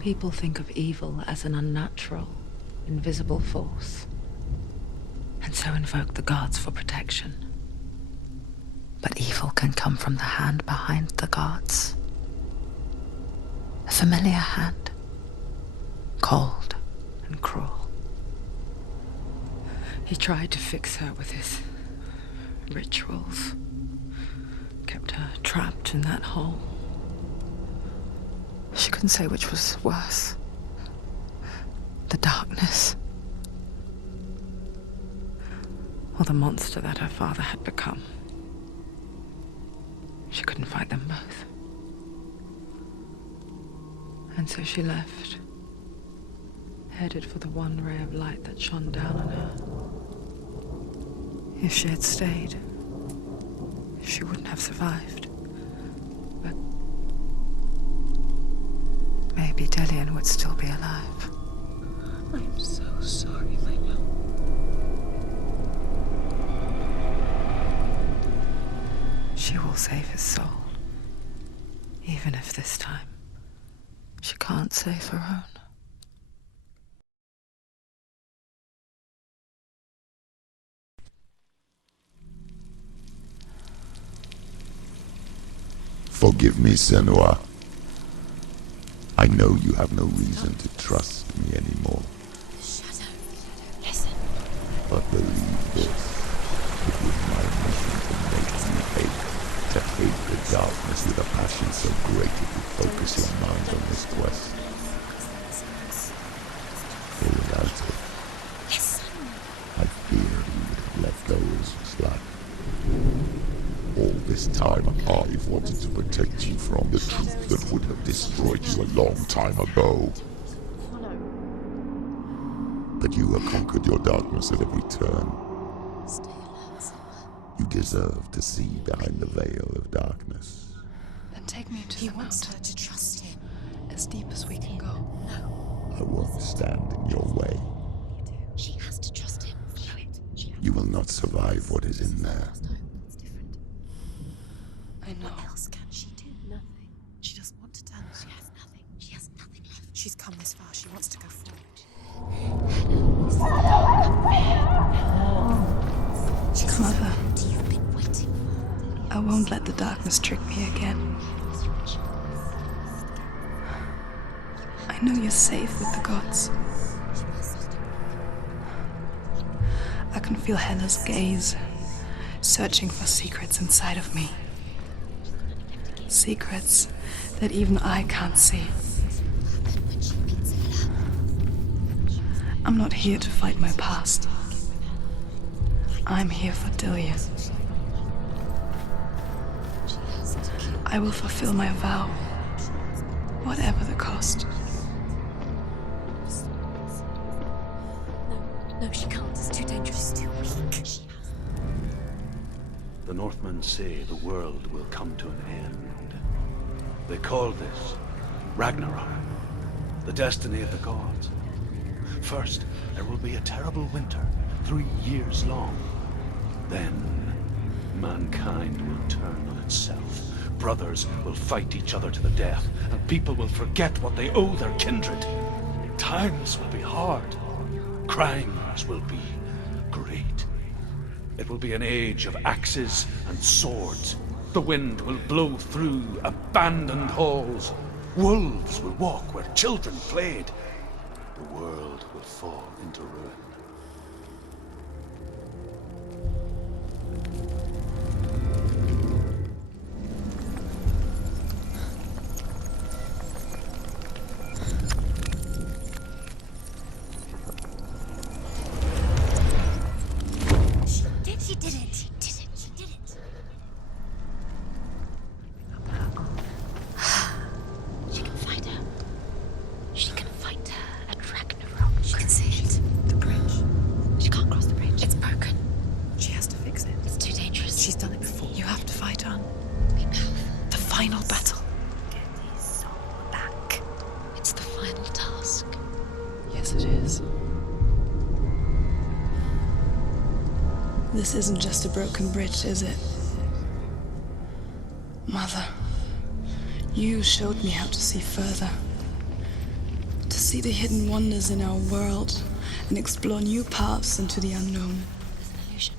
People think of evil as an unnatural, invisible force, and so invoke the gods for protection. But evil can come from the hand behind the gods. A familiar hand, cold and cruel. He tried to fix her with his rituals, kept her trapped in that hole. She couldn't say which was worse. The darkness, or the monster that her father had become. She couldn't fight them both. And so she left, headed for the one ray of light that shone down on her. If she had stayed, she wouldn't have survived. But maybe Dillian would still be alive. I'm so sorry, my love. She will save his soul, even if this time she can't save her own. Forgive me, Senua. I know you have no reason to trust me anymore. Shadow, listen. But believe this, it was my mission to make you hate, to hate the darkness with a passion so great it would focus your mind on this quest. For without it, I fear you would have let go as slack. All this time I've wanted to protect you from the truth that would have destroyed you a long time ago. But you have conquered your darkness at every turn. You deserve to see behind the veil of darkness. Then take me to He the wants mountain. her to trust him. As deep as we can go. I won't stand in your way. She has to trust him. You will not survive what is in there. I know. What else can she do? Nothing. She doesn't want to turn. She has nothing. She has nothing left. She's come this far. She wants to go forward. Mother, You've been waiting for. I won't let the darkness trick me again. I know you're safe with the gods. I can feel Hela's gaze, searching for secrets inside of me. Secrets that even I can't see. I'm not here to fight my past. I'm here for Dilia. I will fulfill my vow, whatever the cost. No, she can't. It's too dangerous. Too weak. The Northmen say the world will come to an end. They call this Ragnarok, the destiny of the gods. First, there will be a terrible winter, 3 years long. Then, mankind will turn on itself. Brothers will fight each other to the death, and people will forget what they owe their kindred. Times will be hard. Crimes will be great. It will be an age of axes and swords. The wind will blow through abandoned halls. Wolves will walk where children played. The world will fall into ruin. She did it. She did it. She did it. She can find her. She can find her at Ragnarok. She can see it. The bridge. She can't cross the bridge. It's broken. She has to fix it. It's too dangerous. She's done it before. You have to fight her. Be powerful. The final battle. Get his soul back. It's the final task. Yes, it is. This isn't just a broken bridge, is it? Mother, you showed me how to see further. To see the hidden wonders in our world and explore new paths into the unknown. There's an illusion.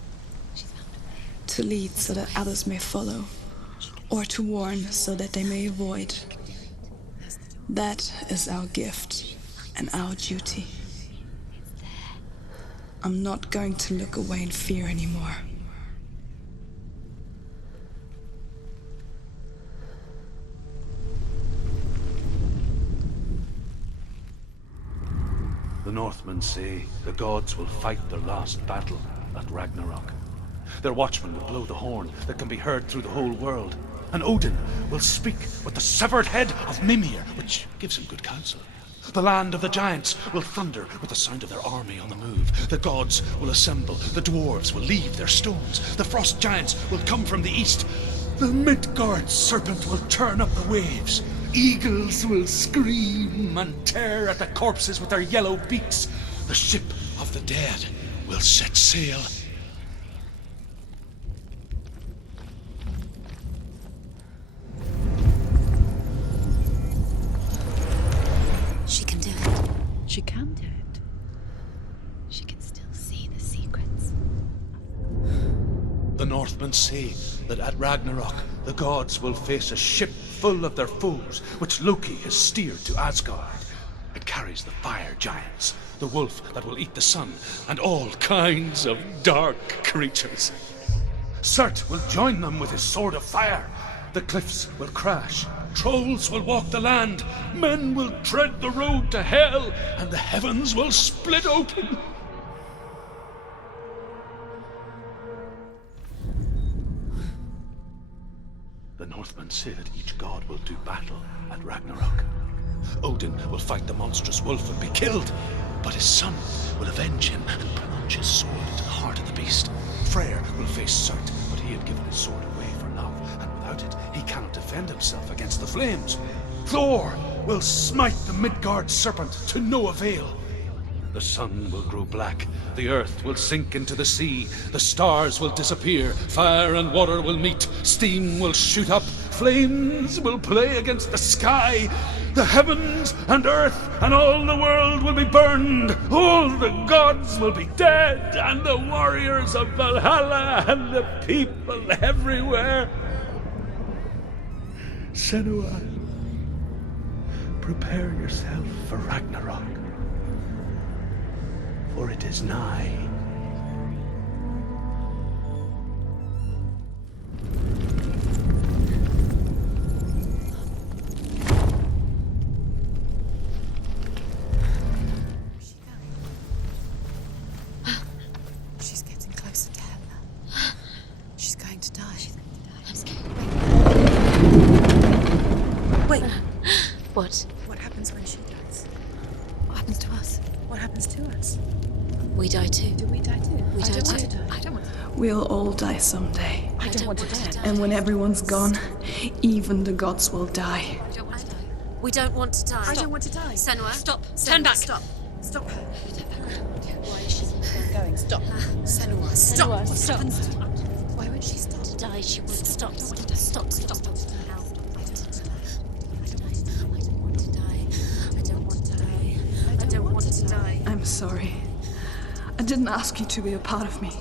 She's found a way. To lead so that others may follow, or to warn so that they may avoid. That is our gift and our duty. I'm not going to look away in fear anymore. The Northmen say the gods will fight their last battle at Ragnarok. Their watchmen will blow the horn that can be heard through the whole world. And Odin will speak with the severed head of Mimir, which gives him good counsel. The land of the giants will thunder with the sound of their army on the move. The gods will assemble. The dwarves will leave their stones. The frost giants will come from the east. The Midgard serpent will turn up the waves. Eagles will scream and tear at the corpses with their yellow beaks. The ship of the dead will set sail. She can do it. She can do it. She can still see the secrets. The Northmen say that at Ragnarok the gods will face a ship full of their foes, which Loki has steered to Asgard. It carries the fire giants, the wolf that will eat the sun, and all kinds of dark creatures. Surt will join them with his sword of fire. The cliffs will crash, trolls will walk the land, men will tread the road to hell, and the heavens will split open. The Northmen say that each god will do battle at Ragnarok. Odin will fight the monstrous wolf and be killed, but his son will avenge him and plunge his sword into the heart of the beast. Freyr will face Surt, but he had given his sword away for love, and without it he cannot defend himself against the flames. Thor will smite the Midgard serpent to no avail. The sun will grow black, the earth will sink into the sea, the stars will disappear, fire and water will meet, steam will shoot up, flames will play against the sky, the heavens and earth and all the world will be burned, all the gods will be dead, and the warriors of Valhalla and the people everywhere. Senua, prepare yourself for Ragnarok, for it is nigh. She's getting closer to Hela. She's going to die. I'm scared. Wait. What? What happens when she dies? What happens to us? What happens to us? We die too. Do we die too? We die too. I don't want to die. We'll all die someday. I don't want to die. And when everyone's gone, even the gods will die. I don't want to die. We don't want to die. I don't want to die. Senua, Stop. Turn back. Stop. Stop her. Why is she going? Stop. Senua, stop. What stop. happens to her? Why would she stop? To die, she would stop. Stop. I don't want to die. I'm sorry. I didn't ask you to be a part of me.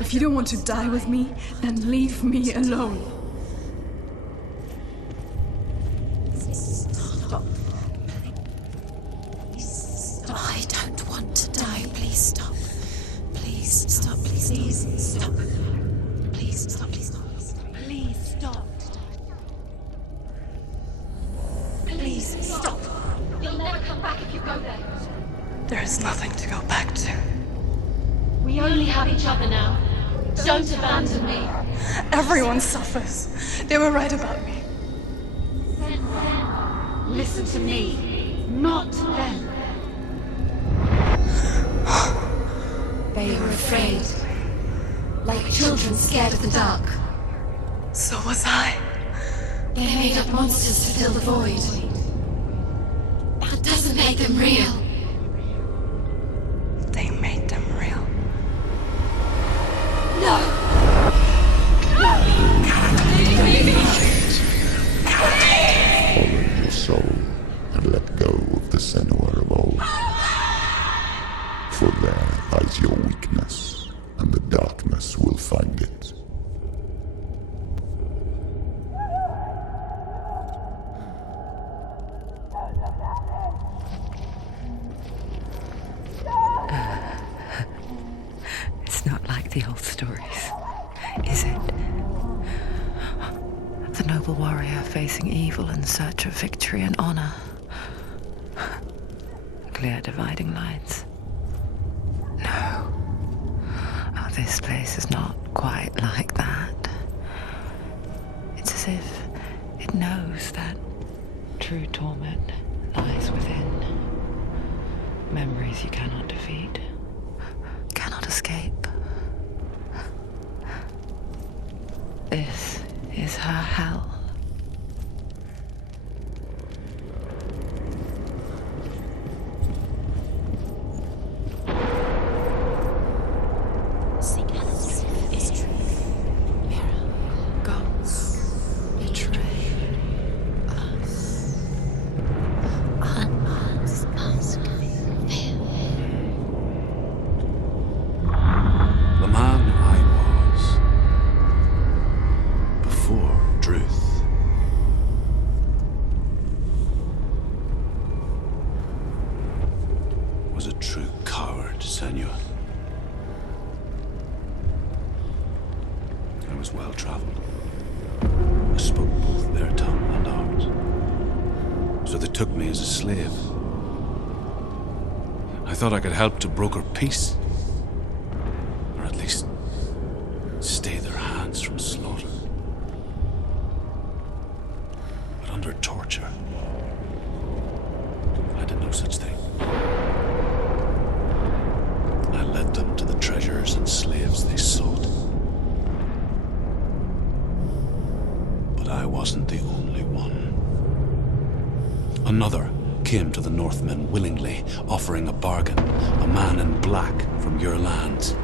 If you don't want to die with me, then leave me alone. Stop. I don't want to die. Please stop. Please stop. Please stop. Please stop. Please stop. Please stop. Please stop. You'll never come back if you go there. There is nothing to go back to. We only have each other now. Don't abandon me. Everyone suffers. They were right about me. Listen to me, not them. They were afraid. Like children scared of the dark. So was I. They made up monsters to fill the void. That doesn't make them real. They made them real. No! Follow your soul and let go of the Senua of old. For there lies your weakness, and the darkness will find it. It's not like the old stories, is it? The noble warrior facing evil in search of victory and honor. Clear dividing lines. No. Oh, this place is not quite like that. It's as if it knows that true torment lies within. Memories you cannot defeat, cannot escape. This is her hell. was a true coward, Senua. I was well-traveled. I spoke both their tongue and ours. So they took me as a slave. I thought I could help to broker peace. Or at least stay their hands from slaughter. But under torture, I did no such thing. I led them to the treasures and slaves they sought. But I wasn't the only one. Another came to the Northmen willingly, offering a bargain, a man in black from your lands.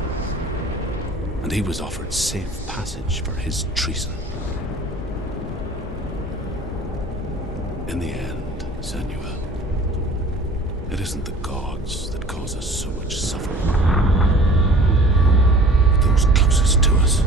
And he was offered safe passage for his treason. In the end, Senua, it isn't the gods that cause us so much suffering, but those closest to us.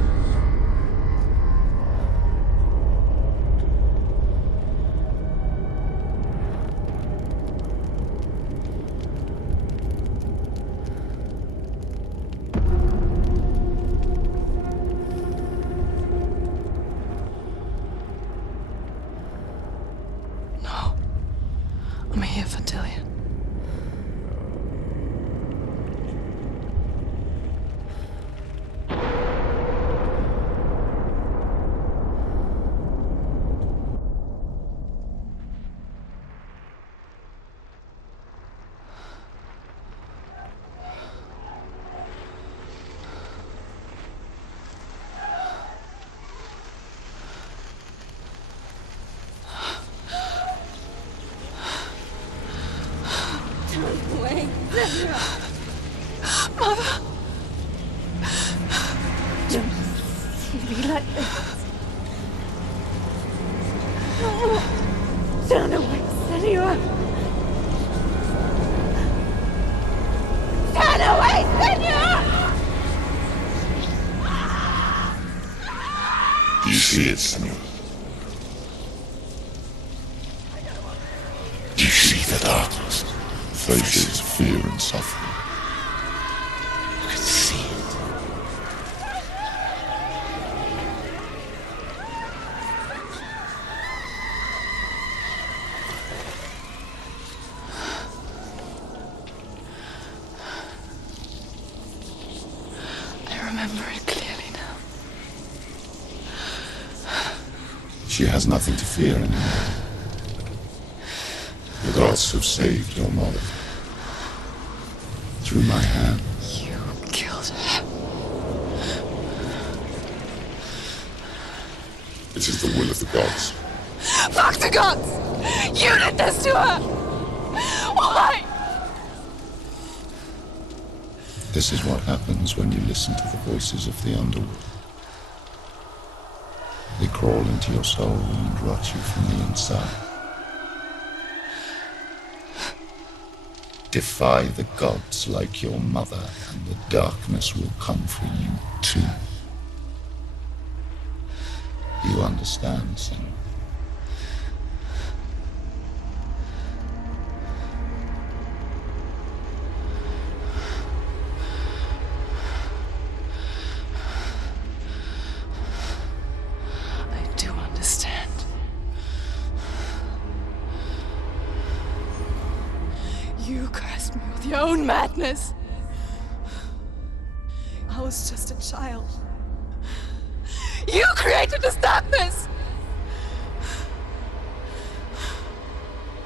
I'm here for Dillian. Wait, Senua! Mother! Don't see me like this. No! Turn away, Senua! Turn away, Senua! Do you see it, Senua? Do you see the darkness? Faces fear and suffering. You can see it. I remember it clearly now. She has nothing to fear anymore. The gods have saved your mother. Through my hand. You killed her. It is the will of the gods. Fuck the gods! You did this to her! Why? This is what happens when you listen to the voices of the underworld. They crawl into your soul and rot you from the inside. Defy the gods like your mother, and the darkness will come for you too. You understand, Senua? I do understand. You cursed me with your own madness. I was just a child. You created this darkness!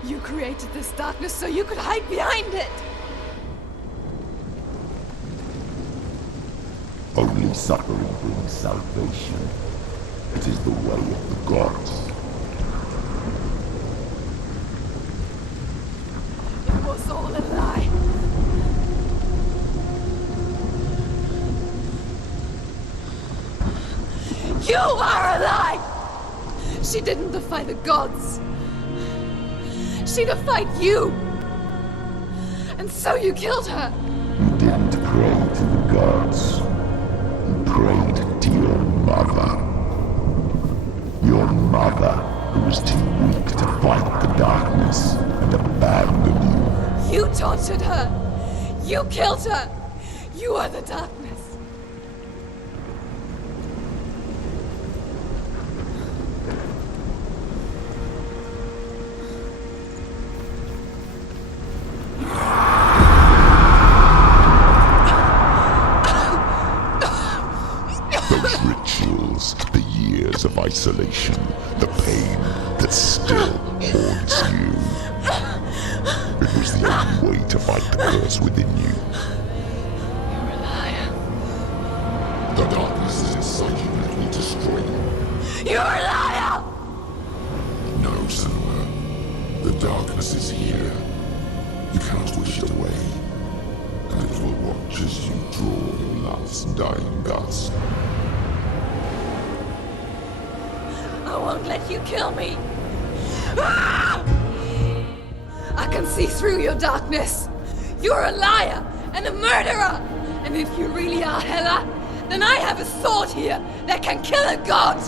You created this darkness so you could hide behind it! Only suffering brings salvation. It is the way of the gods. It was all a lie. You are a lie! She didn't defy the gods. She defied you. And so you killed her. You didn't pray to the gods. You prayed to your mother. Your mother, who was too weak to fight the darkness and abandon you. You tortured her. You killed her! You are the darkness! Those rituals, the years of isolation, the pain that still haunts you. It was the only way to fight the curse within you. You're a liar. The darkness is inside you. Let me destroy you. You're a liar! No, Senua. The darkness is here. You cannot wish it away. And it will watch as you draw your last dying gasp. I won't let you kill me! Ah! I can see through your darkness! You're a liar and a murderer! And if you really are Hela, then I have a sword here that can kill a god!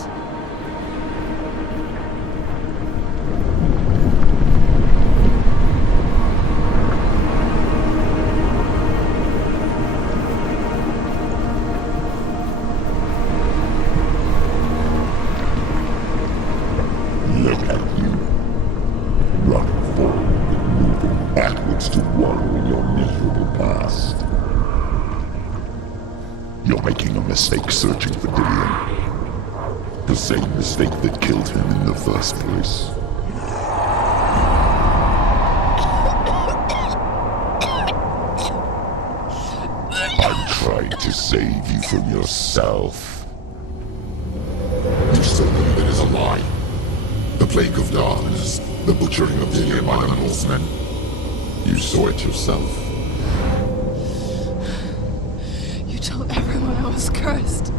Look at you. Running forward and moving backwards to wallow in your miserable past. You're making a mistake searching for Dillion. The same mistake that killed him in the first place. I'm trying to save you from yourself. You still believe it is a lie. The plague of darkness, the butchering of Dillion by the Northmen. You saw it yourself. You told everyone I was cursed.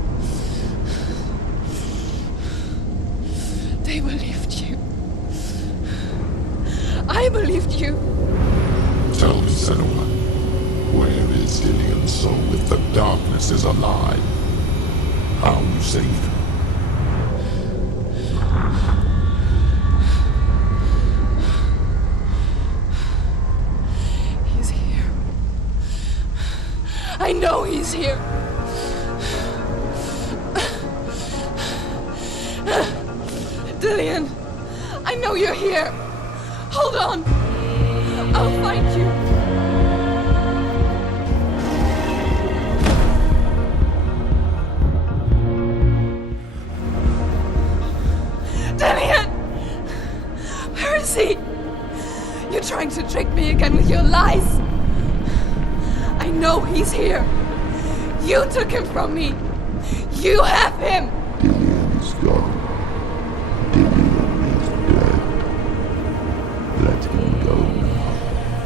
They believed you. I believed you. Tell me, Senua, where is Dillion's soul if the darkness is a lie? How you saved her? He's here. I know he's here. Dillion, I know you're here. Hold on. I'll find you. Dillion! Where is he? You're trying to trick me again with your lies. I know he's here. You took him from me. You have him. Dillion is gone. Dillion is dead. Let him go now.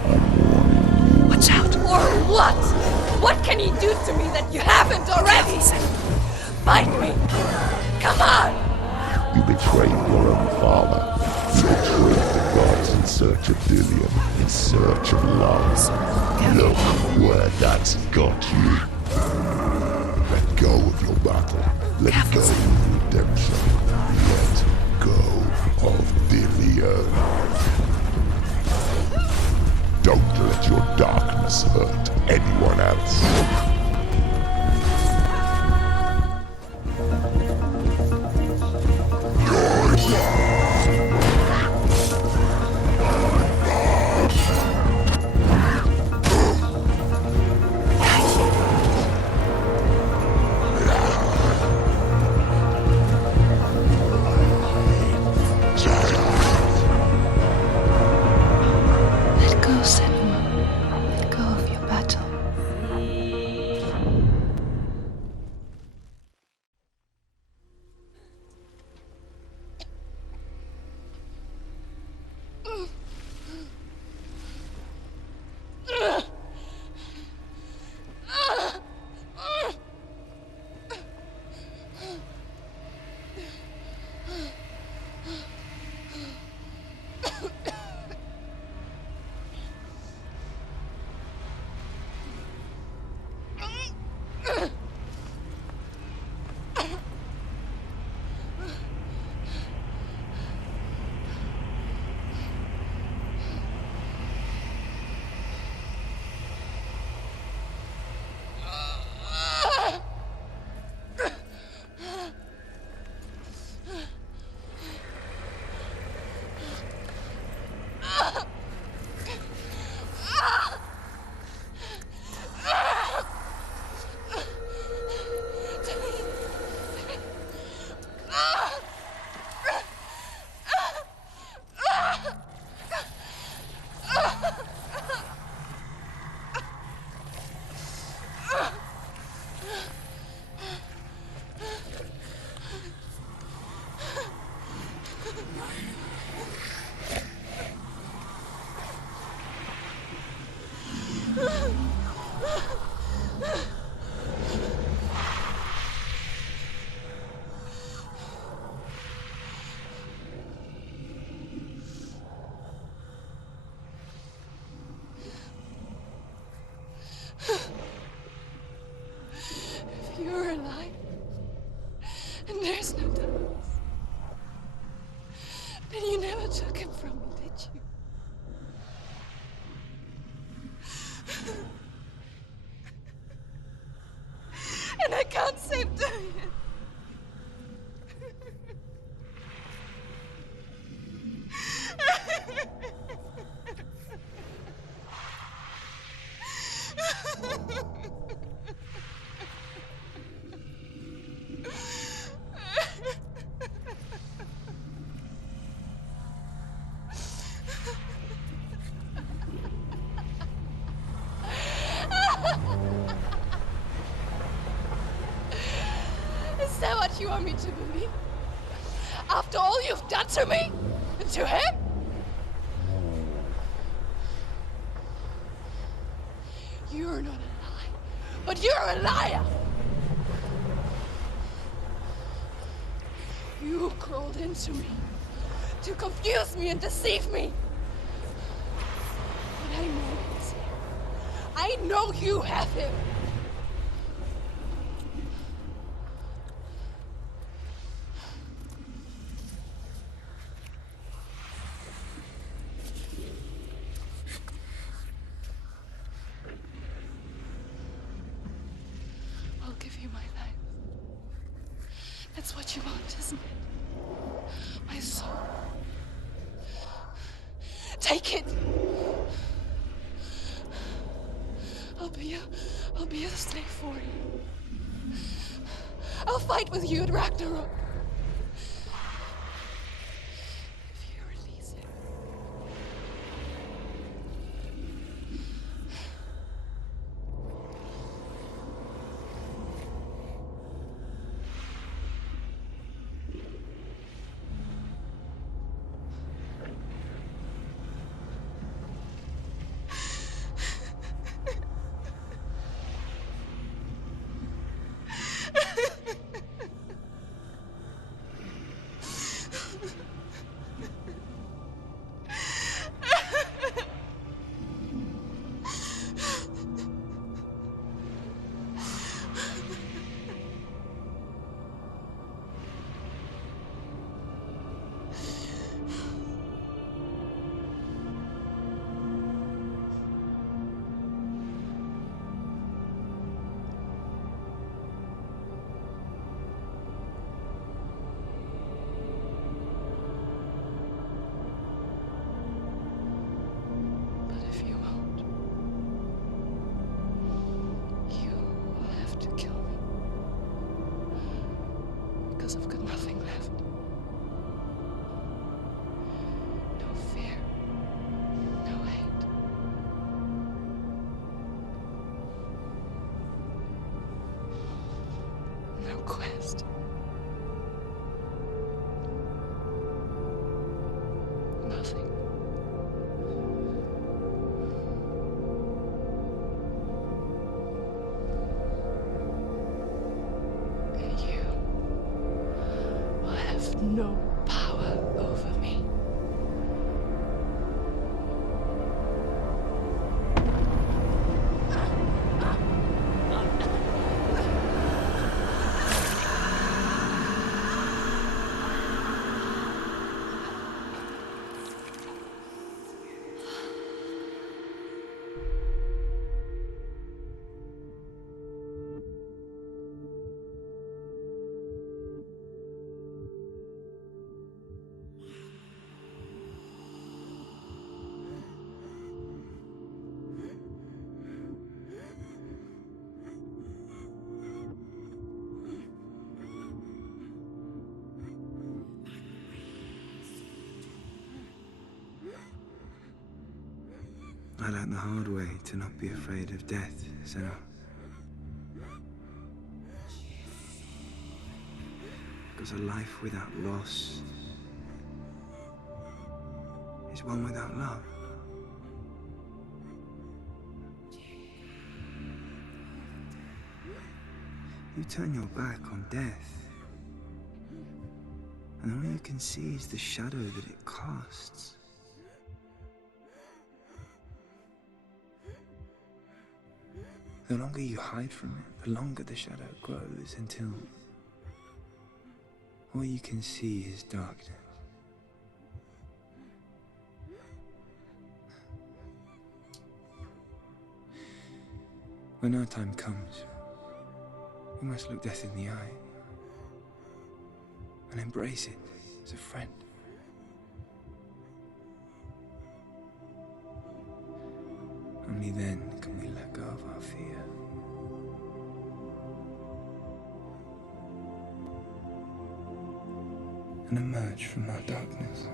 I'm warning you. Watch out. Or what? What can he do to me that you haven't already? Fight me. Come on. You betrayed your own father. You betrayed the gods in search of Dillion, in search of love. Look where that's got you. Let go of your battle. Let go of redemption. Let go of Dillion. Don't let your darkness hurt anyone else. Let go, Senua. Let go of your battle. keep doing it. Is that what you want me to believe? After all you've done to me? And to him? You're not a lie, but you're a liar! You crawled into me to confuse me and deceive me. But I know it. I know you have him. I'll give you my life. That's what you want, isn't it? My soul. Take it. I'll be a slave for you. I'll fight with you at Ragnarok. If you release it. I've got nothing left. No fear. No hate. No quest. Nothing. No power over me. I learned the hard way to not be afraid of death, Senua. Because a life without loss is one without love. You turn your back on death, and all you can see is the shadow that it casts. The longer you hide from it, the longer the shadow grows until all you can see is darkness. When our time comes, We must look death in the eye and embrace it as a friend. Only then can we let go of our fear. And emerge from our darkness.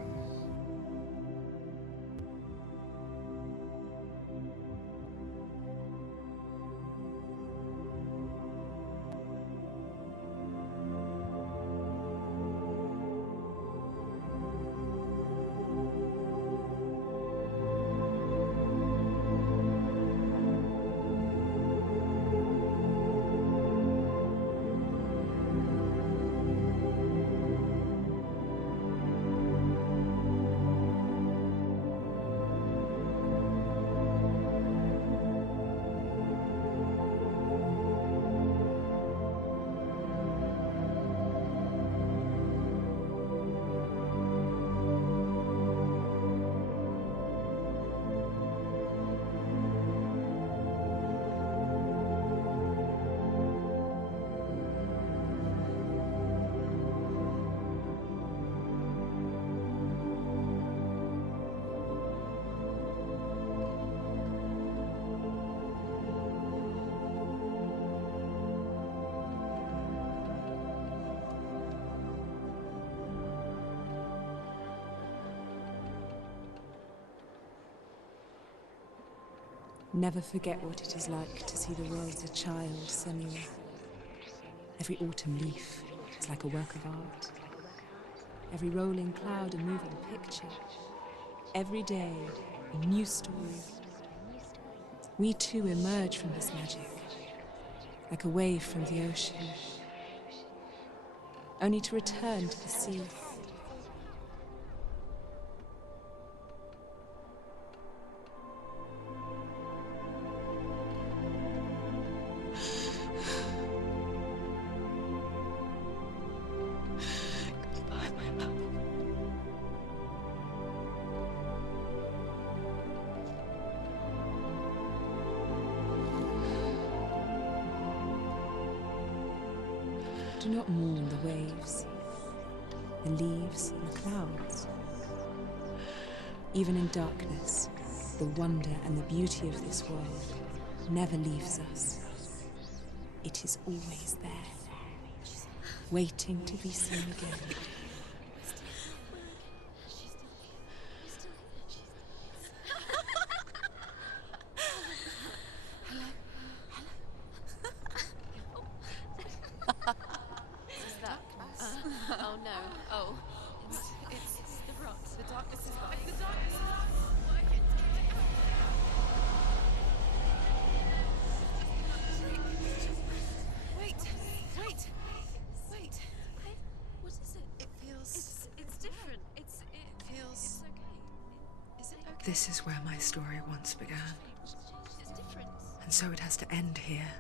Never forget what it is like to see the world as a child, Senua. Every autumn leaf is like a work of art. Every rolling cloud a moving picture. Every day a new story. We too emerge from this magic, like a wave from the ocean, only to return to the sea. Do not mourn the waves, the leaves and the clouds. Even in darkness, the wonder and the beauty of this world never leaves us. It is always there, waiting to be seen again. Oh no. Oh. It's the rot. The darkness is back. The darkness is working. Wait. What is it? It feels... It's different. It feels... It's okay. Is it okay? This is where my story once began. It's different. And so it has to end here.